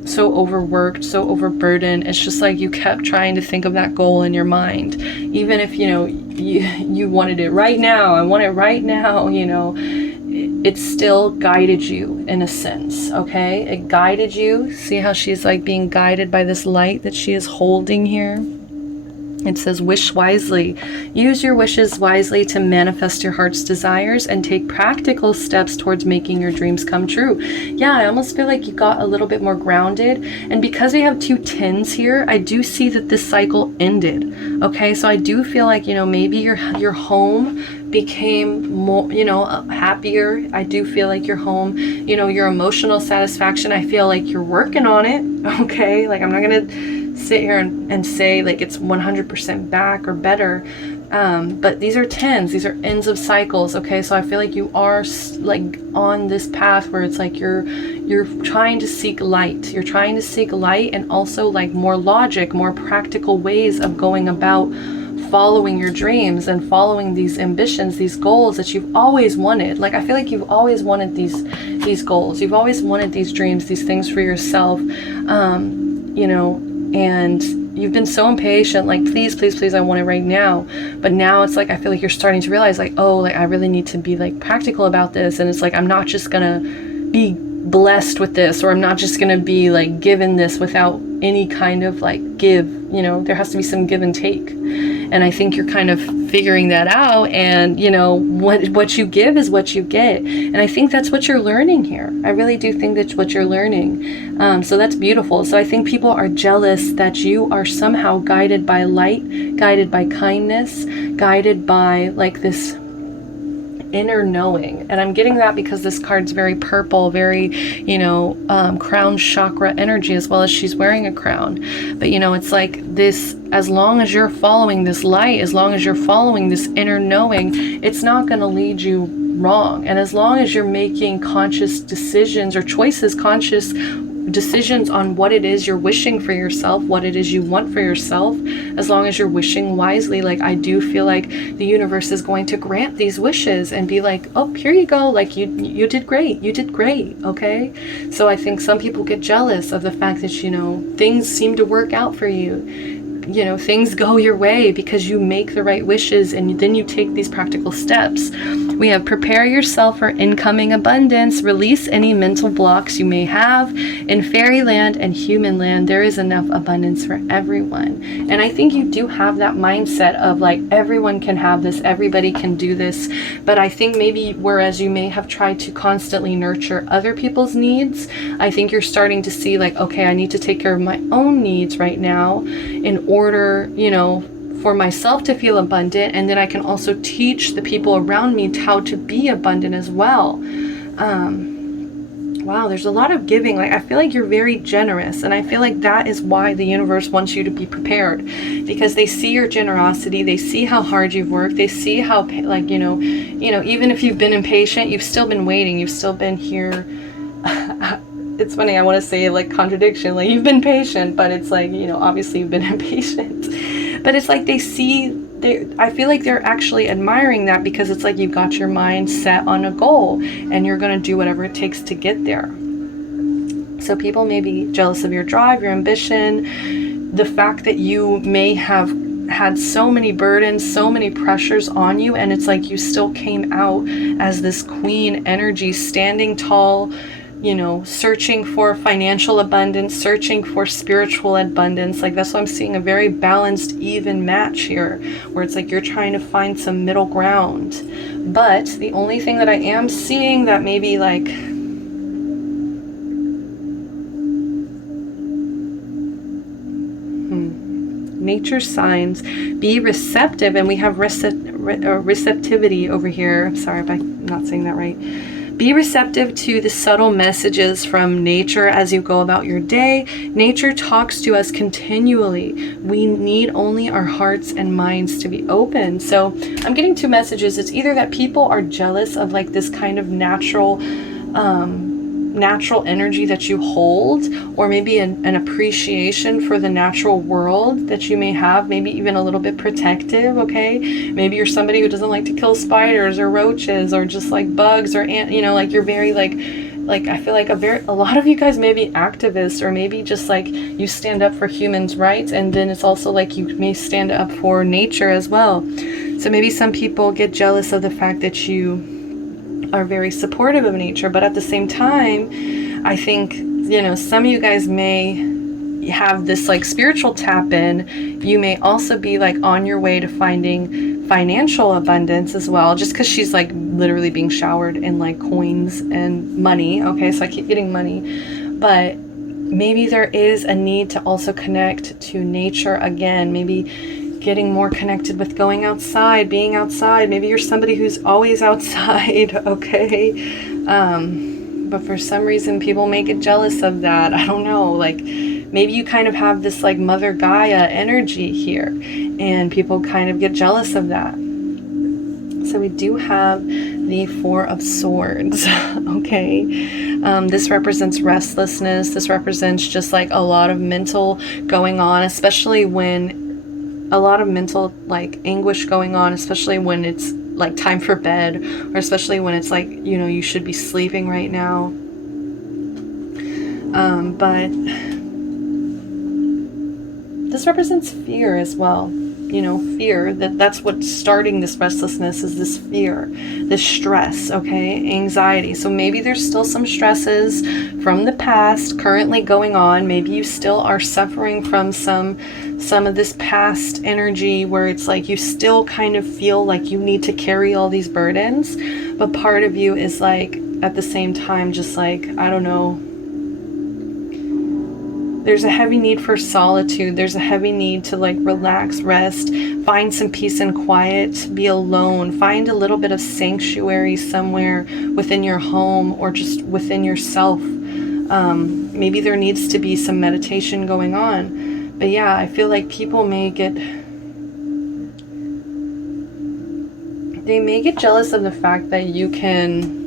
so overworked, so overburdened. It's just like you kept trying to think of that goal in your mind, even if, you know, you wanted it right now. I want it right now, you know. It still guided you in a sense, okay? It guided you. See how she's like being guided by this light that she is holding here? It says, wish wisely. Use your wishes wisely to manifest your heart's desires and take practical steps towards making your dreams come true. Yeah, I almost feel like you got a little bit more grounded. And because we have 2 tens here, I do see that this cycle ended. Okay, so I do feel like, maybe your home became more, happier. I do feel like your home, your emotional satisfaction, I feel like you're working on it. Okay, like I'm not going to sit here and say like it's 100% back or better, but these are tens, these are ends of cycles. Okay, so I feel like you are like on this path where it's like you're trying to seek light, and also like more logic, more practical ways of going about following your dreams and following these ambitions, these goals that you've always wanted. Like I feel like you've always wanted these goals, you've always wanted these dreams, these things for yourself, and you've been so impatient, like please, please, please, I want it right now. But now it's like I feel like you're starting to realize like, oh, like I really need to be like practical about this. And it's like I'm not just gonna be blessed with this, or I'm not just gonna be like given this without any kind of like give. There has to be some give and take. And I think you're kind of figuring that out, and what you give is what you get. And I think that's what you're learning here. I really do think that's what you're learning. So that's beautiful. So I think people are jealous that you are somehow guided by light, guided by kindness, guided by like this inner knowing. And I'm getting that because this card's very purple, very, crown chakra energy, as well as she's wearing a crown. But, it's like this, as long as you're following this light, as long as you're following this inner knowing, it's not going to lead you wrong. And as long as you're making conscious decisions or conscious decisions on what it is you're wishing for yourself, what it is you want for yourself, as long as you're wishing wisely, like I do feel like the universe is going to grant these wishes and be like, oh, here you go, like you did great, okay? So I think some people get jealous of the fact that, things seem to work out for you. Things go your way because you make the right wishes, and then you take these practical steps. We have prepare yourself for incoming abundance, release any mental blocks you may have. In fairyland and human land, there is enough abundance for everyone. And I think you do have that mindset of like, everyone can have this, everybody can do this. But I think maybe whereas you may have tried to constantly nurture other people's needs, I think you're starting to see like, okay, I need to take care of my own needs right now in order, for myself to feel abundant, and then I can also teach the people around me how to be abundant as well. Wow, there's a lot of giving. Like I feel like you're very generous, and I feel like that is why the universe wants you to be prepared, because they see your generosity, they see how hard you've worked, they see how like even if you've been impatient, you've still been waiting, you've still been here. It's funny, I want to say like contradiction, like you've been patient, but it's like, obviously you've been impatient. But it's like I feel like they're actually admiring that, because it's like you've got your mind set on a goal and you're going to do whatever it takes to get there. So people may be jealous of your drive, your ambition, the fact that you may have had so many burdens, so many pressures on you, and it's like you still came out as this queen energy, standing tall, searching for financial abundance, searching for spiritual abundance. Like that's why I'm seeing a very balanced, even match here, where it's like you're trying to find some middle ground. But the only thing that I am seeing that maybe like nature signs, be receptive, and we have receptivity over here. I'm sorry if I'm not saying that right. Be receptive to the subtle messages from nature as you go about your day. Nature talks to us continually. We need only our hearts and minds to be open. So I'm getting 2 messages. It's either that people are jealous of like this kind of natural energy that you hold, or maybe an appreciation for the natural world that you may have, maybe even a little bit protective. Okay, maybe you're somebody who doesn't like to kill spiders or roaches or just like bugs or like you're very like I feel like a lot of you guys may be activists, or maybe just like you stand up for humans' rights, and then it's also like you may stand up for nature as well. So maybe some people get jealous of the fact that you are very supportive of nature, but at the same time, I think, some of you guys may, have this like spiritual tap in, you may also be like on your way to finding financial abundance as well, just because she's like literally being showered in like coins and money. Okay, so I keep getting money, but maybe there is a need to also connect to nature again, maybe getting more connected with going outside, being outside. Maybe you're somebody who's always outside. Okay, but for some reason people may get jealous of that. I don't know, like maybe you kind of have this like Mother Gaia energy here, and people kind of get jealous of that. So we do have the Four of Swords. Okay, this represents restlessness. This represents just like a lot of mental going on, especially when a lot of mental like anguish going on, especially when it's like time for bed, or especially when it's like, you know, you should be sleeping right now. But this represents fear as well. You know, fear, that's what's starting this restlessness, is this fear, this stress, okay, anxiety. So maybe there's still some stresses from the past currently going on. Maybe you still are suffering from some of this past energy where it's like you still kind of feel like you need to carry all these burdens, but part of you is like at the same time just like, I don't know, there's a heavy need for solitude. There's a heavy need to like relax, rest, find some peace and quiet, be alone, find a little bit of sanctuary somewhere within your home or just within yourself. Maybe there needs to be some meditation going on. But yeah, I feel like people may get jealous of the fact that you can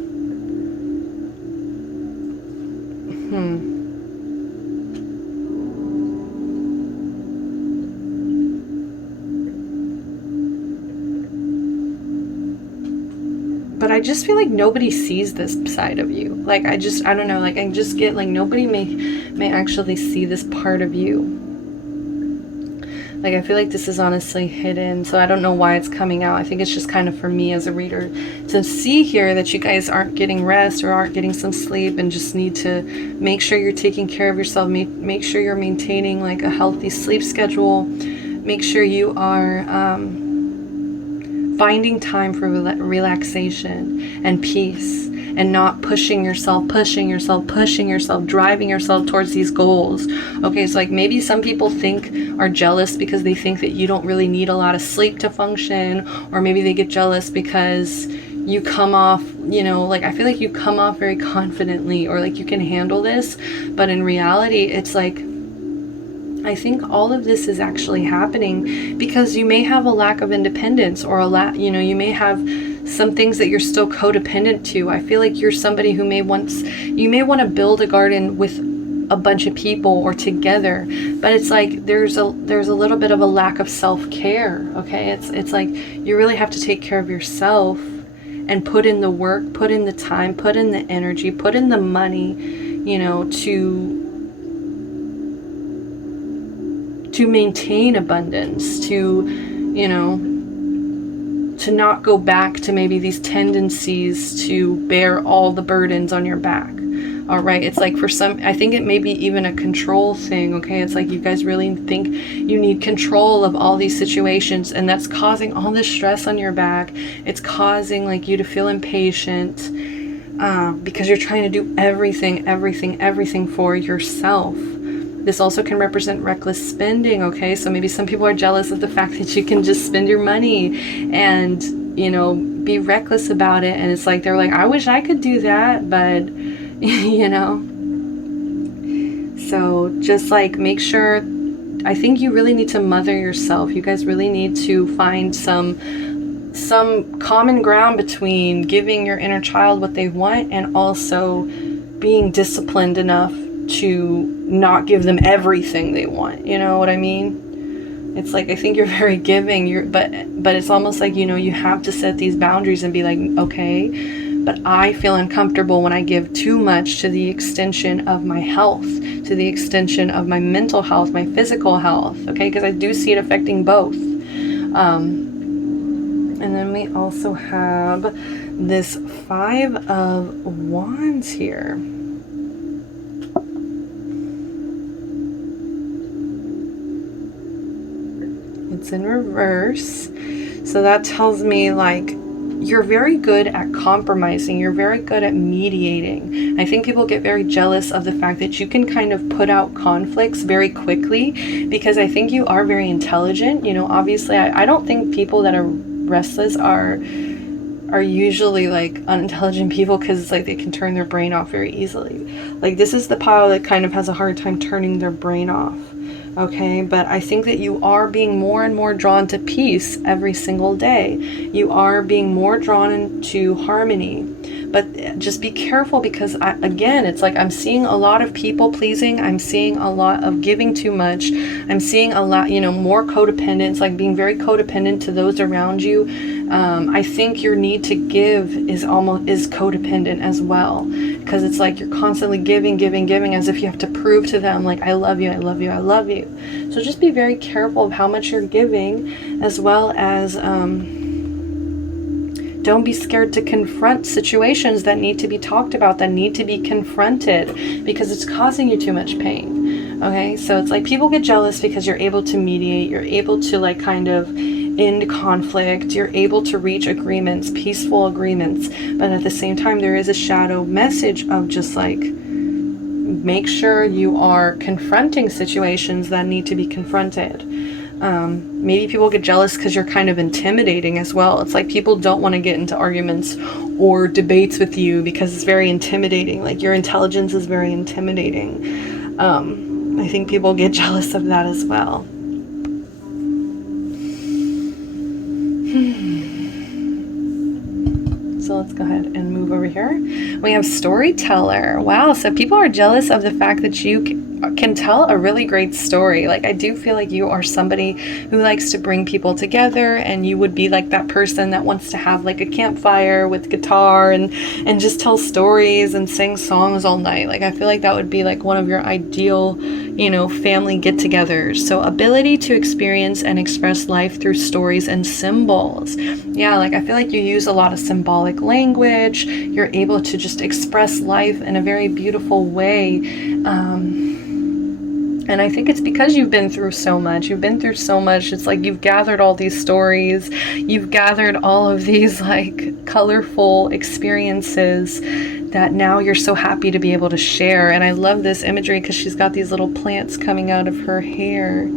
but I just feel like nobody sees this side of you. Like I don't know, like I just get like nobody may actually see this part of you. Like I feel like this is honestly hidden, so I don't know why it's coming out. I think it's just kind of for me as a reader to see here that you guys aren't getting rest or aren't getting some sleep, and just need to make sure you're taking care of yourself, make sure you're maintaining like a healthy sleep schedule, make sure you are finding time for relaxation and peace, and not pushing yourself, driving yourself towards these goals. Okay, so like maybe some people are jealous because they think that you don't really need a lot of sleep to function, or maybe they get jealous because you come off, you know, like I feel like you come off very confidently, or like you can handle this, but in reality it's like, I think all of this is actually happening because you may have a lack of independence, or you may have some things that you're still codependent to. I feel like you're somebody who you may want to build a garden with a bunch of people or together, but it's like there's a little bit of a lack of self-care. Okay, it's like you really have to take care of yourself and put in the work, put in the time, put in the energy, put in the money, you know, to maintain abundance, to, you know, to not go back to maybe these tendencies to bear all the burdens on your back. All right, it's like for some, I think it may be even a control thing. Okay, it's like you guys really think you need control of all these situations, and that's causing all this stress on your back. It's causing like you to feel impatient because you're trying to do everything for yourself. This also can represent reckless spending, okay? So maybe some people are jealous of the fact that you can just spend your money and, you know, be reckless about it. And it's like, they're like, I wish I could do that, but, you know. So just like make sure, I think you really need to mother yourself. You guys really need to find some common ground between giving your inner child what they want and also being disciplined enough to not give them everything they want. You know what I mean? It's like, I think you're very giving, but it's almost like, you know, you have to set these boundaries and be like, okay, but I feel uncomfortable when I give too much to the extension of my health, to the extension of my mental health, my physical health, okay? Because I do see it affecting both. And then we also have this Five of Wands here. It's in reverse. So that tells me like you're very good at compromising. You're very good at mediating. I think people get very jealous of the fact that you can kind of put out conflicts very quickly, because I think you are very intelligent. You know, obviously I don't think people that are restless are usually like unintelligent people, because like they can turn their brain off very easily. Like this is the pile that kind of has a hard time turning their brain off. Okay, but I think that you are being more and more drawn to peace every single day. You are being more drawn into harmony. But just be careful, because again, it's like I'm seeing a lot of people pleasing. I'm seeing a lot of giving too much. I'm seeing a lot, you know, more codependence, like being very codependent to those around you. I think your need to give is codependent as well, because it's like you're constantly giving as if you have to prove to them like, I love you, I love you, I love you. So just be very careful of how much you're giving, as well as don't be scared to confront situations that need to be talked about, that need to be confronted, because it's causing you too much pain. Okay, so it's like people get jealous because you're able to mediate, you're able to like kind of end conflict, you're able to reach agreements, peaceful agreements. But at the same time, there is a shadow message of just like, make sure you are confronting situations that need to be confronted. Maybe people get jealous because you're kind of intimidating as well. It's like people don't want to get into arguments or debates with you because it's very intimidating. Like your intelligence is very intimidating. I think people get jealous of that as well. So let's go ahead and move over here. We have storyteller. Wow, so people are jealous of the fact that you can tell a really great story. Like I do feel like you are somebody who likes to bring people together, and you would be like that person that wants to have like a campfire with guitar and just tell stories and sing songs all night. Like I feel like that would be like one of your ideal, you know, family get-togethers. So ability to experience and express life through stories and symbols. Yeah, like I feel like you use a lot of symbolic language. You're able to just express life in a very beautiful way. And I think it's because you've been through so much. You've been through so much. It's like you've gathered all these stories. You've gathered all of these like colorful experiences that now you're so happy to be able to share. And I love this imagery because she's got these little plants coming out of her hair.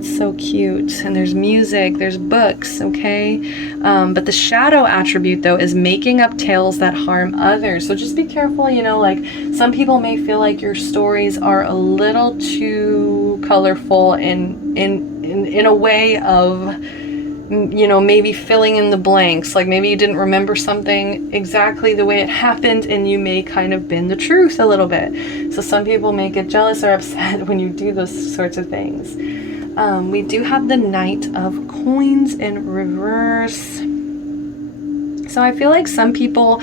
It's so cute. And there's music, there's books, okay? But the shadow attribute though is making up tales that harm others. So just be careful, you know, like some people may feel like your stories are a little too colorful in a way of, you know, maybe filling in the blanks. Like maybe you didn't remember something exactly the way it happened, and you may kind of bend the truth a little bit. So some people may get jealous or upset when you do those sorts of things. We do have the Knight of Coins in reverse. So I feel like some people,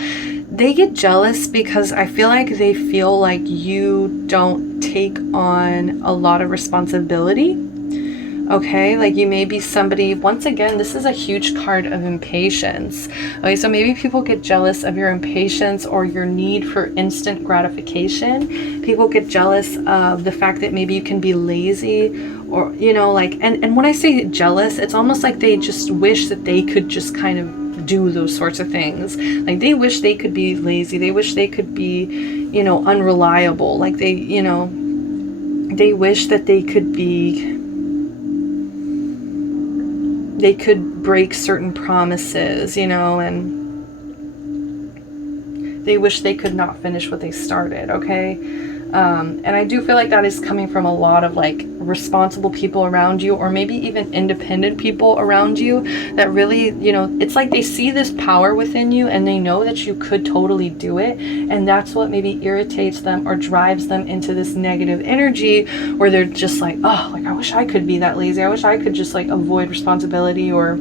they get jealous because I feel like they feel like you don't take on a lot of responsibility. Okay, like you may be somebody, once again, this is a huge card of impatience. Okay, so maybe people get jealous of your impatience or your need for instant gratification. People get jealous of the fact that maybe you can be lazy, or, you know, like, and when I say jealous, it's almost like they just wish that they could just kind of do those sorts of things. Like they wish they could be lazy. They wish they could be, you know, unreliable. Like they, you know, they wish that they could break certain promises, you know, and they wish they could not finish what they started, okay? And I do feel like that is coming from a lot of like responsible people around you, or maybe even independent people around you that really, you know, it's like they see this power within you and they know that you could totally do it. And that's what maybe irritates them or drives them into this negative energy where they're just like, oh, like I wish I could be that lazy. I wish I could just like avoid responsibility or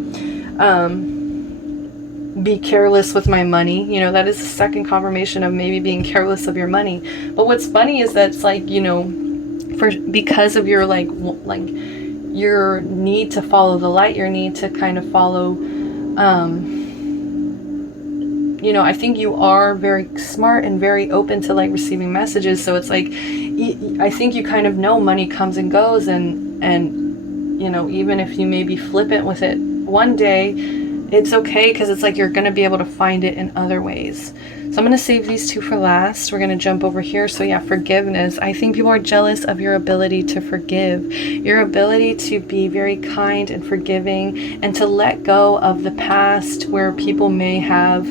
be careless with my money. You know, that is the second confirmation of maybe being careless of your money. But what's funny is that it's like, you know, because of your like your need to follow the light, your need to kind of follow, you know, I think you are very smart and very open to like receiving messages. So it's like, I think you kind of know money comes and goes, and you know, even if you may be flippant with it one day, it's okay, because it's like you're going to be able to find it in other ways. So I'm going to save these two for last. We're going to jump over here. So yeah, forgiveness. I think people are jealous of your ability to forgive, your ability to be very kind and forgiving, and to let go of the past where people may have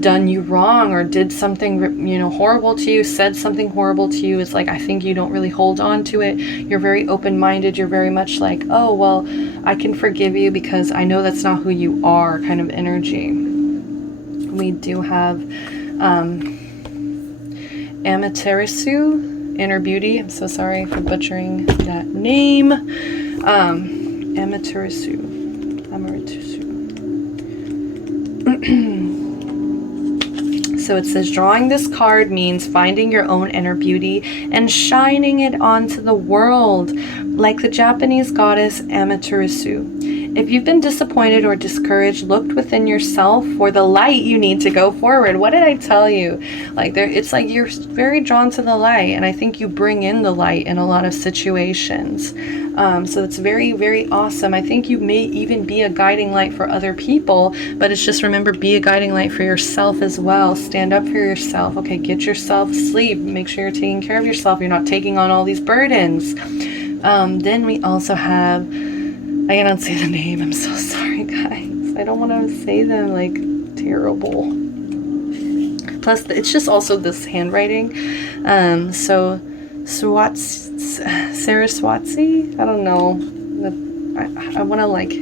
done you wrong or did something, you know, horrible to you, said something horrible to you. It's like, I think you don't really hold on to it. You're very open-minded. You're very much like, oh, well, I can forgive you because I know that's not who you are, kind of energy. We do have Amaterasu, Inner Beauty. I'm so sorry for butchering that name. Amaterasu. So it says, drawing this card means finding your own inner beauty and shining it onto the world, like the Japanese goddess Amaterasu. If you've been disappointed or discouraged, look within yourself for the light you need to go forward. What did I tell you? Like, it's like you're very drawn to the light, and I think you bring in the light in a lot of situations. So it's very, very awesome. I think you may even be a guiding light for other people, but it's just, remember, be a guiding light for yourself as well. Stand up for yourself. Okay, get yourself sleep. Make sure you're taking care of yourself. You're not taking on all these burdens. Then we also have, I cannot say the name. I'm so sorry, guys. I don't want to say them like terrible. Plus, it's just also this handwriting. So Saraswati? I don't know. I want to like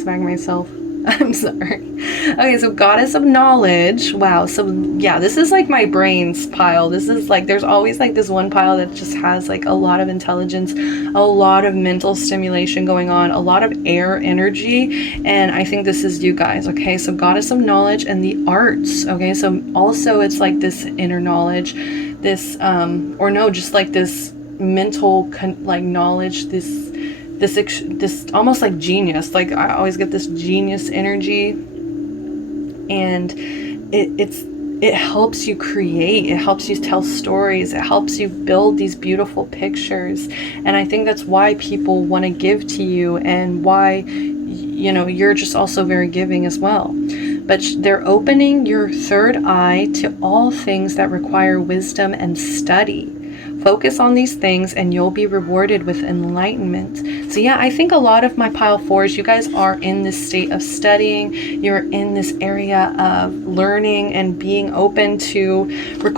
smack myself. I'm sorry. Okay, so Goddess of Knowledge. Wow. So yeah, this is like my brain's pile. This is like, there's always like this one pile that just has like a lot of intelligence, a lot of mental stimulation going on, a lot of air energy. And I think this is you guys. Okay, so Goddess of Knowledge and the arts. Okay, so also it's like this inner knowledge, this, or no, just like this mental like knowledge, this almost like genius. Like, I always get this genius energy, and it helps you create, it helps you tell stories, it helps you build these beautiful pictures. And I think that's why people want to give to you, and why, you know, you're just also very giving as well. But they're opening your third eye to all things that require wisdom and study. Focus on these things and you'll be rewarded with enlightenment. So yeah, I think a lot of my pile fours, you guys are in this state of studying. You're in this area of learning and being open to,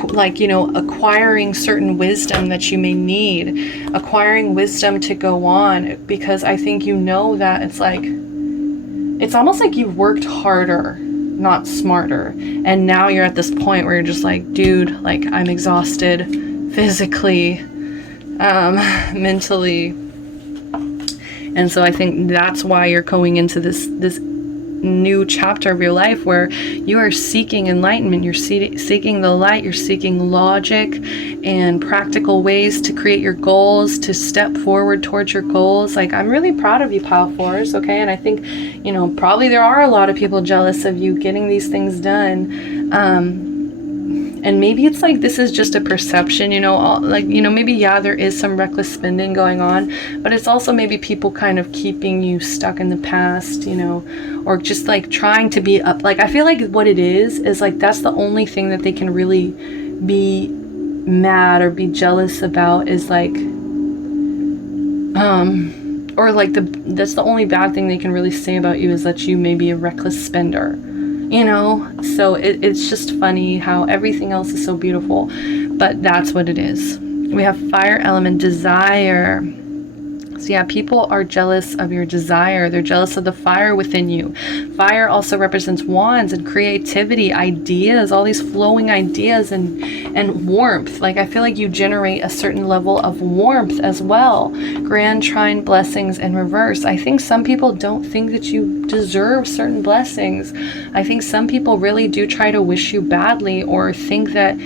like, you know, acquiring certain wisdom that you may need, acquiring wisdom to go on, because I think you know that it's like, it's almost like you've worked harder, not smarter. And now you're at this point where you're just like, dude, like, I'm exhausted. Physically, mentally. And so I think that's why you're going into this new chapter of your life where you are seeking enlightenment. You're seeking the light. You're seeking logic and practical ways to create your goals, to step forward towards your goals. Like, I'm really proud of you, pile fours. Okay, and I think, you know, probably there are a lot of people jealous of you getting these things done. And maybe it's like, this is just a perception, you know, like, you know, maybe, yeah, there is some reckless spending going on, but it's also maybe people kind of keeping you stuck in the past, you know, or just like trying to be up. Like, I feel like what it is like, that's the only thing that they can really be mad or be jealous about, is like, or like that's the only bad thing they can really say about you, is that you may be a reckless spender. You know, so it's just funny how everything else is so beautiful, but that's what it is. We have fire element, desire. So yeah, people are jealous of your desire. They're jealous of the fire within you. Fire also represents wands and creativity, ideas, all these flowing ideas, and warmth. Like, I feel like you generate a certain level of warmth as well. Grand trine, blessings in reverse. I think some people don't think that you deserve certain blessings. I think some people really do try to wish you badly, or think that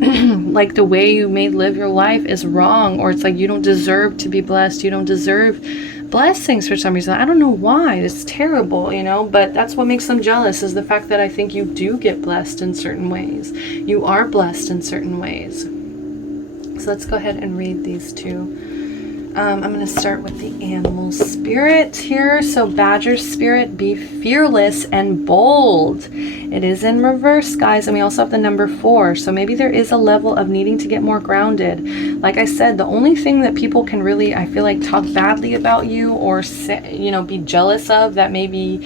like the way you may live your life is wrong, or it's like you don't deserve to be blessed, you don't deserve blessings for some reason. I don't know why. It's terrible, you know, but that's what makes them jealous, is the fact that I think you do get blessed in certain ways. You are blessed in certain ways. So let's go ahead and read these two. I'm going to start with the animal spirit here. So Badger spirit, be fearless and bold. It is in reverse, guys. And we also have the number 4. So maybe there is a level of needing to get more grounded. Like I said, the only thing that people can really, I feel like, talk badly about you or say, you know, be jealous of that maybe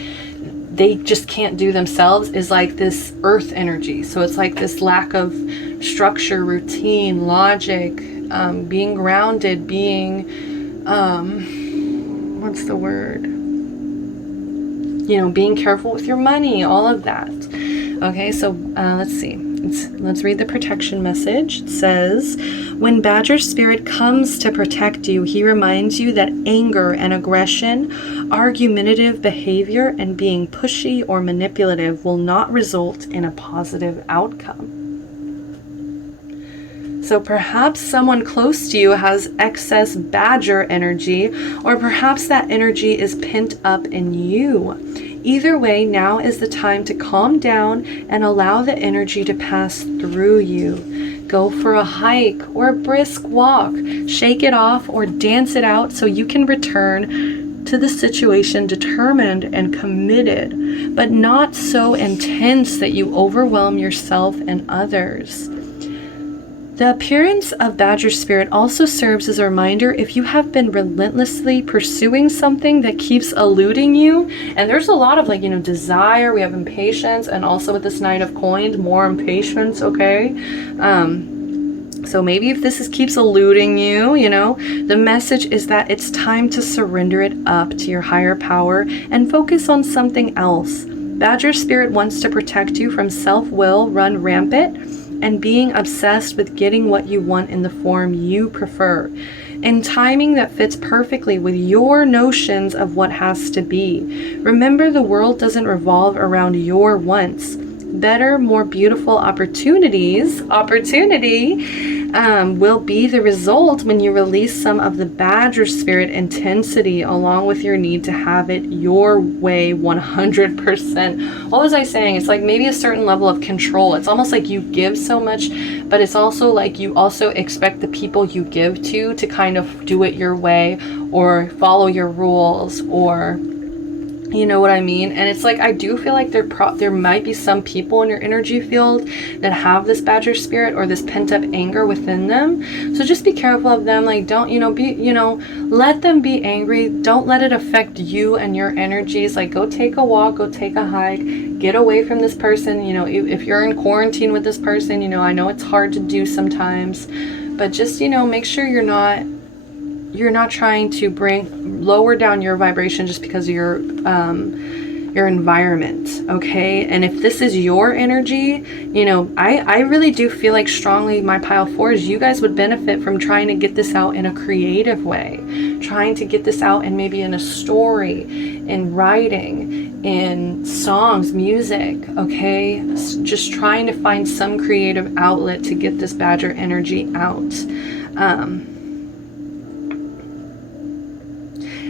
they just can't do themselves is like this earth energy. So it's like this lack of structure, routine, logic, being grounded, being, what's the word? You know, being careful with your money, all of that. Okay, so let's see. Let's read the protection message. It says, when Badger Spirit comes to protect you, he reminds you that anger and aggression, argumentative behavior, and being pushy or manipulative will not result in a positive outcome. So perhaps someone close to you has excess Badger energy, or perhaps that energy is pent up in you. Either way, now is the time to calm down and allow the energy to pass through you. Go for a hike or a brisk walk. Shake it off or dance it out so you can return to the situation determined and committed, but not so intense that you overwhelm yourself and others. The appearance of Badger Spirit also serves as a reminder if you have been relentlessly pursuing something that keeps eluding you. And there's a lot of, like, you know, desire. We have impatience, and also with this Knight of Coins, more impatience, okay? So maybe if this keeps eluding you, you know, the message is that it's time to surrender it up to your higher power and focus on something else. Badger Spirit wants to protect you from self-will run rampant and being obsessed with getting what you want in the form you prefer, and timing that fits perfectly with your notions of what has to be. Remember, the world doesn't revolve around your wants. Better, more beautiful opportunity will be the result when you release some of the Badger Spirit intensity along with your need to have it your way 100%. What was I saying? It's like maybe a certain level of control. It's almost like you give so much, but it's also like you also expect the people you give to kind of do it your way or follow your rules, or you know what I mean? And it's like, I do feel like there might be some people in your energy field that have this Badger Spirit or this pent up anger within them. So just be careful of them. Like, don't, let them be angry. Don't let it affect you and your energies. Like, go take a walk, go take a hike, get away from this person. You know, if you're in quarantine with this person, you know, I know it's hard to do sometimes, but just, make sure you're not trying to lower down your vibration just because of your environment, okay? And if this is your energy, I really do feel like strongly, my pile 4s, you guys would benefit from trying to get this out in a creative way, trying to get this out and maybe in a story, in writing, in songs, music, okay? Just trying to find some creative outlet to get this Badger energy out.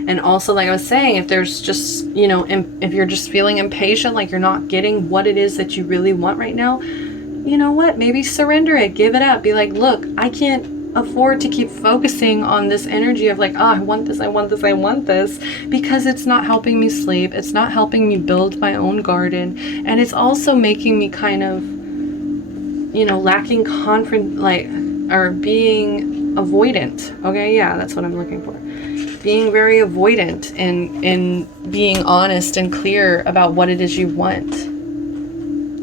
And also, like I was saying, if there's just, if you're just feeling impatient, like you're not getting what it is that you really want right now, you know what? Maybe surrender it, give it up. Be like, look, I can't afford to keep focusing on this energy of like, I want this, I want this, I want this, because it's not helping me sleep. It's not helping me build my own garden. And it's also making me kind of, lacking or being avoidant. Okay, yeah, that's what I'm looking for. Being very avoidant and being honest and clear about what it is you want.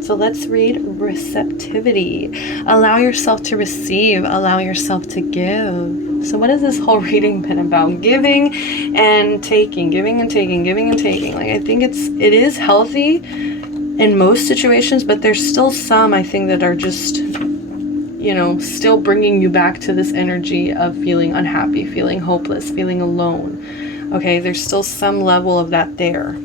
So let's read receptivity. Allow yourself to receive. Allow yourself to give. So what has this whole reading been about? Giving and taking. Giving and taking. Giving and taking. Like, I think it is healthy in most situations, but there's still some, I think, that are just, still bringing you back to this energy of feeling unhappy, feeling hopeless, feeling alone. Okay, there's still some level of that there.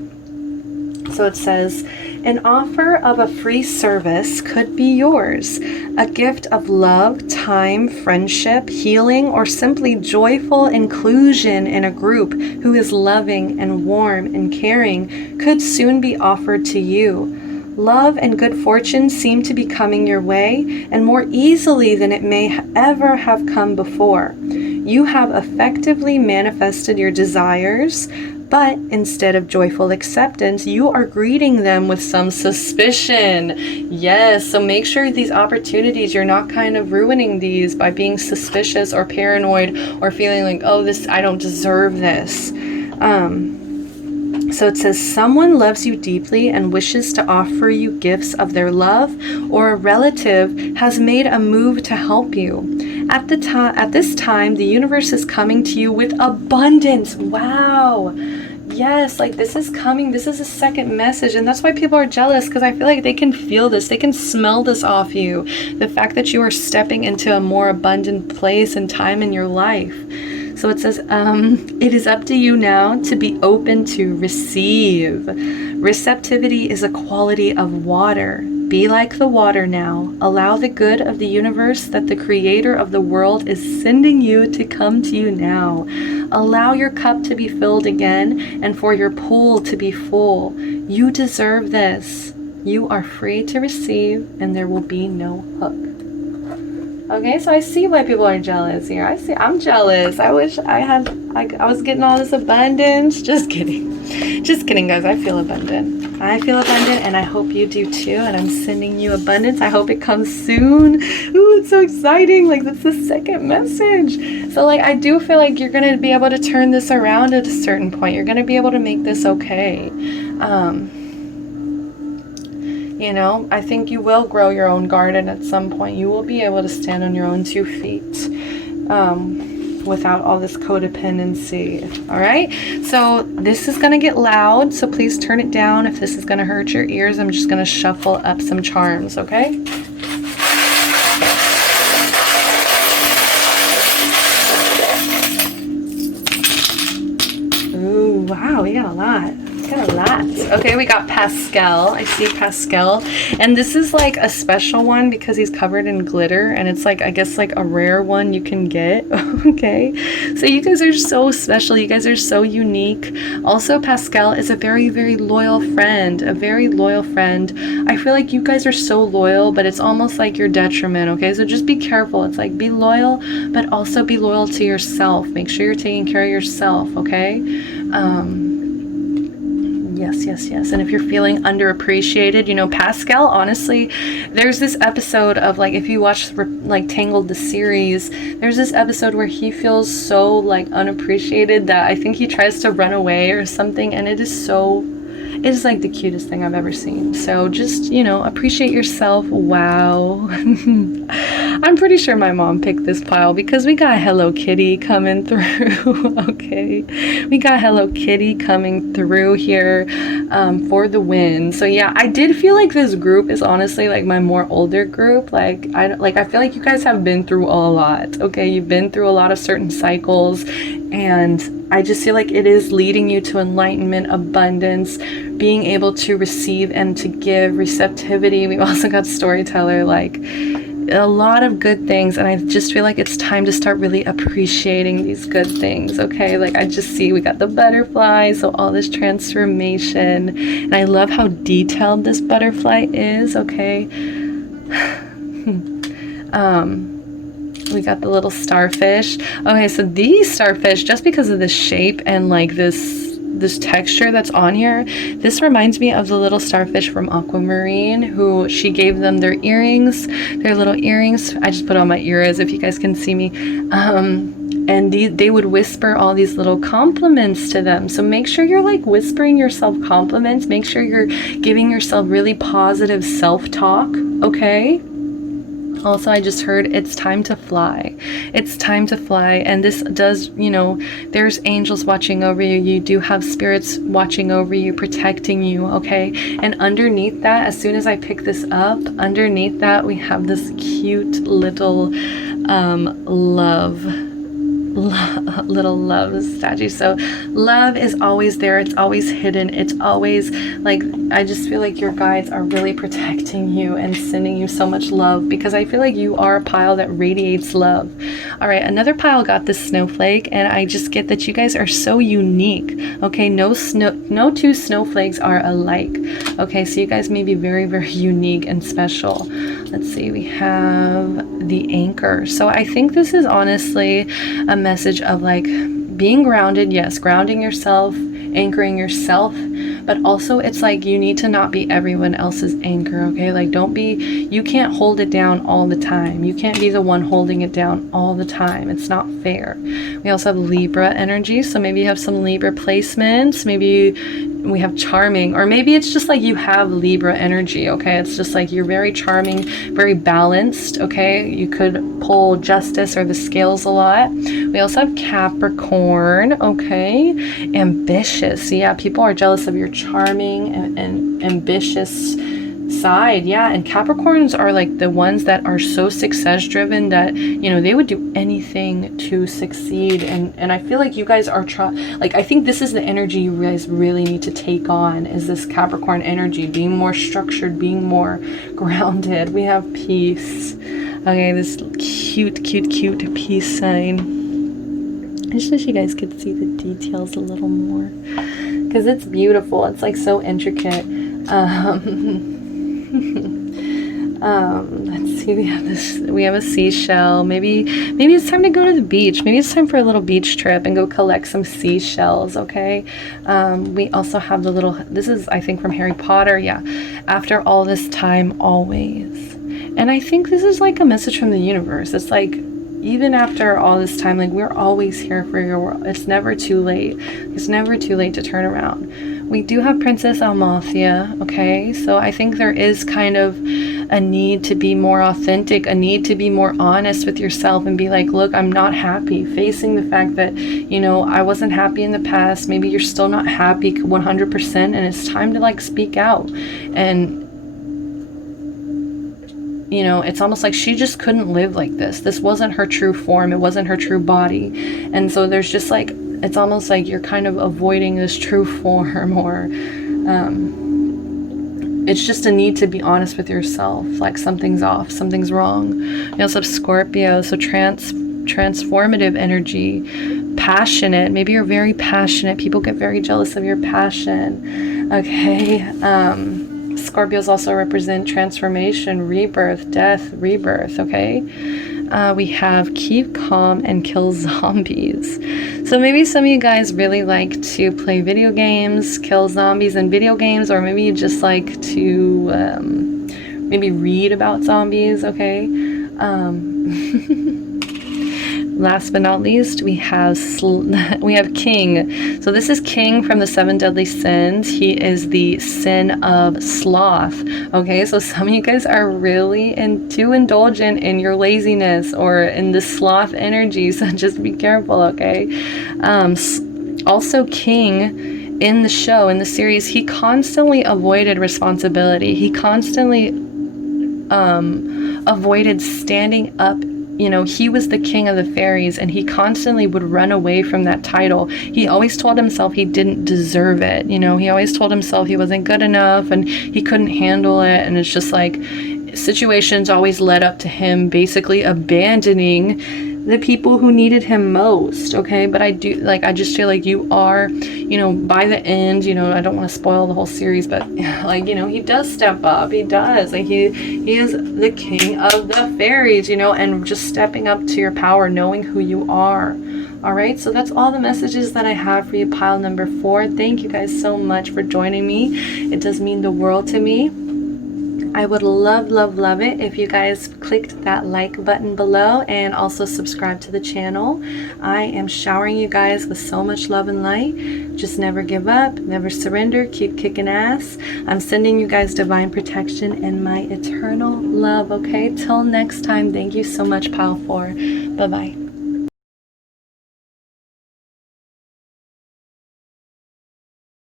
So it says, an offer of a free service could be yours. A gift of love, time, friendship, healing, or simply joyful inclusion in a group who is loving and warm and caring could soon be offered to you. Love and good fortune seem to be coming your way, and more easily than it may ever have come before. You have effectively manifested your desires, but instead of joyful acceptance, you are greeting them with some suspicion. Yes, so make sure these opportunities, you're not kind of ruining these by being suspicious or paranoid or feeling like, oh, this, I don't deserve this. So it says, someone loves you deeply and wishes to offer you gifts of their love, or a relative has made a move to help you. At this time, the universe is coming to you with abundance. Wow. Yes, like this is coming. This is a second message. And that's why people are jealous, because I feel like they can feel this. They can smell this off you. The fact that you are stepping into a more abundant place and time in your life. So it says, it is up to you now to be open to receive. Receptivity is a quality of water. Be like the water now. Allow the good of the universe that the creator of the world is sending you to come to you now. Allow your cup to be filled again and for your pool to be full. You deserve this. You are free to receive, and there will be no hook. Okay, so I see why people are jealous here. I'm jealous. I wish I was getting all this abundance. Just kidding. Just kidding, guys. I feel abundant. I feel abundant, and I hope you do too. And I'm sending you abundance. I hope it comes soon. Ooh, it's so exciting. Like, that's the second message. So, like, I do feel like you're going to be able to turn this around at a certain point. You're going to be able to make this okay. You know, I think you will grow your own garden at some point. You will be able to stand on your own 2 feet without all this codependency. All right. So this is going to get loud. So please turn it down. If this is going to hurt your ears, I'm just going to shuffle up some charms. Okay. Ooh, wow. We got a lot. Got a lot. Okay, we got Pascal. I see Pascal. And this is like a special one because he's covered in glitter, and it's like, I guess, like a rare one you can get. Okay. So you guys are so special. You guys are so unique. Also, Pascal is a very, very loyal friend. A very loyal friend. I feel like you guys are so loyal, but it's almost like your detriment. Okay, so just be careful. It's like, be loyal, but also be loyal to yourself. Make sure you're taking care of yourself. Okay. Yes. And if you're feeling underappreciated, you know, Pascal, honestly, there's this episode of, like, if you watch like Tangled the series, there's this episode where he feels so like unappreciated that I think he tries to run away or something, and it is like the cutest thing I've ever seen. So just, you know, appreciate yourself. Wow. I'm pretty sure my mom picked this pile because we got Hello Kitty coming through. Okay. We got Hello Kitty coming through here for the win. So yeah, I did feel like this group is honestly like my more older group. Like I feel like you guys have been through a lot. Okay. You've been through a lot of certain cycles, and I just feel like it is leading you to enlightenment, abundance, being able to receive and to give, receptivity. We've also got storyteller, like a lot of good things. And I just feel like it's time to start really appreciating these good things. Okay. Like, I just see we got the butterfly. So all this transformation, and I love how detailed this butterfly is. Okay. We got the little starfish. Okay, so these starfish, just because of the shape and like this texture that's on here, this reminds me of the little starfish from Aquamarine, who she gave them their earrings, their little earrings. I just put on my ears if you guys can see me. And they would whisper all these little compliments to them. So make sure you're like whispering yourself compliments. Make sure you're giving yourself really positive self-talk, okay? Also, I just heard it's time to fly. It's time to fly. And this does, you know, there's angels watching over you. You do have spirits watching over you, protecting you, okay? And underneath that, as soon as I pick this up, underneath that, we have this cute little little love statue. So love is always there. It's always hidden. It's always like, I just feel like your guides are really protecting you and sending you so much love, because I feel like you are a pile that radiates love. All right, another pile got this snowflake, and I just get that you guys are so unique. Okay, no two snowflakes are alike. Okay, so you guys may be very, very unique and special. Let's see, we have the anchor. So I think this is honestly a message of like being grounded. Yes, grounding yourself, anchoring yourself, but also it's like you need to not be everyone else's anchor, okay? Like you can't hold it down all the time. You can't be the one holding it down all the time. It's not fair. We also have Libra energy, so maybe you have some Libra placements. Maybe we have charming, or maybe it's just like you have Libra energy, okay? It's just like you're very charming, very balanced, okay? You could pull justice or the scales a lot. We also have Capricorn, okay? Ambitious. Yeah, people are jealous of your charming and ambitious side. Yeah, and Capricorns are like the ones that are so success driven that, you know, they would do anything to succeed. And I feel like you guys are like, I think this is the energy you guys really need to take on, is this Capricorn energy, being more structured, being more grounded. We have peace. Okay, this cute peace sign. I just wish you guys could see the details a little more, because it's beautiful. It's like so intricate. Let's see, we have a seashell. Maybe it's time to go to the beach. Maybe it's time for a little beach trip and go collect some seashells, okay? We also have the little, this is I think from Harry Potter. Yeah, after all this time, always. And I think this is like a message from the universe. It's like, even after all this time, like, we're always here for your world. It's never too late. It's never too late to turn around. We do have Princess Amalthea, okay? So I think there is kind of a need to be more authentic, a need to be more honest with yourself and be like, look, I'm not happy. Facing the fact that, you know, I wasn't happy in the past. Maybe you're still not happy 100%, and it's time to like speak out. And you know, it's almost like she just couldn't live like this. This wasn't her true form. It wasn't her true body. And so there's just like, it's almost like you're kind of avoiding this true form, or it's just a need to be honest with yourself. Like something's off, something's wrong. You also have Scorpio, so transformative energy, passionate. Maybe you're very passionate. People get very jealous of your passion. Okay. Scorpios also represent transformation, rebirth, death, rebirth, okay? We have keep calm and kill zombies. So maybe some of you guys really like to play video games, kill zombies in video games, or maybe you just like to maybe read about zombies, okay? Last but not least, we have King. So this is King from the 7 deadly sins. He is the sin of sloth. Okay, so some of you guys are really too indulgent in your laziness or in the sloth energy, so just be careful, okay? Also, King in the show, in the series, he constantly avoided responsibility. He constantly avoided standing up. You know, he was the king of the fairies, and he constantly would run away from that title. He always told himself he didn't deserve it. You know, he always told himself he wasn't good enough and he couldn't handle it. And it's just like situations always led up to him basically abandoning the people who needed him most, okay? But I just feel like you are, you know, by the end, you know, I don't want to spoil the whole series, but like, you know, he does step up. He does. Like he is the king of the fairies, you know, and just stepping up to your power, knowing who you are. All right, so that's all the messages that I have for you, pile number 4. Thank you guys so much for joining me. It does mean the world to me. I would love it if you guys clicked that like button below and also subscribe to the channel. I am showering you guys with so much love and light. Just never give up, never surrender, keep kicking ass. I'm sending you guys divine protection and my eternal love, okay? Till next time, thank you so much, Pile 4. Bye-bye.